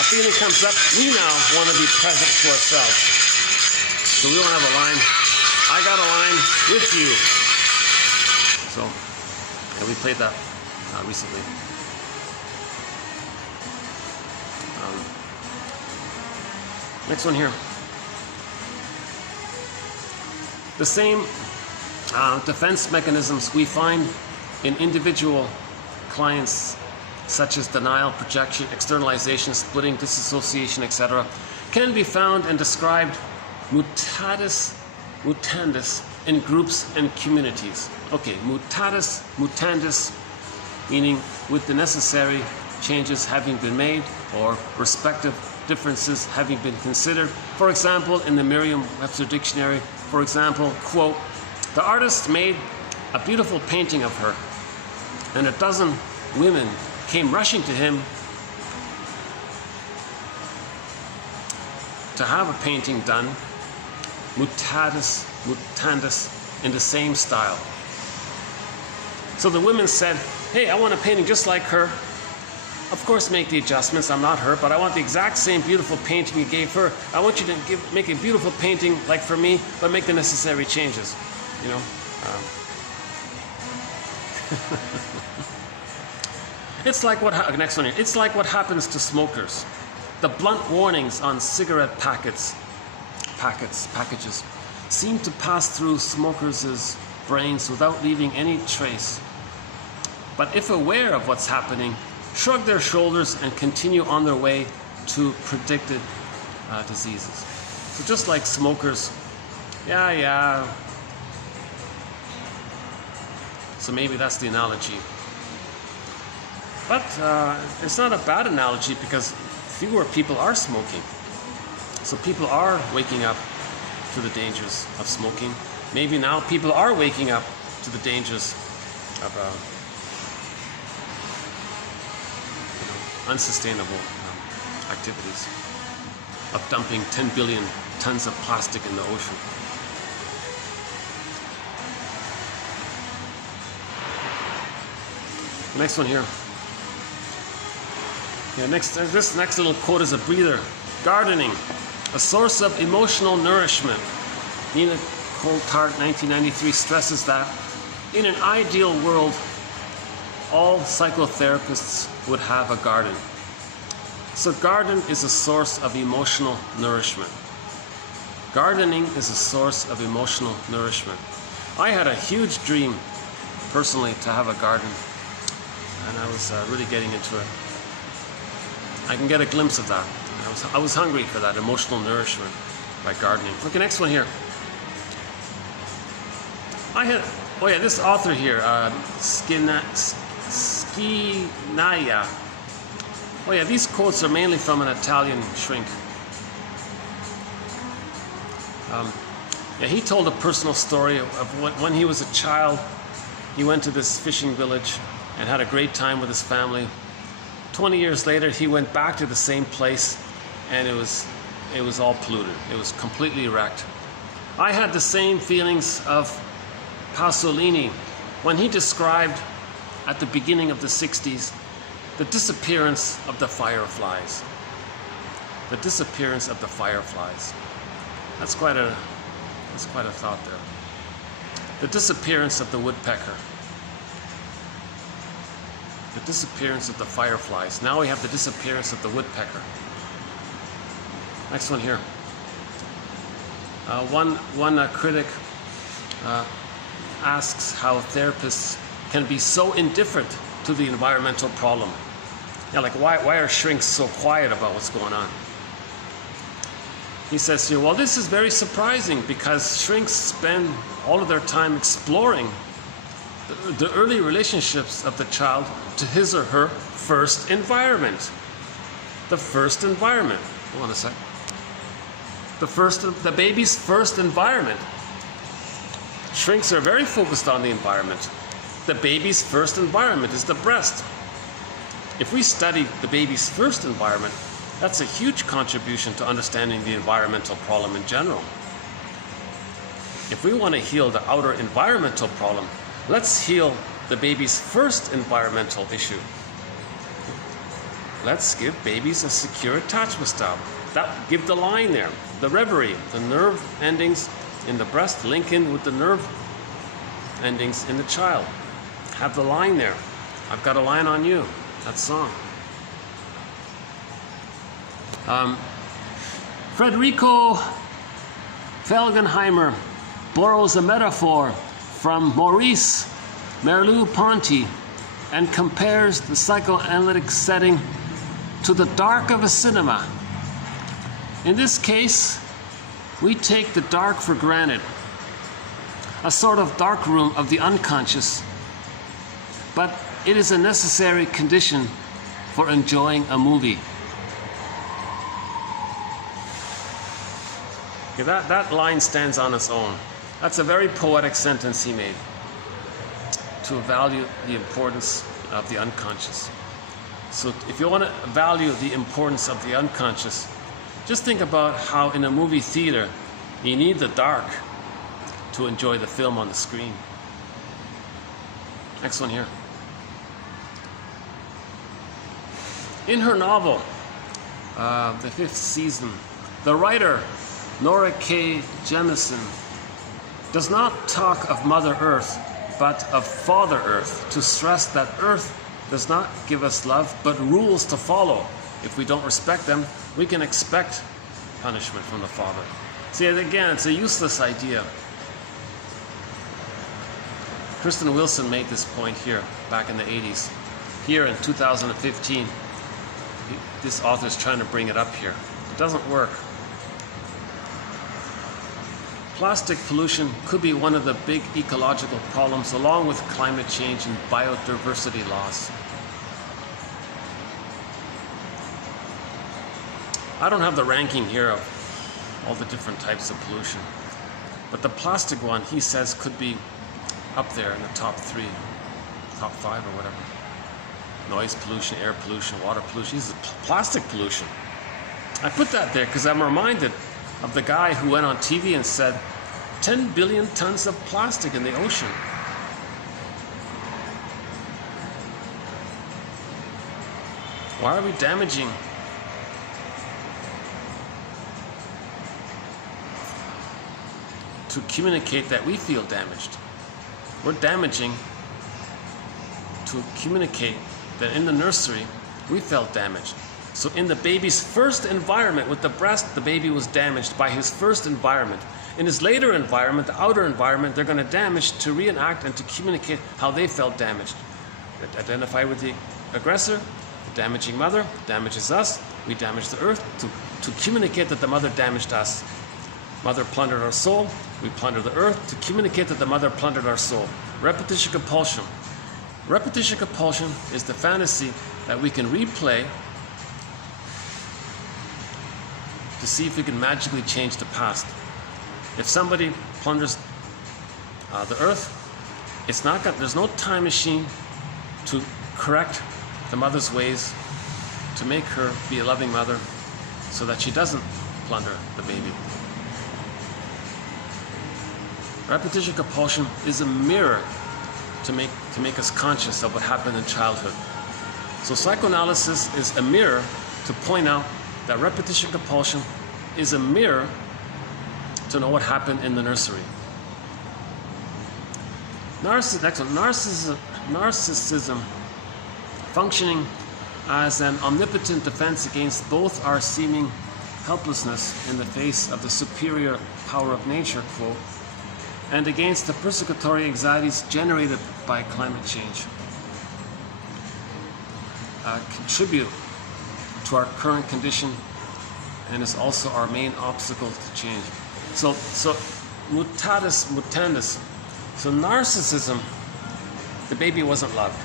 A feeling comes up, we now want to be present to ourselves. So we want to have a line. I got a line with you. So, yeah, we played that recently. Next one here. The same defense mechanisms we find in individual clients, such as denial, projection, externalization, splitting, disassociation, etc., can be found and described mutatis mutandis in groups and communities. Okay, mutatis mutandis, meaning with the necessary changes having been made or respective differences having been considered. For example, in the Merriam-Webster dictionary, for example, quote, the artist made a beautiful painting of her, and a dozen women came rushing to him to have a painting done, mutatis mutandis, in the same style. So the women said, hey, I want a painting just like her. Of course, make the adjustments. I'm not her, but I want the exact same beautiful painting you gave her. I want you to make a beautiful painting like for me, but make the necessary changes. You know. It's like what next one here. It's like what happens to smokers. The blunt warnings on cigarette packages, seem to pass through smokers' brains without leaving any trace. But if aware of what's happening, shrug their shoulders and continue on their way to predicted diseases. So just like smokers, yeah. So maybe that's the analogy. But it's not a bad analogy because fewer people are smoking. So people are waking up to the dangers of smoking. Maybe now people are waking up to the dangers of unsustainable activities, of dumping 10 billion tons of plastic in the ocean. Next one here. Yeah, this next little quote is a breather. Gardening, a source of emotional nourishment. Nina Coulthard, 1993, stresses that in an ideal world, all psychotherapists would have a garden. So garden is a source of emotional nourishment. Gardening is a source of emotional nourishment. I had a huge dream, personally, to have a garden, and I was really getting into it. I can get a glimpse of that. I was hungry for that emotional nourishment by gardening. Okay, next one here. This author here, Skinaya. Oh yeah, these quotes are mainly from an Italian shrink. He told a personal story of when he was a child. He went to this fishing village and had a great time with his family. 20 years later, he went back to the same place, and it was all polluted. It was completely wrecked. I had the same feelings of Pasolini when he described at the beginning of the 60s the disappearance of the fireflies. The disappearance of the fireflies. That's quite a thought there. The disappearance of the woodpecker. The disappearance of the fireflies. Now we have the disappearance of the woodpecker. Next one here. One critic asks how therapists can be so indifferent to the environmental problem. Yeah, like why are shrinks so quiet about what's going on? He says here, well, this is very surprising because shrinks spend all of their time exploring the early relationships of the child to his or her first environment. The first environment. Hold on a sec. The baby's first environment. Shrinks are very focused on the environment. The baby's first environment is the breast. If we study the baby's first environment, that's a huge contribution to understanding the environmental problem in general. If we want to heal the outer environmental problem, let's heal the baby's first environmental issue. Let's give babies a secure attachment style. Give the line there, the reverie, the nerve endings in the breast link in with the nerve endings in the child. Have the line there. I've got a line on you. That song. Federico Felgenheimer borrows a metaphor from Maurice Merleau-Ponty and compares the psychoanalytic setting to the dark of a cinema. In this case, we take the dark for granted, a sort of dark room of the unconscious, but it is a necessary condition for enjoying a movie. Okay, that line stands on its own. That's a very poetic sentence he made, to value the importance of the unconscious. So if you want to value the importance of the unconscious, just think about how in a movie theater you need the dark to enjoy the film on the screen. Next one here. In her novel, The Fifth Season, the writer Nora K. Jemisin does not talk of Mother Earth, but of Father Earth, to stress that Earth does not give us love, but rules to follow. If we don't respect them, we can expect punishment from the Father. See, again, it's a useless idea. Kristen Wilson made this point here back in the 80s. Here in 2015, this author's trying to bring it up here. It doesn't work. Plastic pollution could be one of the big ecological problems, along with climate change and biodiversity loss. I don't have the ranking here of all the different types of pollution, but the plastic one, he says, could be up there in the top 3, top 5 or whatever. Noise pollution, air pollution, water pollution. This is plastic pollution. I put that there because I'm reminded of the guy who went on TV and said 10 billion tons of plastic in the ocean. Why are we damaging to communicate that we feel damaged? We're damaging to communicate that in the nursery we felt damaged. So in the baby's first environment with the breast, the baby was damaged by his first environment. In his later environment, the outer environment, they're going to damage to reenact and to communicate how they felt damaged. They identify with the aggressor, the damaging mother damages us, we damage the earth to communicate that the mother damaged us. Mother plundered our soul, we plunder the earth to communicate that the mother plundered our soul. Repetition compulsion. Repetition compulsion is the fantasy that we can replay to see if we can magically change the past. If somebody plunders the earth, there's no time machine to correct the mother's ways, to make her be a loving mother so that she doesn't plunder the baby. Repetition compulsion is a mirror to make us conscious of what happened in childhood. So psychoanalysis is a mirror to point out that repetition compulsion is a mirror to know what happened in the nursery. Next one, narcissism functioning as an omnipotent defense against both our seeming helplessness in the face of the superior power of nature, quote, and against the persecutory anxieties generated by climate change. Contribute to our current condition and is also our main obstacle to change. So mutatis mutandis. So narcissism, the baby wasn't loved.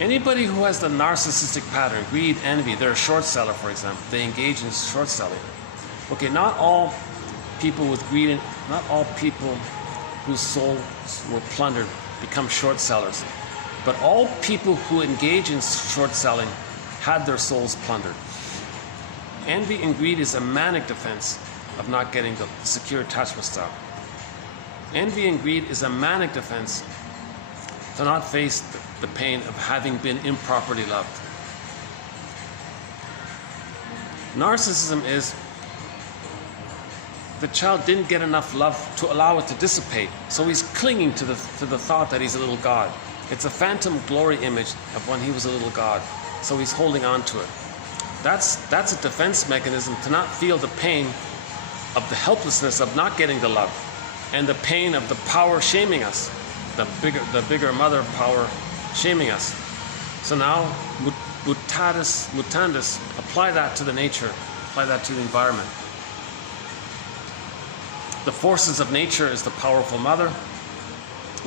Anybody who has the narcissistic pattern, greed, envy, they're a short seller, for example. They engage in short selling. Okay, not all people with greed, not all people whose souls were plundered become short sellers. But all people who engage in short selling had their souls plundered. Envy and greed is a manic defense of not getting the secure attachment style. Envy and greed is a manic defense to not face the pain of having been improperly loved. Narcissism is the child didn't get enough love to allow it to dissipate, so he's clinging to the thought that he's a little god. It's a phantom glory image of when he was a little god, so he's holding on to it. That's a defense mechanism to not feel the pain of the helplessness of not getting the love, and the pain of the power shaming us, the bigger mother power shaming us. So now, mutatis mutandis, apply that to the nature, apply that to the environment. The forces of nature is the powerful mother.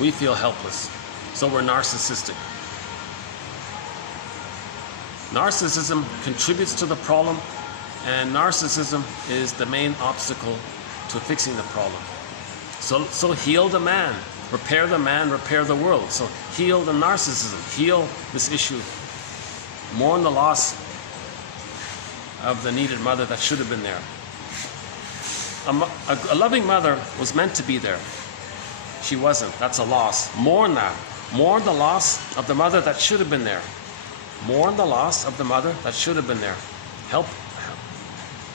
We feel helpless, so we're narcissistic. Narcissism contributes to the problem, and narcissism is the main obstacle to fixing the problem. So heal the man, repair the world. So heal the narcissism, heal this issue, mourn the loss of the needed mother that should have been there. A loving mother was meant to be there. She wasn't. That's a loss. Mourn that. Mourn the loss of the mother that should have been there. Mourn the loss of the mother that should have been there. Help.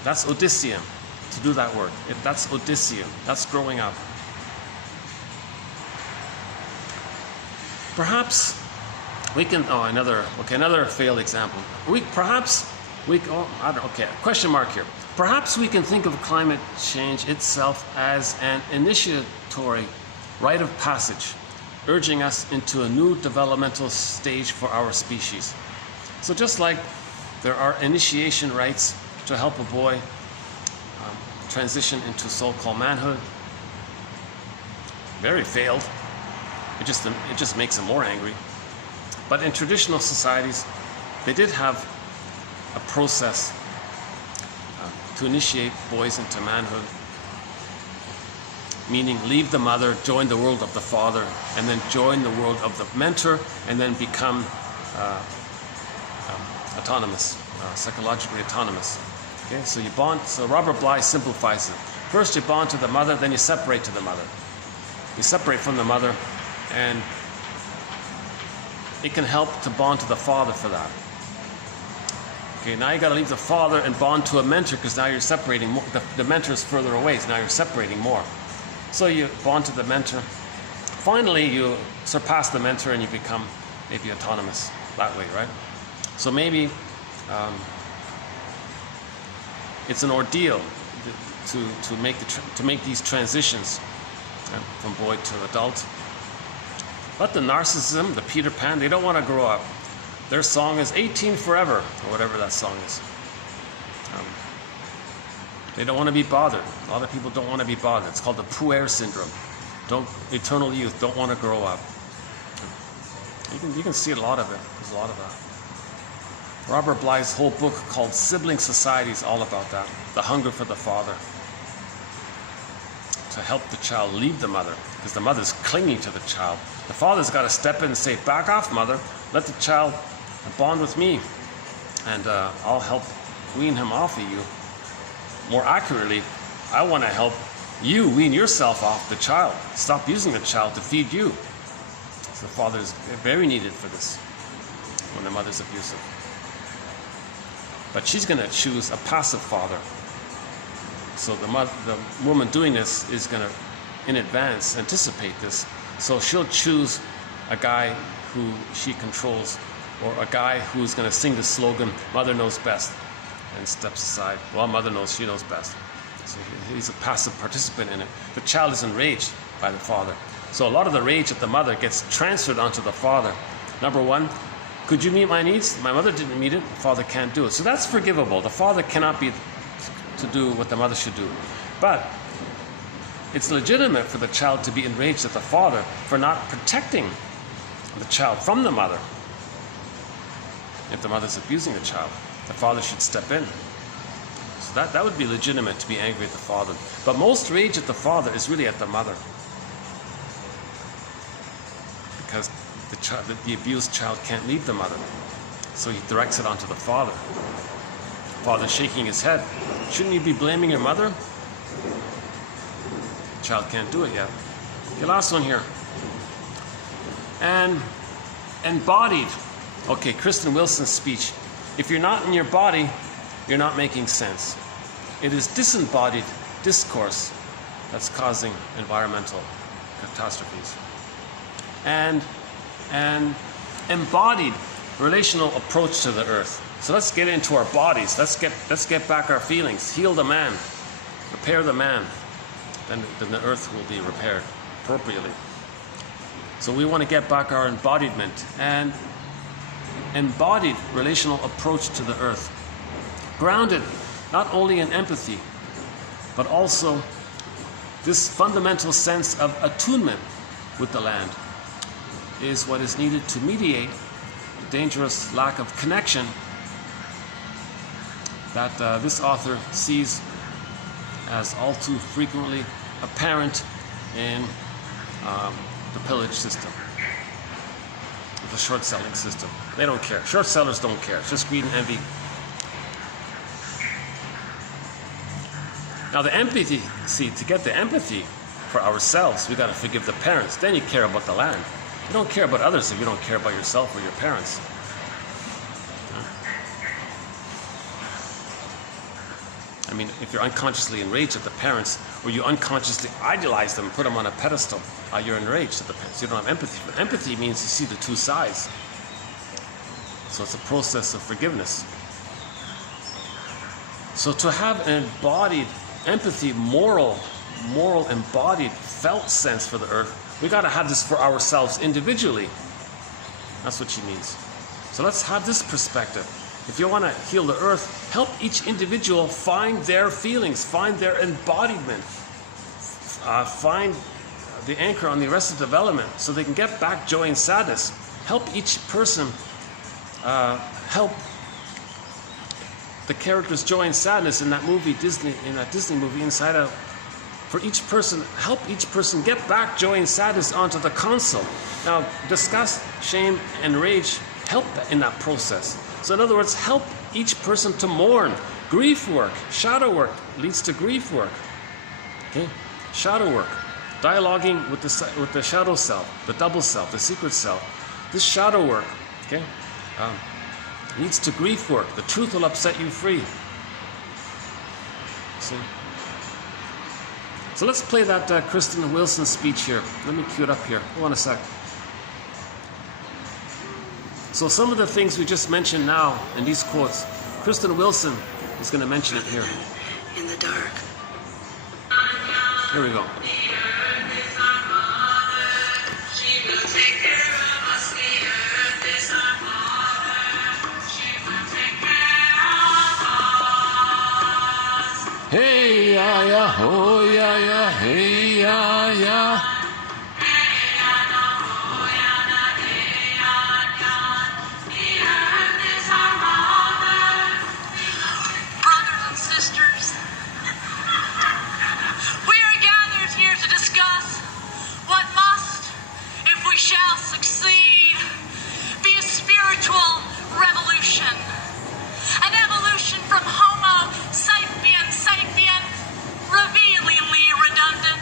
That's Odysseum, to do that work. That's Odysseum. That's growing up. Perhaps we can, another failed example. Question mark here. Perhaps we can think of climate change itself as an initiatory rite of passage, urging us into a new developmental stage for our species. So just like there are initiation rites to help a boy transition into so-called manhood, very failed. It just makes him more angry. But in traditional societies, they did have a process to initiate boys into manhood, meaning leave the mother, join the world of the father, and then join the world of the mentor, and then become autonomous, psychologically autonomous. Okay, so you bond. So Robert Bly simplifies it. First you bond to the mother, then you separate to the mother. You separate from the mother, and it can help to bond to the father for that. Okay, now you got to leave the father and bond to a mentor, because now you're separating more. The mentor is further away, so now you're separating more. So you bond to the mentor. Finally, you surpass the mentor and you become maybe autonomous that way, right? So maybe it's an ordeal to make these transitions from boy to adult. But the narcissism, the Peter Pan, they don't want to grow up. Their song is 18 forever, or whatever that song is. They don't want to be bothered. A lot of people don't want to be bothered. It's called the puer syndrome. Eternal youth, don't want to grow up. You can see a lot of it. There's a lot of that. Robert Bly's whole book called Sibling Society is all about that. The hunger for the father. To help the child leave the mother, because the mother's clinging to the child. The father's got to step in and say, back off, mother. Let the child bond with me, and I'll help wean him off of you. More accurately, I want to help you wean yourself off the child. Stop using the child to feed you. So the father is very needed for this when the mother's abusive. But she's going to choose a passive father. So the woman doing this is going to, in advance, anticipate this. So she'll choose a guy who she controls, or a guy who's going to sing the slogan, "Mother knows best," and steps aside. Well, mother knows, she knows best. So he's a passive participant in it. The child is enraged by the father. So a lot of the rage of the mother gets transferred onto the father. Number one, could you meet my needs? My mother didn't meet it, the father can't do it. So that's forgivable. The father cannot be to do what the mother should do. But it's legitimate for the child to be enraged at the father for not protecting the child from the mother. If the mother's abusing the child, the father should step in. So that would be legitimate to be angry at the father. But most rage at the father is really at the mother. Because the abused child can't leave the mother. So he directs it onto the father. The father's shaking his head. Shouldn't you be blaming your mother? The child can't do it yet. Okay, last one here. And embodied. Okay, Kristen Wilson's speech. If you're not in your body, you're not making sense. It is disembodied discourse that's causing environmental catastrophes. And embodied relational approach to the earth. So let's get into our bodies. Let's get back our feelings. Heal the man. Repair the man. Then the earth will be repaired appropriately. So we want to get back our embodiment and embodied relational approach to the earth. Grounded not only in empathy, but also this fundamental sense of attunement with the land is what is needed to mediate the dangerous lack of connection that this author sees as all too frequently apparent in the pillage system, the short selling system. They don't care. Short sellers don't care. It's just greed and envy. Now the empathy, see, to get the empathy for ourselves, we got to forgive the parents. Then you care about the land. You don't care about others if you don't care about yourself or your parents. I mean, if you're unconsciously enraged at the parents, or you unconsciously idolize them, put them on a pedestal, you're enraged at the parents. You don't have empathy. But empathy means you see the two sides. So it's a process of forgiveness. So to have an embodied empathy, moral embodied, felt sense for the earth, we got to have this for ourselves individually. That's what she means. So let's have this perspective. If you want to heal the earth, help each individual find their feelings, find their embodiment, find the anchor on the arrested development so they can get back joy and sadness. Help each person help the character's joy and sadness in that movie, Disney movie, Inside Out. For each person, help each person get back joy and sadness onto the console. Now, disgust, shame, and rage help in that process. So in other words, help each person to mourn. Grief work, shadow work leads to grief work. Okay, shadow work, dialoguing with the shadow self, the double self, the secret self. This shadow work, okay, leads to grief work. The truth will upset you free. See? So let's play that Kristen Wilson speech here. Let me cue it up here. Hold on a sec. So some of the things we just mentioned now in these quotes, Kristen Wilson is going to mention it here. In the dark. Here we go. Hey ya ya ho ya ya hey ya ya. Brothers and sisters, we are gathered here to discuss what must, if we shall succeed, be a spiritual revolution. An evolution from Homo sapiens sapien, revealingly redundant,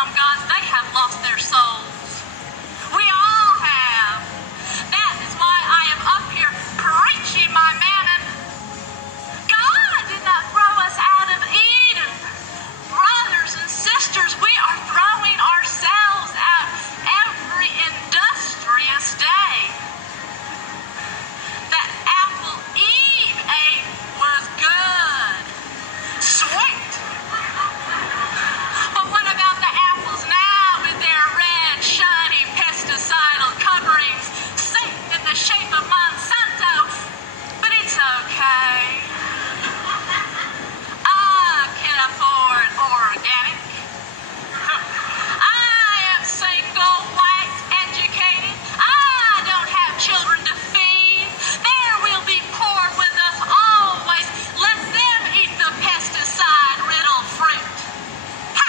some gods, they have lost their souls. We all have. That is why I am up here preaching my mammon. God did not throw us out of Eden. Brothers and sisters, we are throwing ourselves out every industrious day. That apple Eve ate was good, sweet. But what about the apples now with their red, shiny, pesticidal coverings, safe in the shape of Monsanto? But it's okay. I can afford organic. I am single, white, educated. I don't have children to feed. There will be poor with us always. Let them eat the pesticide-riddled fruit. Ha!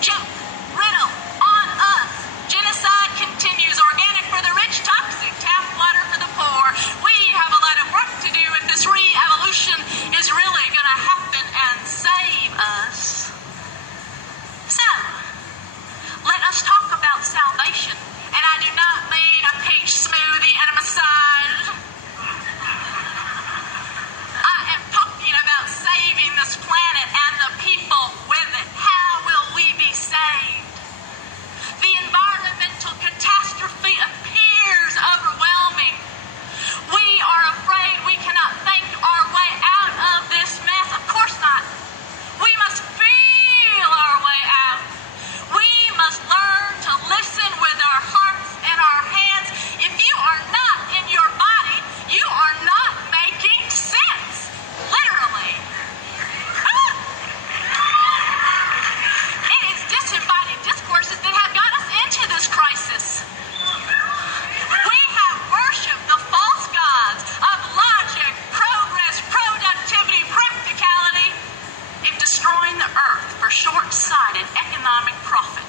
Joke, riddle, on us. Genocide continues. Organic for the rich, toxic tap water for the poor. We have a lot of work to do if this re-evolution is really going to happen and save us. So, let us talk about salvation. And I do not mean a peach smoothie and a massage. I am talking about saving this planet and the people with it. How will we be saved? The environmental catastrophe appears overwhelming. We are afraid we cannot think our way out of this mess. Of course not. We must feel our way out. We must learn to listen with our hearts and our hands. If you are not in your body, you are not making sense. Literally. It is disembodied discourses that have got us into this crisis. We have worshipped the false gods of logic, progress, productivity, practicality. If destroying the earth for short-sighted economic profit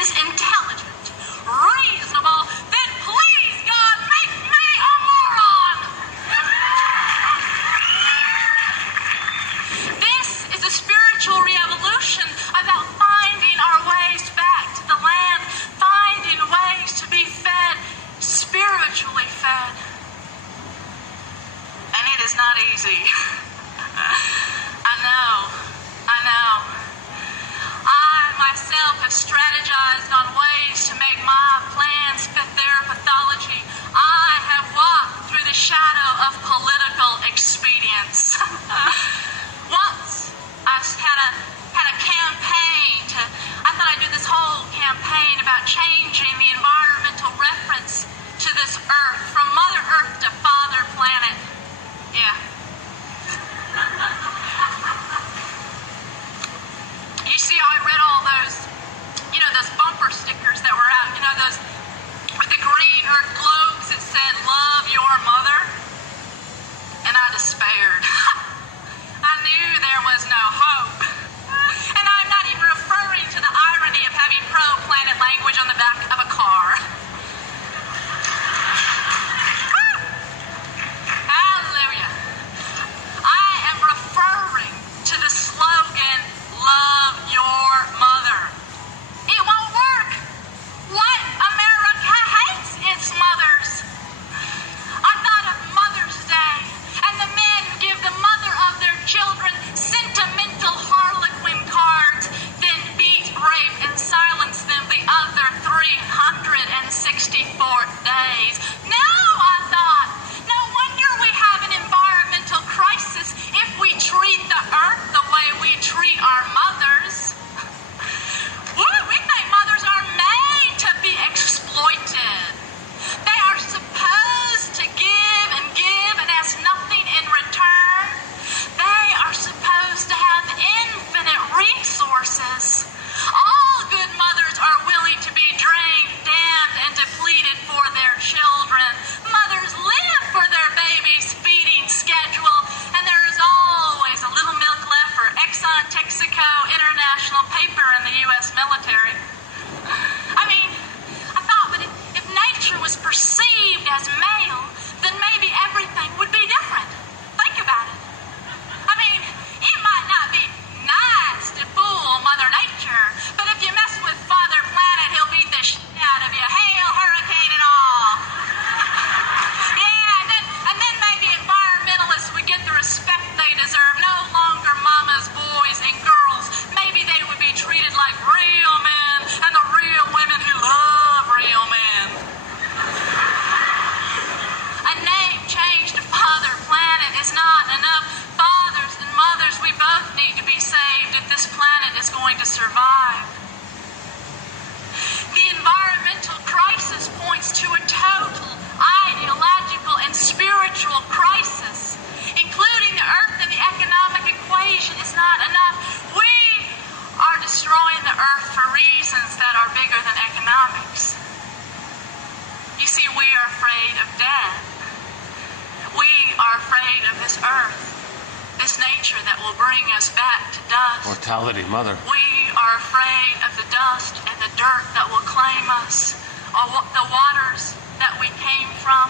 is intelligent, reasonable, then please, God, make me a moron! This is a spiritual revolution about finding our ways back to the land, finding ways to be fed, spiritually fed. And it is not easy. I know. I myself have strategized on ways to make my plans fit their pathology. I have walked through the shadow of political expedience. Once I had a campaign I thought I'd do this whole campaign about changing the environmental reference to this earth, from Mother Earth to Father Planet. Yeah. You see, I read all those, those bumper stickers that were out, those with the green earth globes that said, "Love your mother." And I despaired. I knew there was no hope. And I'm not even referring to the irony of having pro-planet language on the back of a car. Hallelujah. I am referring to the slogan, "Love your mother." It won't work. What America hates its mother. going to survive. The environmental crisis points to a total ideological and spiritual crisis. Including the earth in the economic equation is not enough. We are destroying the earth for reasons that are bigger than economics. You see, we are afraid of death. We are afraid of this earth, this nature that will bring us back to dust. Mortality, mother. We are afraid of the dust and the dirt that will claim us, or the waters that we came from,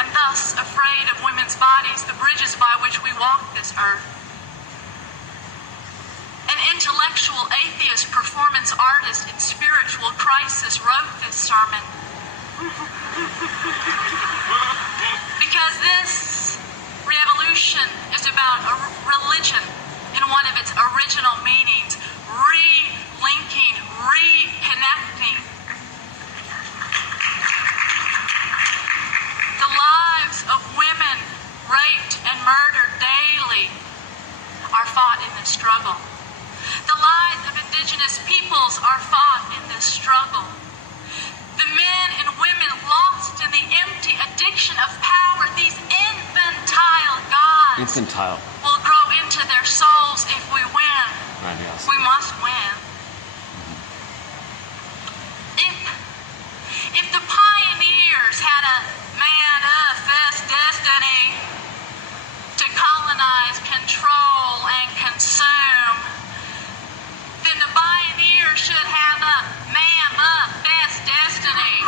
and thus afraid of women's bodies, the bridges by which we walk this earth. An intellectual atheist, performance artist in spiritual crisis wrote this sermon. Because this revolution is about a religion in one of its original meanings, re-linking, reconnecting. The lives of women raped and murdered daily are fought in this struggle. The lives of indigenous peoples are fought in this struggle. The men and women lost in the empty addiction of power, these infantile gods, will grow into their souls if we win. Right, yes. We must win. If the pioneers had a manifest destiny to colonize, control, and consume, then the pioneers should have a manifest destiny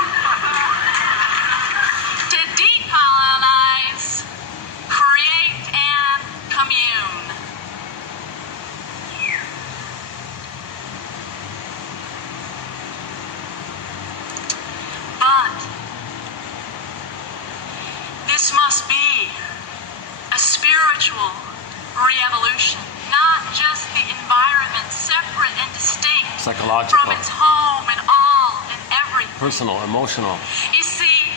to decolonize, create, and commune. But this must be a spiritual revolution, not just the environment, separate and distinct Psychological. from its home and all and everything. Personal, emotional. You see,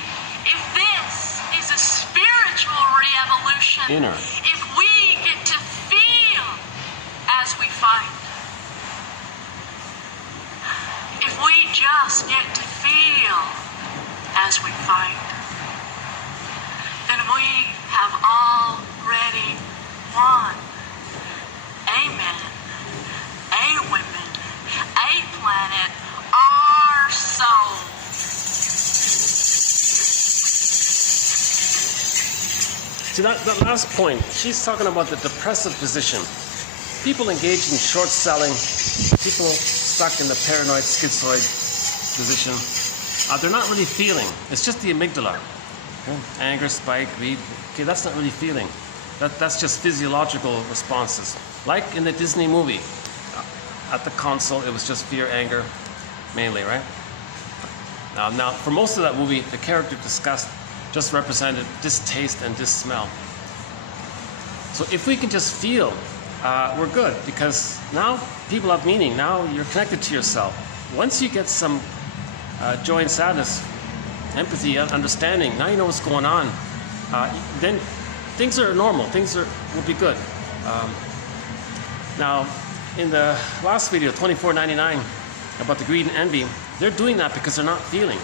if this is a spiritual revolution, Inner. if we get to feel as we fight, if we just get to feel as we fight, then we have already won. Amen. A women, a planet, our soul. See, that last point, she's talking about the depressive position. People engaged in short selling, people stuck in the paranoid schizoid position, they're not really feeling. It's just the amygdala. Okay? Anger, spite, greed. Okay, that's not really feeling. That's just physiological responses. Like in the Disney movie, at the console, it was just fear, anger, mainly, right? Now, for most of that movie, the character disgust just represented distaste and dissmell. So if we can just feel, we're good, because now people have meaning. Now you're connected to yourself. Once you get some joy and sadness, empathy, understanding, now you know what's going on, then things are normal. Things will be good. Now, in the last video, 2499, about the greed and envy, they're doing that because they're not feeling.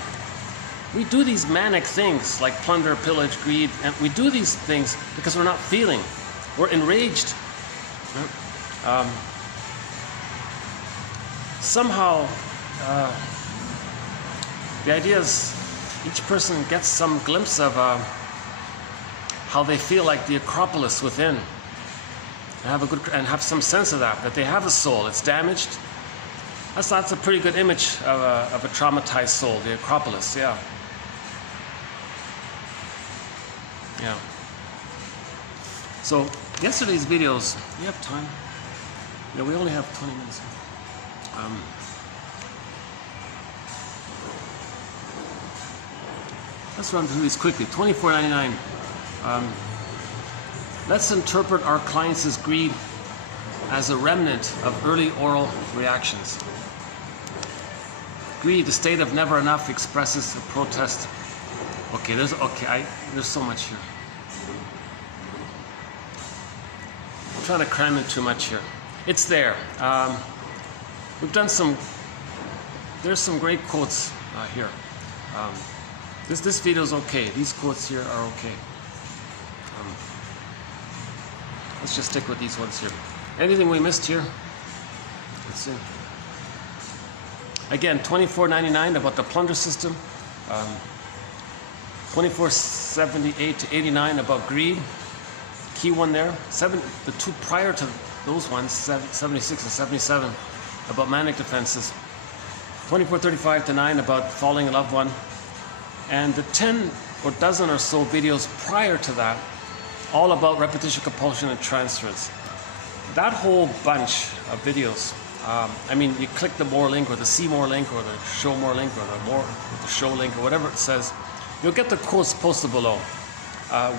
We do these manic things like plunder, pillage, greed, and we do these things because we're not feeling. We're enraged. Somehow, the idea is each person gets some glimpse of how they feel like the Acropolis within, and have some sense of that they have a soul. It's damaged. That's a pretty good image of a traumatized soul, the Acropolis. Yeah. So yesterday's videos, we have time. Yeah, we only have 20 minutes. Let's run through these quickly. 2499. Let's interpret our clients' greed as a remnant of early oral reactions. Greed, the state of never enough, expresses a protest. Okay, there's so much here. I'm trying to cram in too much here. It's there. We've done some, there's some great quotes here. This video is okay. These quotes here are okay. Let's just stick with these ones here. Anything we missed here? Let's see. Again, 24.99 about the plunder system. 24.78 to 89 about greed. Key one there. The two prior to those ones, 76 and 77, about manic defenses. 24.35 to 9 about falling a loved one. And the 10 or dozen or so videos prior to that, all about repetition, compulsion, and transference. That whole bunch of videos, I mean, you click the more link or the see more link or the show more link or the show link or whatever it says, you'll get the quotes posted below.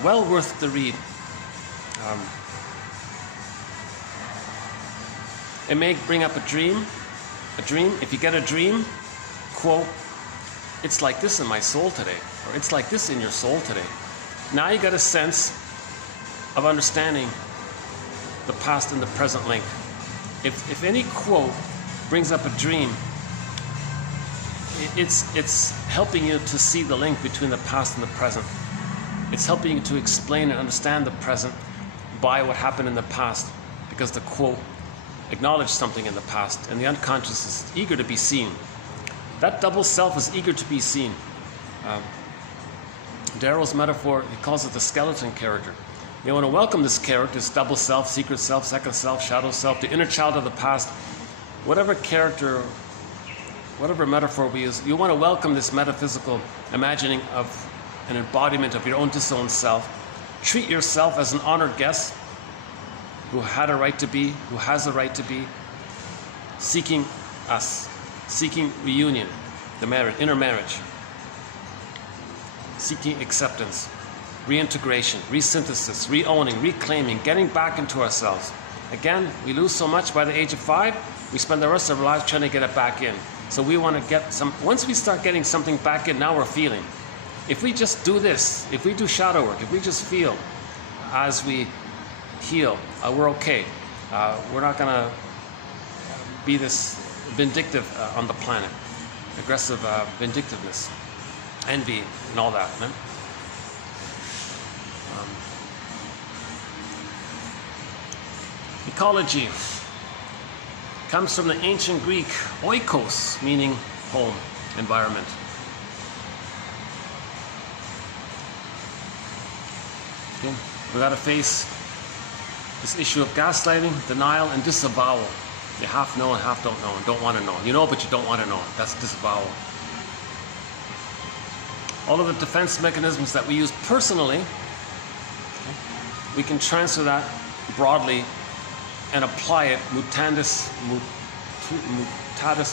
Well worth the read. It may bring up a dream. If you get a dream, quote, "It's like this in my soul today," or "It's like this in your soul today." Now you get a sense of understanding the past and the present link. If any quote brings up a dream, it's helping you to see the link between the past and the present. It's helping you to explain and understand the present by what happened in the past, because the quote acknowledged something in the past, and the unconscious is eager to be seen. That double self is eager to be seen. Darrow's metaphor, he calls it the skeleton character. You want to welcome this character, this double self, secret self, second self, shadow self, the inner child of the past. Whatever character, whatever metaphor we use, you want to welcome this metaphysical imagining of an embodiment of your own disowned self. Treat yourself as an honored guest who had a right to be, who has a right to be, seeking us, seeking reunion, the marriage, inner marriage, seeking acceptance, reintegration, resynthesis, re-owning, reclaiming, getting back into ourselves. Again, we lose so much by the age of 5, we spend the rest of our lives trying to get it back in. So we want to get some, once we start getting something back in, now we're feeling. If we just do this, if we do shadow work, if we just feel as we heal, we're okay. We're not going to be this vindictive on the planet, aggressive vindictiveness, envy, and all that. Man. Ecology comes from the ancient Greek oikos, meaning home, environment. Okay. We got to face this issue of gaslighting, denial, and disavowal. You half know and half don't know and don't want to know. You know, but you don't want to know. That's disavowal. All of the defense mechanisms that we use personally, okay, we can transfer that broadly and apply it mutatis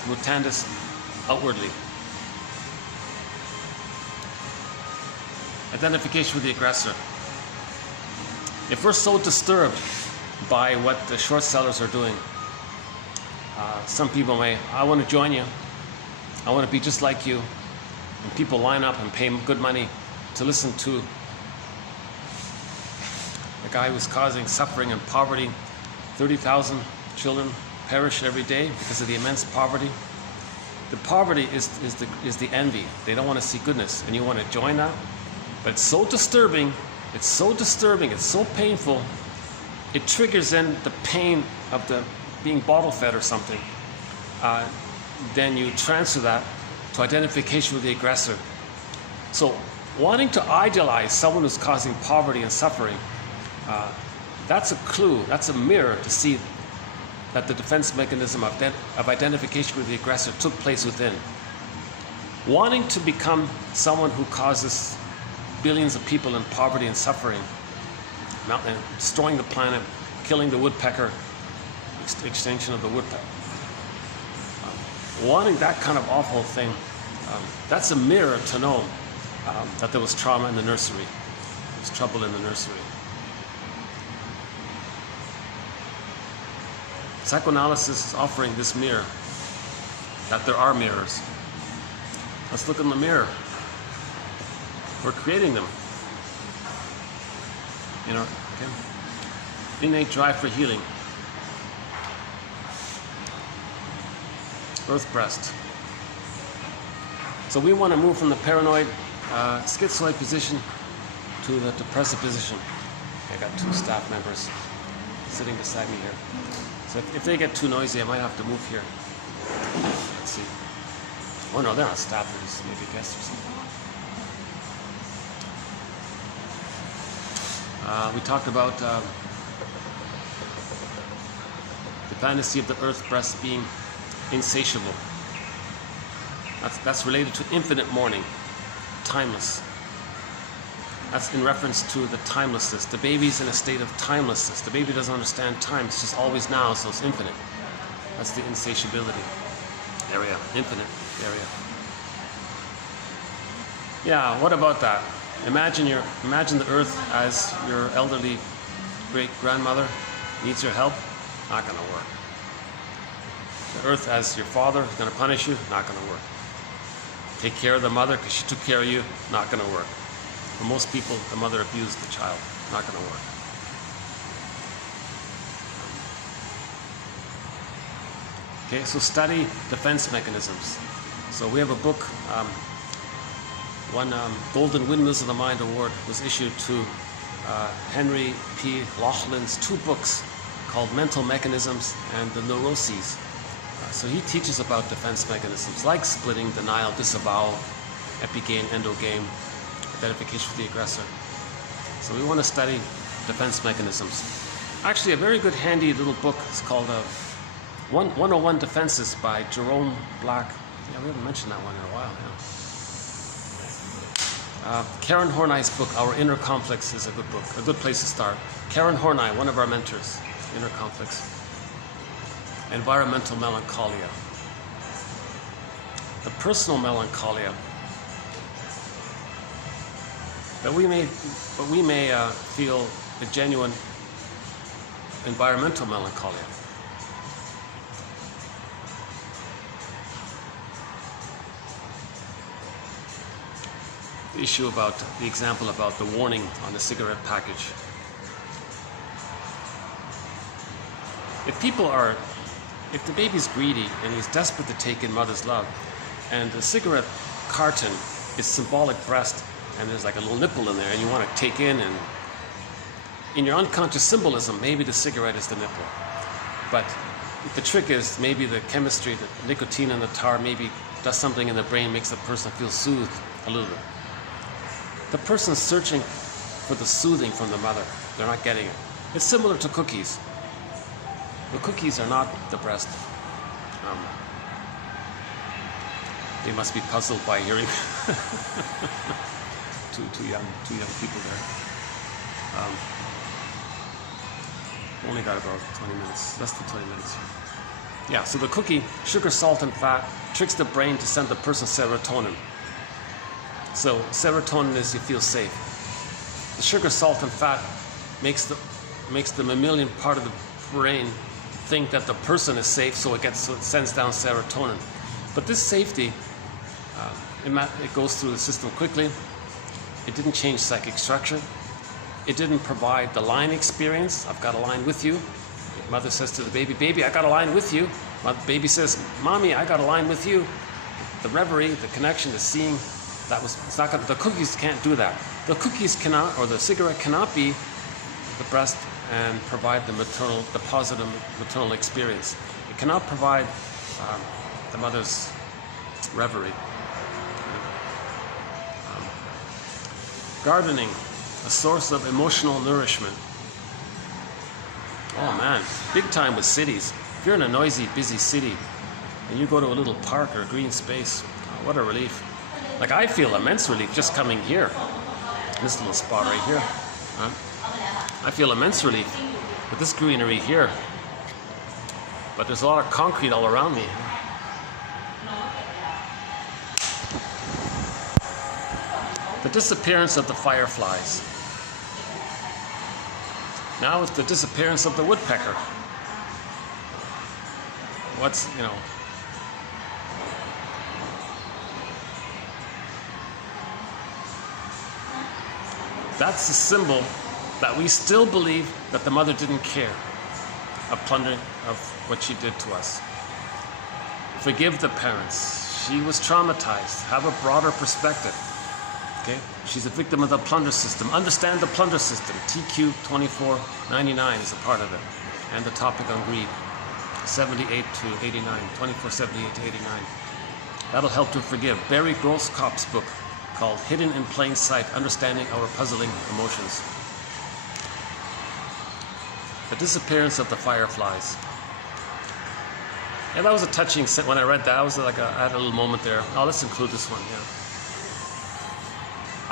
mutandis outwardly. Identification with the aggressor. If we're so disturbed by what the short sellers are doing, some people may, I want to join you. I want to be just like you. And people line up and pay good money to listen to a guy who's causing suffering and poverty. 30,000 children perish every day because of the immense poverty. The poverty is the envy. They don't want to see goodness, and you want to join that. But it's so disturbing, it's so painful, it triggers in the pain of the being bottle fed or something. Then you transfer that to identification with the aggressor. So wanting to idealize someone who's causing poverty and suffering, that's a clue, that's a mirror to see that the defense mechanism of identification with the aggressor took place within. Wanting to become someone who causes billions of people in poverty and suffering, destroying the planet, killing the woodpecker, extinction of the woodpecker. Wanting that kind of awful thing, that's a mirror to know that there was trauma in the nursery. There was trouble in the nursery. Psychoanalysis is offering this mirror, that there are mirrors. Let's look in the mirror. We're creating them. You know, okay? Innate drive for healing. earth breast. So we want to move from the paranoid, schizoid position to the depressive position. I got 2 staff members sitting beside me here. So if they get too noisy, I might have to move here. Let's see. Oh no, they're not staff, they're just maybe guests or something. We talked about the fantasy of the earth breast being insatiable. That's related to infinite mourning, timeless. That's in reference to the timelessness. The baby's in a state of timelessness. The baby doesn't understand time. It's just always now, so it's infinite. That's the insatiability area, infinite area. Yeah, what about that? Imagine the earth as your elderly great-grandmother needs your help. Not going to work. The earth as your father is going to punish you. Not going to work. Take care of the mother because she took care of you. Not going to work. For most people, the mother abused the child. Not going to work. Okay, so study defense mechanisms. So we have a book, one Golden Windmills of the Mind Award was issued to Henry P. Laughlin's 2 books called Mental Mechanisms and The Neuroses. So he teaches about defense mechanisms like splitting, denial, disavowal, epigame, endogame, identification with the aggressor. So we want to study defense mechanisms. Actually, a very good handy little book is called 101 Defenses by Jerome Black. Yeah, we haven't mentioned that one in a while now. Karen Horney's book, Our Inner Conflicts, is a good book, a good place to start. Karen Horney, one of our mentors, Inner Conflicts. Environmental Melancholia. The personal melancholia that we may feel a genuine environmental melancholia. The issue about the example about the warning on the cigarette package. If the baby's greedy and he's desperate to take in mother's love, and the cigarette carton is symbolic breast, and there's like a little nipple in there, and you want to take in, and in your unconscious symbolism, maybe the cigarette is the nipple. But the trick is maybe the chemistry, the nicotine in the tar, maybe does something in the brain, makes the person feel soothed a little bit. The person's searching for the soothing from the mother. They're not getting it. It's similar to cookies. The cookies are not the breast. They must be puzzled by hearing two young people there. Only got about 20 minutes, less than 20 minutes. Yeah, so the cookie, sugar, salt, and fat, tricks the brain to send the person serotonin. So serotonin is you feel safe. The sugar, salt, and fat makes the mammalian part of the brain think that the person is safe, so it sends down serotonin. But this safety, it goes through the system quickly. It didn't change psychic structure. It didn't provide the line experience. I've got a line with you. Mother says to the baby, "Baby, I got a line with you." Baby says, "Mommy, I got a line with you." The reverie, the connection, the seeing, the cookies can't do that. The cookies cannot, or the cigarette cannot be the breast and provide the positive maternal experience. It cannot provide the mother's reverie. Gardening, a source of emotional nourishment. Oh man, big time with cities. If you're in a noisy, busy city and you go to a little park or a green space, what a relief. Like I feel immense relief just coming here. This little spot right here. I feel immense relief with this greenery here. But there's a lot of concrete all around me. The disappearance of the fireflies. Now it's the disappearance of the woodpecker. That's a symbol that we still believe that the mother didn't care of plundering of what she did to us. Forgive the parents. She was traumatized. Have a broader perspective. Okay? She's a victim of the plunder system. Understand the plunder system. TQ 2499 is a part of it. And the topic on greed. 78 to 89. 2478 to 89. That'll help to forgive. Barry Grosskopf's book called Hidden in Plain Sight, Understanding Our Puzzling Emotions. The disappearance of the fireflies. Yeah, that was a touching, when I read that, I was like, I had a little moment there. Oh, let's include this one, yeah.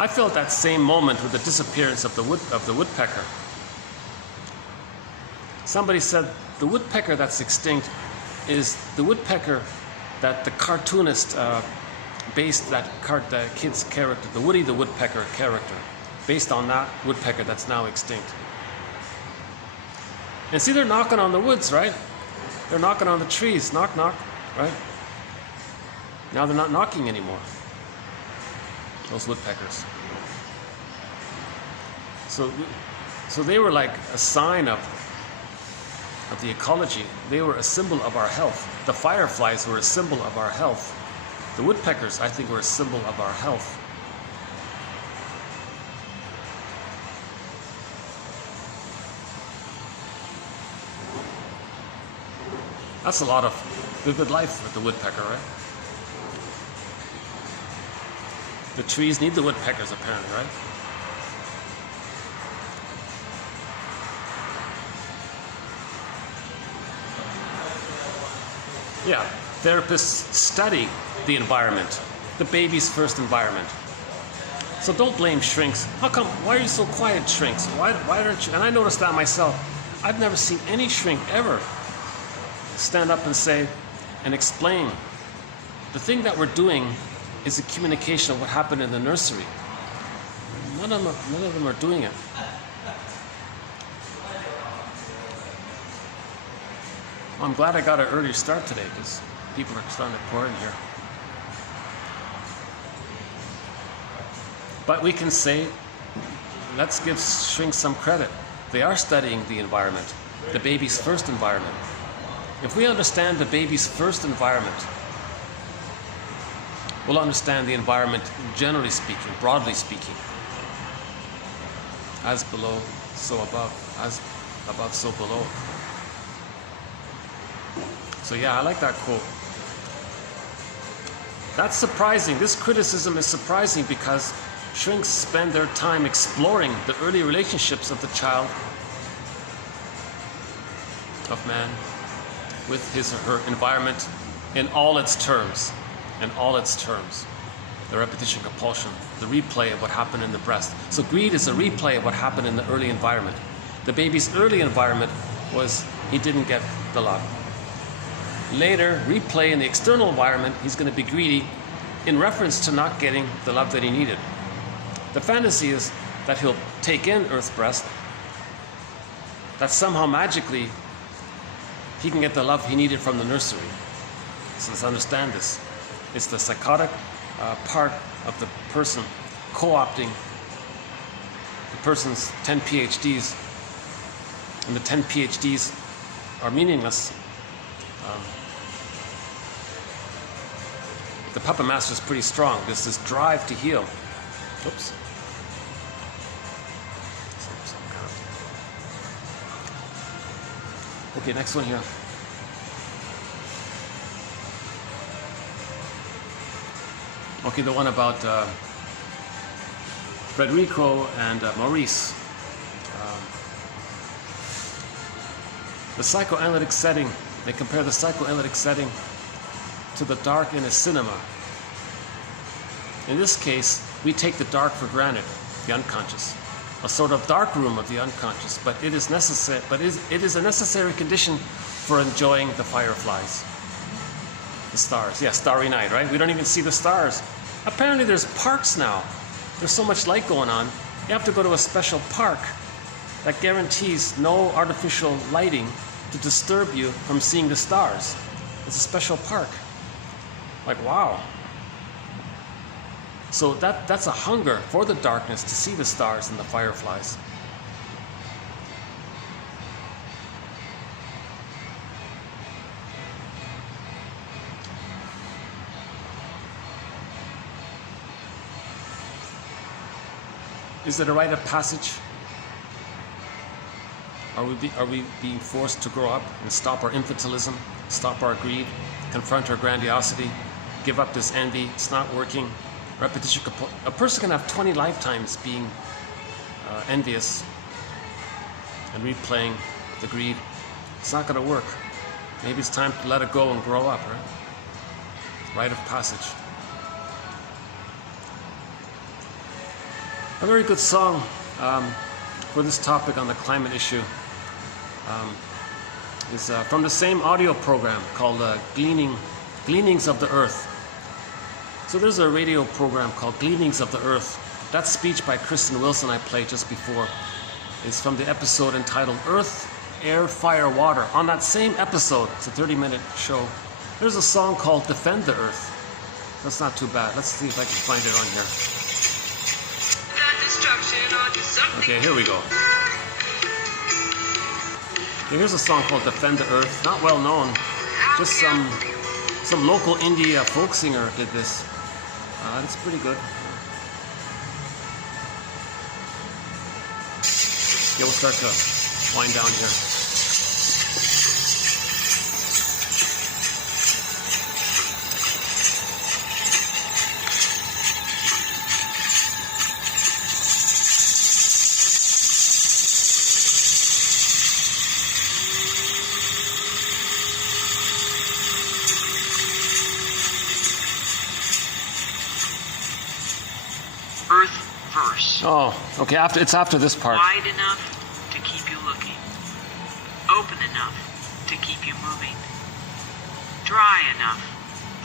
I felt that same moment with the disappearance of the woodpecker. Somebody said the woodpecker that's extinct is the woodpecker that the cartoonist based the kid's character, the Woody the Woodpecker character, based on that woodpecker that's now extinct. And see, they're knocking on the woods, right? They're knocking on the trees, knock, knock, right? Now they're not knocking anymore, those woodpeckers. So they were like a sign of the ecology. They were a symbol of our health. The fireflies were a symbol of our health. The woodpeckers, I think, were a symbol of our health. That's a lot of vivid life with the woodpecker, right? The trees need the woodpeckers, apparently, right? Yeah, therapists study the environment, the baby's first environment. So don't blame shrinks. How come, why are you so quiet, shrinks? Why aren't you, and I noticed that myself. I've never seen any shrink ever stand up and say and explain. The thing that we're doing is a communication of what happened in the nursery. None of them are doing it. Well, I'm glad I got an earlier start today because people are starting to pour in here. But we can say, let's give shrinks some credit. They are studying the environment, the baby's first environment. If we understand the baby's first environment, we'll understand the environment generally speaking, broadly speaking. As below, so above. As above, so below. So yeah, I like that quote. That's surprising. This criticism is surprising because shrinks spend their time exploring the early relationships of the child, of man, with his or her environment in all its terms. In all its terms. The repetition compulsion, the replay of what happened in the breast. So greed is a replay of what happened in the early environment. The baby's early environment was he didn't get the love. Later, replay in the external environment, he's going to be greedy in reference to not getting the love that he needed. The fantasy is that he'll take in Earth's breast, that somehow magically he can get the love he needed from the nursery. So let's understand this. It's the psychotic part of the person co-opting the person's 10 PhDs, and the 10 PhDs are meaningless. The puppet master is pretty strong. There's this drive to heal. Oops. Okay, next one here. Okay, the one about Federico and Maurice. The psychoanalytic setting, they compare the psychoanalytic setting to the dark in a cinema. In this case, we take the dark for granted, the unconscious. A sort of dark room of the unconscious, but it is necessary. But it is a necessary condition for enjoying the fireflies, the stars. Yeah, starry night, right? We don't even see the stars. Apparently, there's parks now. There's so much light going on. You have to go to a special park that guarantees no artificial lighting to disturb you from seeing the stars. It's a special park. Like, wow. So that's a hunger for the darkness to see the stars and the fireflies. Is it a rite of passage? Are we being forced to grow up and stop our infantilism, stop our greed, confront our grandiosity, give up this envy? It's not working. Repetition. A person can have 20 lifetimes being envious and replaying the greed. It's not going to work. Maybe it's time to let it go and grow up, right? Rite of passage. A very good song for this topic on the climate issue is from the same audio program called Gleanings of the Earth. So there's a radio program called Gleanings of the Earth. That speech by Kristen Wilson I played just before is from the episode entitled Earth, Air, Fire, Water. On that same episode, it's a 30-minute show, there's a song called Defend the Earth. That's not too bad. Let's see if I can find it on here. Okay, here we go. Okay, here's a song called Defend the Earth. Not well known. Just some local indie folk singer did this. It's pretty good. Yeah, we'll start to wind down here. Oh, okay, it's after this part. Wide enough to keep you looking. Open enough to keep you moving. Dry enough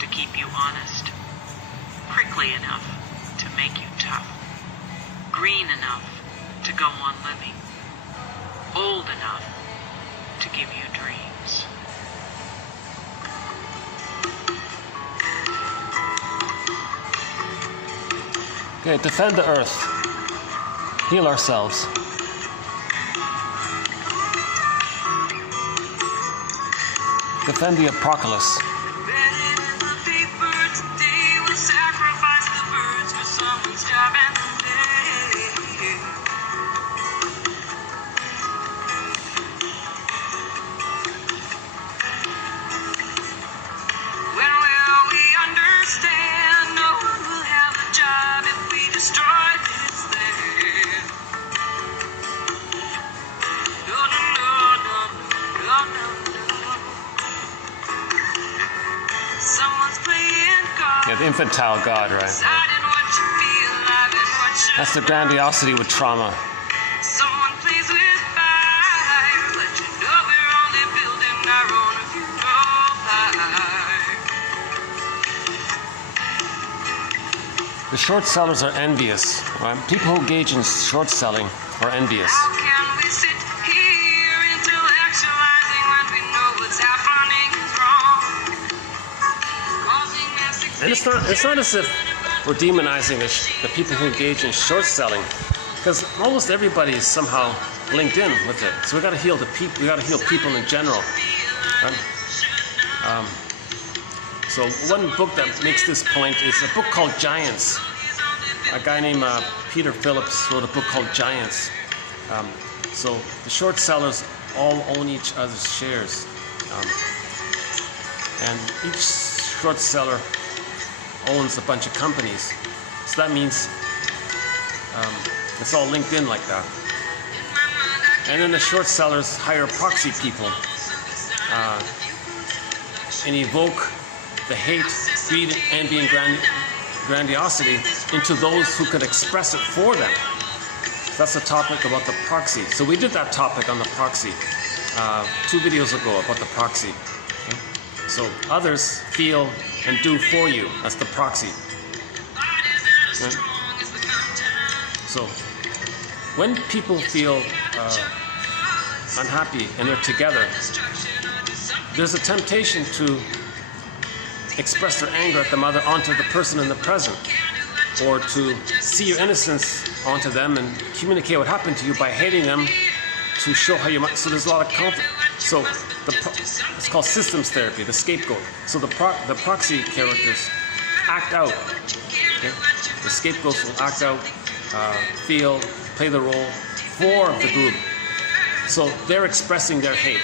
to keep you honest. Prickly enough to make you tough. Green enough to go on living. Old enough to give you dreams. Okay, defend the earth. Heal ourselves. Defend the apocalypse. Yeah, the infantile God, right? That's the grandiosity with trauma. The short sellers are envious, right? People who engage in short selling are envious. And it's not as if we're demonizing the people who engage in short selling, because almost everybody is somehow linked in with it. So we got to heal the people. We got to heal people in general. Right? So one book that makes this point is a book called Giants. A guy named Peter Phillips wrote a book called Giants. So the short sellers all own each other's shares, and each short seller owns a bunch of companies. So that means it's all linked in like that. And then the short sellers hire proxy people and evoke the hate, greed, envy, and grandiosity into those who could express it for them. So that's the topic about the proxy. So we did that topic on the proxy 2 videos ago about the proxy. Okay? So others feel and do for you. That's the proxy. Okay? So when people feel unhappy and they're together, there's a temptation to express their anger at them onto the person in the present, or to see your innocence onto them and communicate what happened to you by hating them to show how you might. So there's a lot of conflict. So it's called systems therapy, the scapegoat. So the proxy characters act out. Okay? The scapegoats will act out feel, play the role for the group. So they're expressing their hate.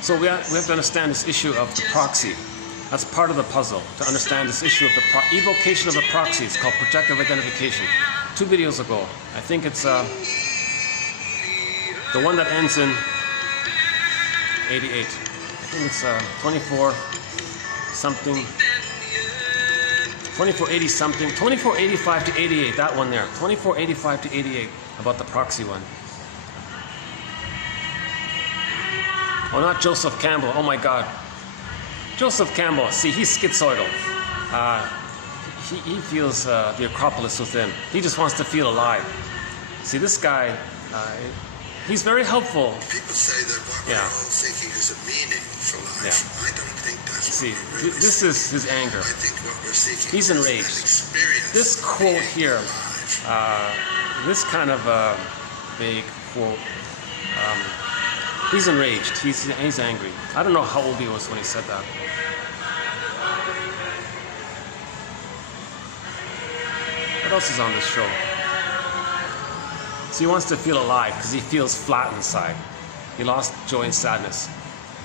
So we have to understand this issue of the proxy. That's part of the puzzle, to understand this issue of the evocation of the proxy. It's called projective identification. 2 videos ago. I think it's the one that ends in 88. I think it's 24 something, 2480 something, 2485 to 88, that one there. 2485 to 88, about the proxy one. Oh, not Joseph Campbell, oh my God. Joseph Campbell, see, he's schizoidal. He feels the Acropolis within. He just wants to feel alive. See, this guy, he's very helpful. People say that what we're all seeking is a meaning for life. Yeah. I don't think that's See, what we're really this is his anger. I think what we're seeking He's is enraged. an experience This of quote being here, alive. this kind of vague quote, he's enraged. He's angry. I don't know how old he was when he said that. What else is on this show? So he wants to feel alive because he feels flat inside. He lost joy and sadness.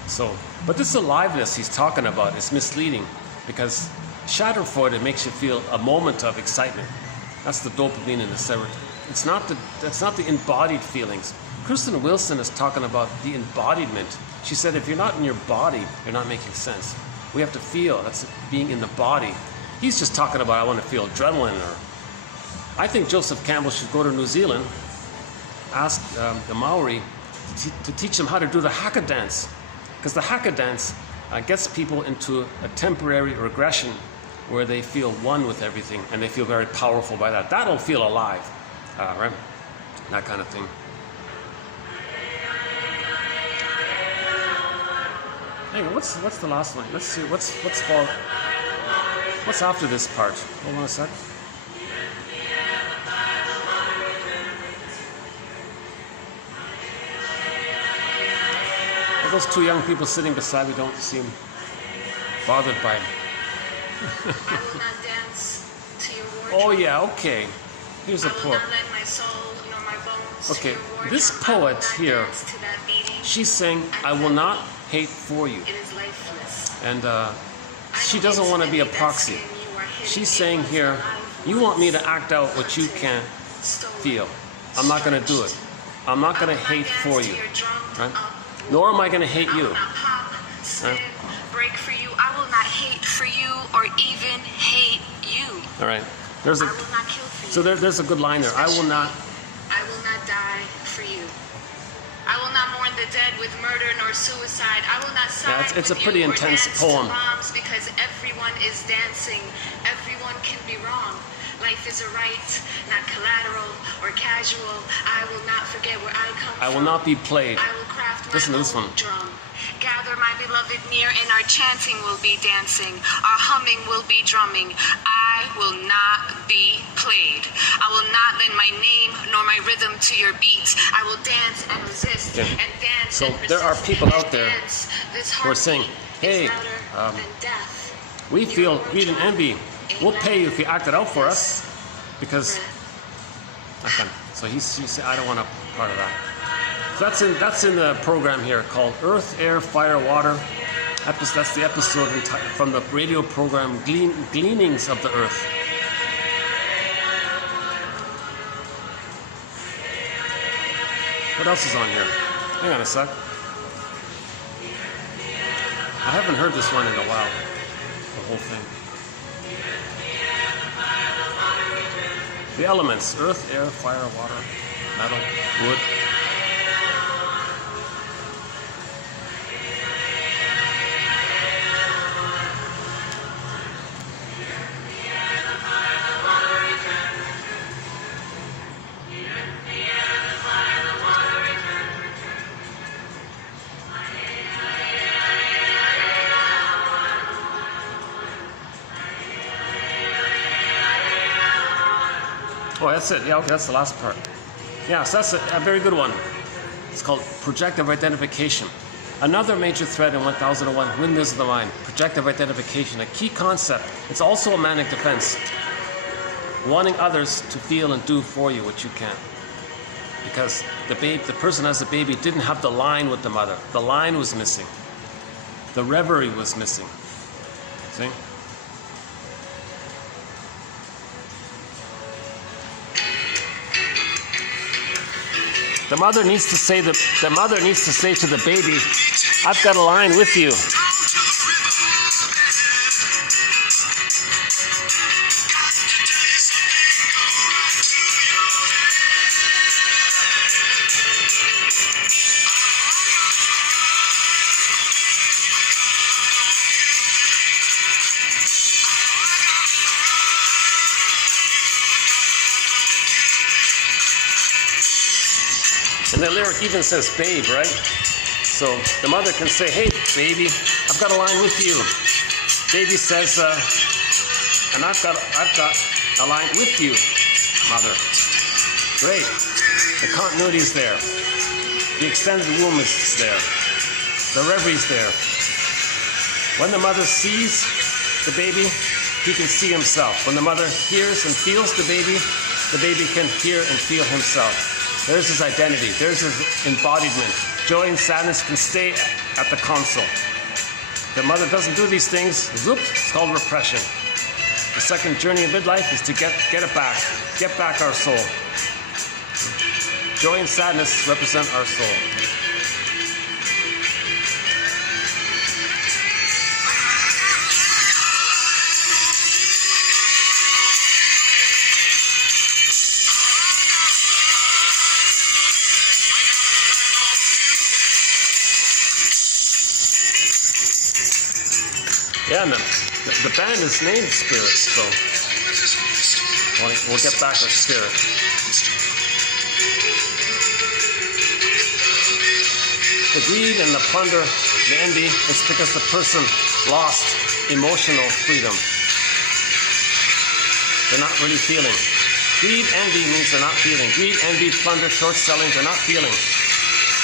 So, but this aliveness he's talking about is misleading, because Schadenfreude makes you feel a moment of excitement. That's the dopamine and the serotonin. That's not the embodied feelings. Kristen Wilson is talking about the embodiment. She said, if you're not in your body, you're not making sense. We have to feel. That's being in the body. He's just talking about, I want to feel adrenaline. Or I think Joseph Campbell should go to New Zealand, ask the Maori to teach them how to do the haka dance, because the haka dance gets people into a temporary regression where they feel one with everything and they feel very powerful by that. That'll feel alive, right? That kind of thing. Hey, what's the last one? Let's see. What's after this part? Hold on a sec. Those 2 young people sitting beside me don't seem bothered by it. I will not dance to your wardrobe. Oh yeah, okay. Here's a I will poet. not lend my soul nor my bones Okay, to your wardrobe. this I will poet not here, dance to that beating. she's saying, I will not hate for you. It is lifeless. And I she know doesn't want to be a instantly that proxy. skin you are hidden She's in saying was here, alive you want me to once. act out what you can't Stolen. feel. I'm not going to do it. I'm not going to hate for you. Right? Nor am I going to hate I you. will not pop, spin, break for you. I will not hate for you or even hate you. All right. There's I a, will not kill for you. so there's a good line there. I will not. I will not die for you. I will not mourn the dead with murder nor suicide. I will not side it's a with pretty you or intense dance poem. to moms, because everyone is dancing. Everyone can be wrong. Life is a right, not collateral or casual. I will not forget where I come from. I will not be played. I will craft my Listen to this own one. drum. Gather my beloved near, and our chanting will be dancing. Our humming will be drumming. I will not be played. I will not lend my name nor my rhythm to your beats. I will dance and resist Yeah. and dance So and resist. there are people out and there dance. This who are saying, heartbeat is hey, louder than death. we feel Your greed and envy. We'll pay you if you act it out for us, because okay. So he said, I don't want a part of that. So that's in the program here called Earth, Air, Fire, Water. That's the episode from the radio program Gleanings of the Earth. What else is on here? Hang on a sec. I haven't heard this one in a while. The whole thing. The elements: earth, air, fire, water, metal, wood. Oh, that's it. Yeah, okay, that's the last part. Yeah, so that's a very good one. It's called projective identification. Another major thread in 1001, Windmills of the Mind. Projective identification, a key concept. It's also a manic defense. wanting others to feel and do for you what you can't. Because the person as a baby didn't have the line with the mother. The line was missing. The reverie was missing. See? The mother needs to say to the baby, I've got a line with you. And the lyric even says babe, right? So the mother can say, hey, baby, I've got a line with you. Baby says, and I've got a line with you, mother. Great. The continuity is there. The extended womb is there. The reverie is there. When the mother sees the baby, he can see himself. When the mother hears and feels the baby can hear and feel himself. There's his identity. There's his embodiment. Joy and sadness can stay at the console. The mother doesn't do these things. Zoop, it's called repression. The second journey of midlife is to get it back. Get back our soul. Joy and sadness represent our soul. Yeah, and the band is named Spirit, so we'll get back our spirit. The greed and the plunder, the envy, is because the person lost emotional freedom. They're not really feeling. Greed, envy means they're not feeling. Greed, envy, plunder, short selling, they're not feeling.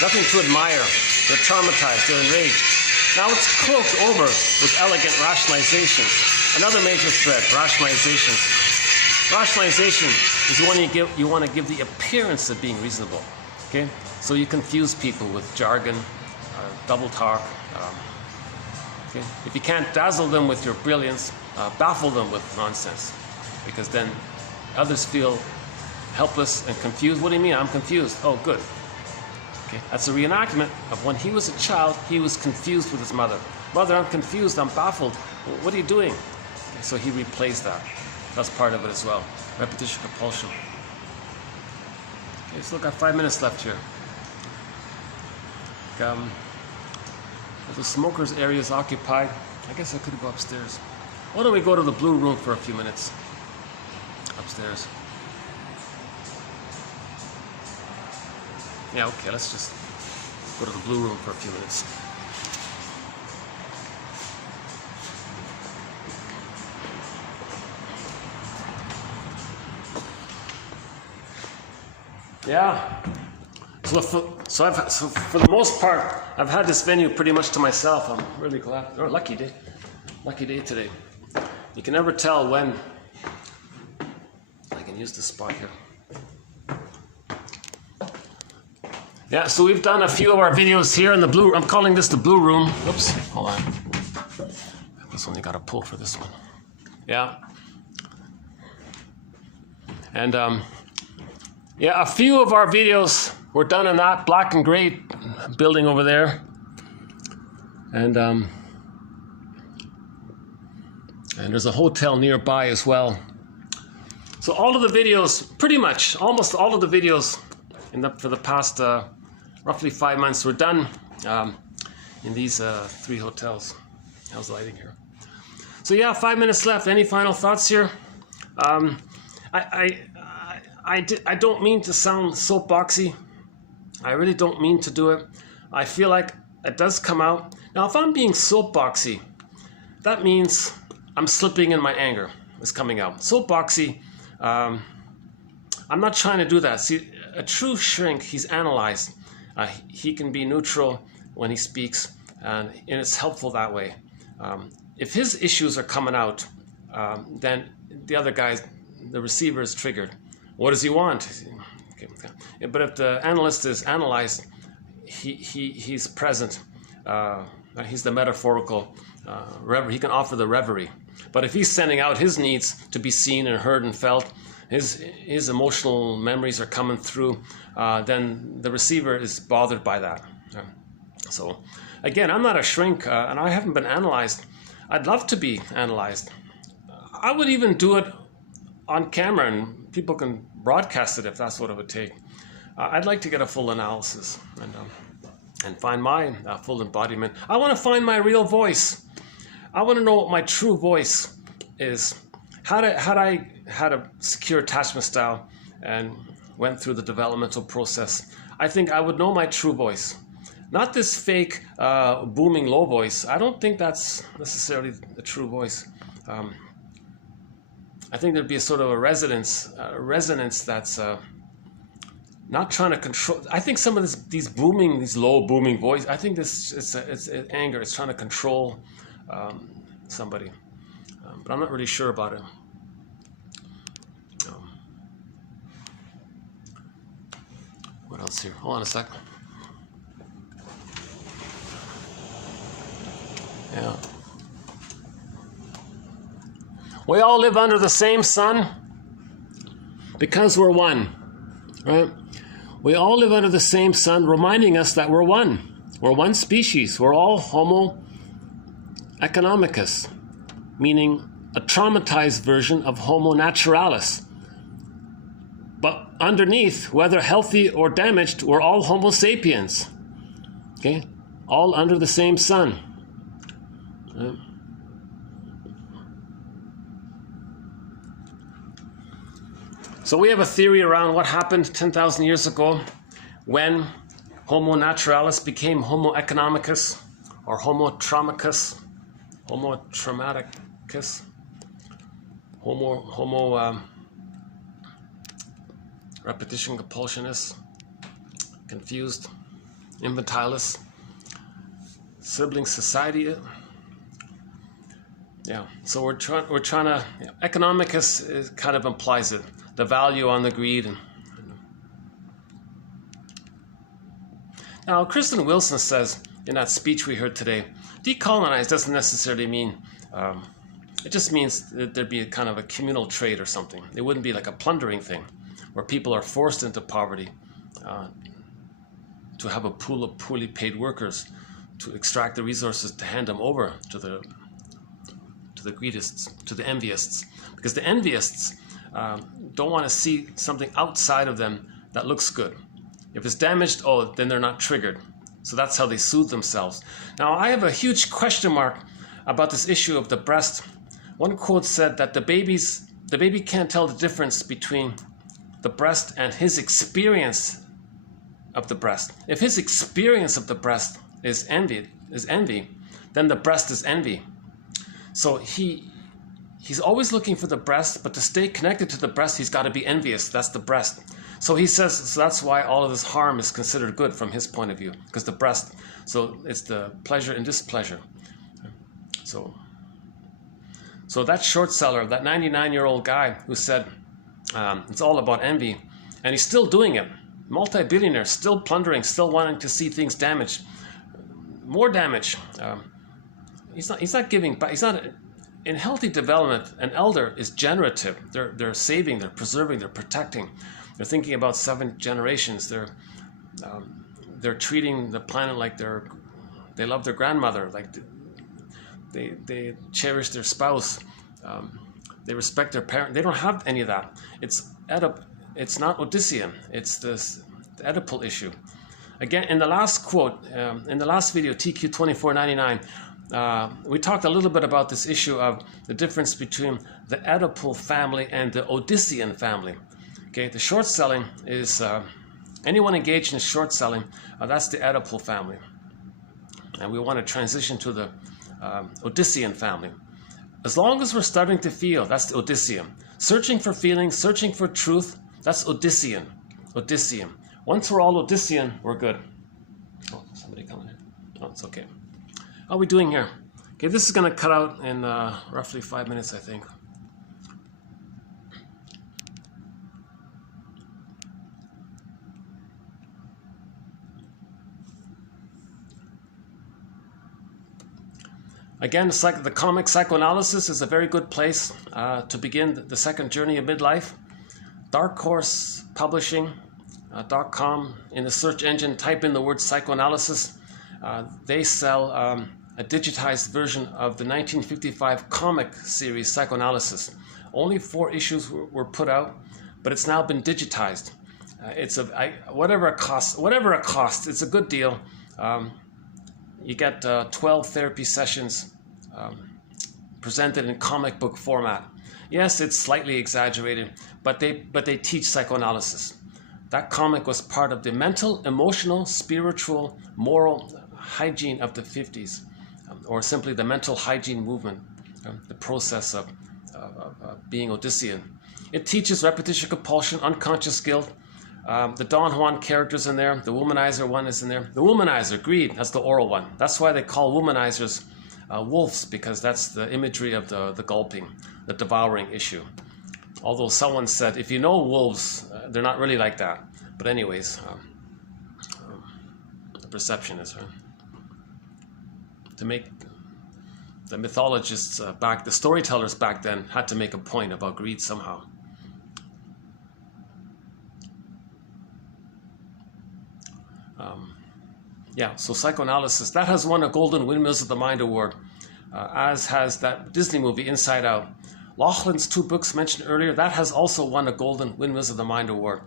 Nothing to admire. They're traumatized, they're enraged. Now it's cloaked over with elegant rationalizations. Another major thread, rationalizations. Rationalization is when you want to give the appearance of being reasonable. Okay? So you confuse people with jargon, double talk. Okay? If you can't dazzle them with your brilliance, baffle them with nonsense. Because then others feel helpless and confused. What do you mean? I'm confused. Oh, good. Okay. That's a reenactment of when he was a child, he was confused with his mother. Mother, I'm confused, I'm baffled. What are you doing? Okay, so he replays that. That's part of it as well. Repetition, compulsion. Okay, so look, I've 5 minutes left here. The smokers area is occupied. I guess I could go upstairs. Why don't we go to the blue room for a few minutes? Upstairs. Yeah, okay, let's just go to the blue room for a few minutes. Yeah. So for the most part, I've had this venue pretty much to myself. I'm really glad. Oh, lucky day today. You can never tell when. I can use this spot here. Yeah, so we've done a few of our videos here in the blue. I'm calling this the blue room. Oops, hold on. This one you gotta pull for this one. Yeah. And yeah, a few of our videos were done in that black and gray building over there. And there's a hotel nearby as well. So all of the videos, pretty much, almost all of the videos for the past roughly 5 months were done in these 3 hotels. How's the lighting here? So yeah, 5 minutes left. Any final thoughts here? I don't mean to sound soapboxy. I really don't mean to do it. I feel like it does come out. Now, if I'm being soapboxy, that means I'm slipping in my anger. It's coming out. Soapboxy, I'm not trying to do that. See, a true shrink, he's analyzed. He can be neutral when he speaks, and it's helpful that way. If his issues are coming out, then the other guy's the receiver is triggered. What does he want? Okay. But if the analyst is analyzed, he's present. He's the metaphorical he can offer the reverie. But if he's sending out his needs to be seen and heard and felt, his emotional memories are coming through, then the receiver is bothered by that. So again, I'm not a shrink, and I haven't been analyzed. I'd love to be analyzed. I would even do it on camera, and people can broadcast it if that's what it would take. I'd like to get a full analysis and find my full embodiment. I want to find my real voice. I want to know what my true voice is. Had I had a secure attachment style and went through the developmental process, I think I would know my true voice. Not this fake booming low voice. I don't think that's necessarily the true voice. I think there'd be a sort of a resonance that's not trying to control. I think some of these low booming voice, I think it's anger. It's trying to control somebody, but I'm not really sure about it. What else here? Hold on a sec. Yeah. We all live under the same sun because we're one, right? We all live under the same sun, reminding us that we're one. We're one species. We're all Homo economicus, meaning a traumatized version of Homo naturalis. But underneath, whether healthy or damaged, we're all Homo sapiens. Okay? All under the same sun. Right? So we have a theory around what happened 10,000 years ago when Homo naturalis became Homo economicus or Homo traumicus, Homo traumaticus, Homo repetition compulsionist, confused, infantilist, sibling society. Yeah, so we're trying to, economicus kind of implies it, the value on the greed. Now, Kristen Wilson says in that speech we heard today, decolonize doesn't necessarily mean, it just means that there'd be a kind of a communal trade or something. It wouldn't be like a plundering thing where people are forced into poverty to have a pool of poorly paid workers to extract the resources to hand them over to the greedists, to the envyists. Because the envyists don't want to see something outside of them that looks good. If it's damaged, then they're not triggered. So that's how they soothe themselves. Now, I have a huge question mark about this issue of the breast. One quote said that the baby can't tell the difference between the breast and his experience of the breast. If his experience of the breast is envy, then the breast is envy. So he's always looking for the breast, but to stay connected to the breast, he's got to be envious. That's the breast. So he says, so that's why all of this harm is considered good from his point of view, because the breast, so it's the pleasure and displeasure. So that short seller, that 99-year-old guy who said it's all about envy, and he's still doing it, multi-billionaire, still plundering, still wanting to see things damaged, more damage. He's not giving back. He's not. In healthy development, an elder is generative. They're saving, they're preserving, they're protecting. They're thinking about 7 generations. They're treating the planet like they love their grandmother, like they cherish their spouse. They respect their parent. They don't have any of that. It's not Odyssean. It's the Oedipal issue. Again, in the last quote, in the last video, TQ 2499. We talked a little bit about this issue of the difference between the Oedipal family and the Odyssean family. Okay, the short selling is anyone engaged in short selling, that's the Oedipal family. And we want to transition to the Odyssean family. As long as we're starting to feel, that's the Odyssean. Searching for feelings, searching for truth, that's Odyssean. Odyssean. Once we're all Odyssean, we're good. Oh, somebody coming in. Oh, it's okay. How are we doing here? Okay, this is going to cut out in roughly 5 minutes, I think. Again, the comic Psychoanalysis is a very good place to begin the second journey of midlife. darkhorsepublishing.com. In the search engine, type in the word psychoanalysis. They sell a digitized version of the 1955 comic series Psychoanalysis. Only 4 issues were put out, but it's now been digitized. Whatever it costs, it's a good deal. You get 12 therapy sessions presented in comic book format. Yes, it's slightly exaggerated, but they teach psychoanalysis. That comic was part of the mental, emotional, spiritual, moral hygiene of the 50s, or simply the mental hygiene movement, the process of being Odyssean. It teaches repetition, compulsion, unconscious guilt. The Don Juan character's in there. The womanizer one is in there. The womanizer, greed, that's the oral one. That's why they call womanizers wolves, because that's the imagery of the gulping, the devouring issue. Although someone said, if you know wolves, they're not really like that. But anyways, the perception is, right? To make the mythologists the storytellers back then had to make a point about greed somehow. So psychoanalysis, that has won a Golden Windmills of the Mind Award, as has that Disney movie, Inside Out. Laughlin's 2 books mentioned earlier, that has also won a Golden Windmills of the Mind Award.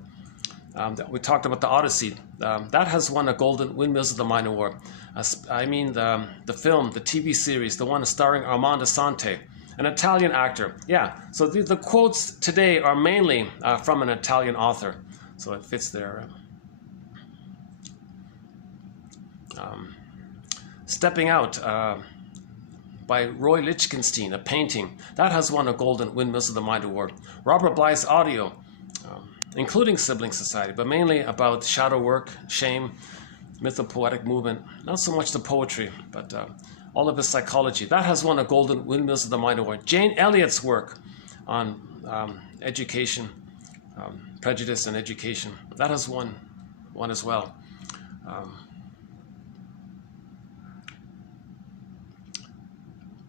We talked about the Odyssey. That has won a Golden Windmills of the Mind Award. The film, the TV series, the one starring Armando Assante, an Italian actor. Yeah, so the quotes today are mainly from an Italian author, so it fits there. Stepping Out by Roy Lichtenstein, a painting. That has won a Golden Windmills of the Mind Award. Robert Bly's audio, including Sibling Society, but mainly about shadow work, shame, mythopoetic movement. Not so much the poetry, but all of his psychology. That has won a Golden Windmills of the Mind Award. Jane Elliott's work on education, prejudice and education. That has won one as well.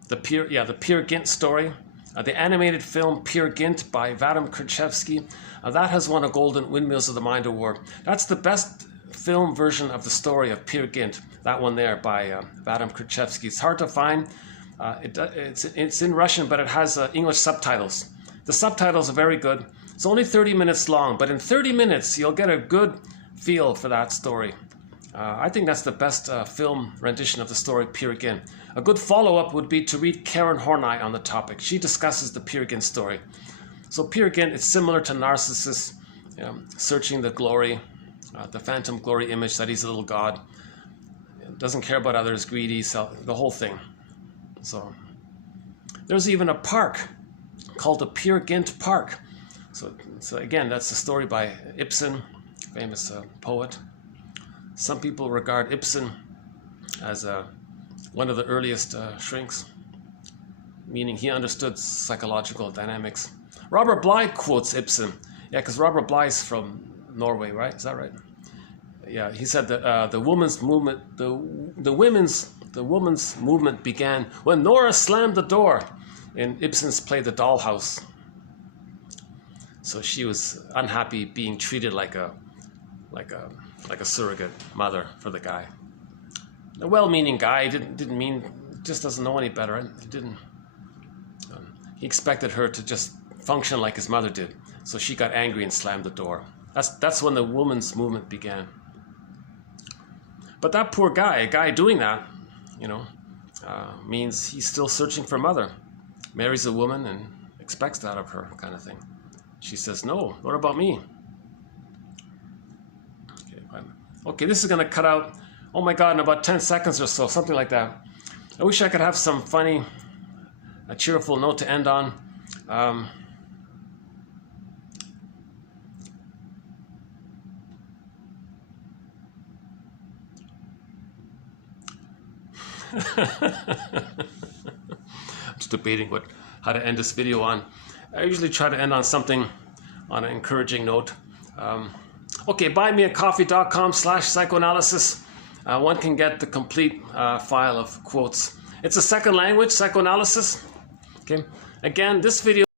The Peer Gynt story, the animated film Peer Gynt by Vadim Krzyzewski, that has won a Golden Windmills of the Mind Award. That's the best film version of the story of Peer Gynt, that one there by Vadim Krzyzewski. It's hard to find. It's in Russian, but it has English subtitles. The subtitles are very good. It's only 30 minutes long, but in 30 minutes you'll get a good feel for that story. I think that's the best film rendition of the story Peer Gynt. A good follow-up would be to read Karen Horney on the topic. She discusses the Peer Gynt story. So Peer Gynt is similar to Narcissus, searching the glory, the phantom glory image that he's a little god, doesn't care about others, greedy, the whole thing. So there's even a park called the Peer Gynt Park. So again, that's a story by Ibsen, famous poet. Some people regard Ibsen as one of the earliest shrinks, meaning he understood psychological dynamics. Robert Bly quotes Ibsen. Yeah, because Robert Bly's from Norway, right? Is that right? Yeah, he said that the women's movement began when Nora slammed the door in Ibsen's play The Dollhouse. So she was unhappy being treated like a surrogate mother for the guy. A well-meaning guy, didn't mean, just doesn't know any better. Right? He expected her to just function like his mother did. So she got angry and slammed the door. That's when the women's movement began. But that poor guy, a guy doing that, means he's still searching for mother. Marries a woman and expects that of her, kind of thing. She says, no, what about me? Okay, this is going to cut out, oh my God, in about 10 seconds or so, something like that. I wish I could have some funny, a cheerful note to end on. I'm just debating how to end this video on. I usually try to end on something on an encouraging note. Okay, buymeacoffee.com/psychoanalysis. One can get the complete file of quotes. It's a second language, psychoanalysis. Okay. Again, this video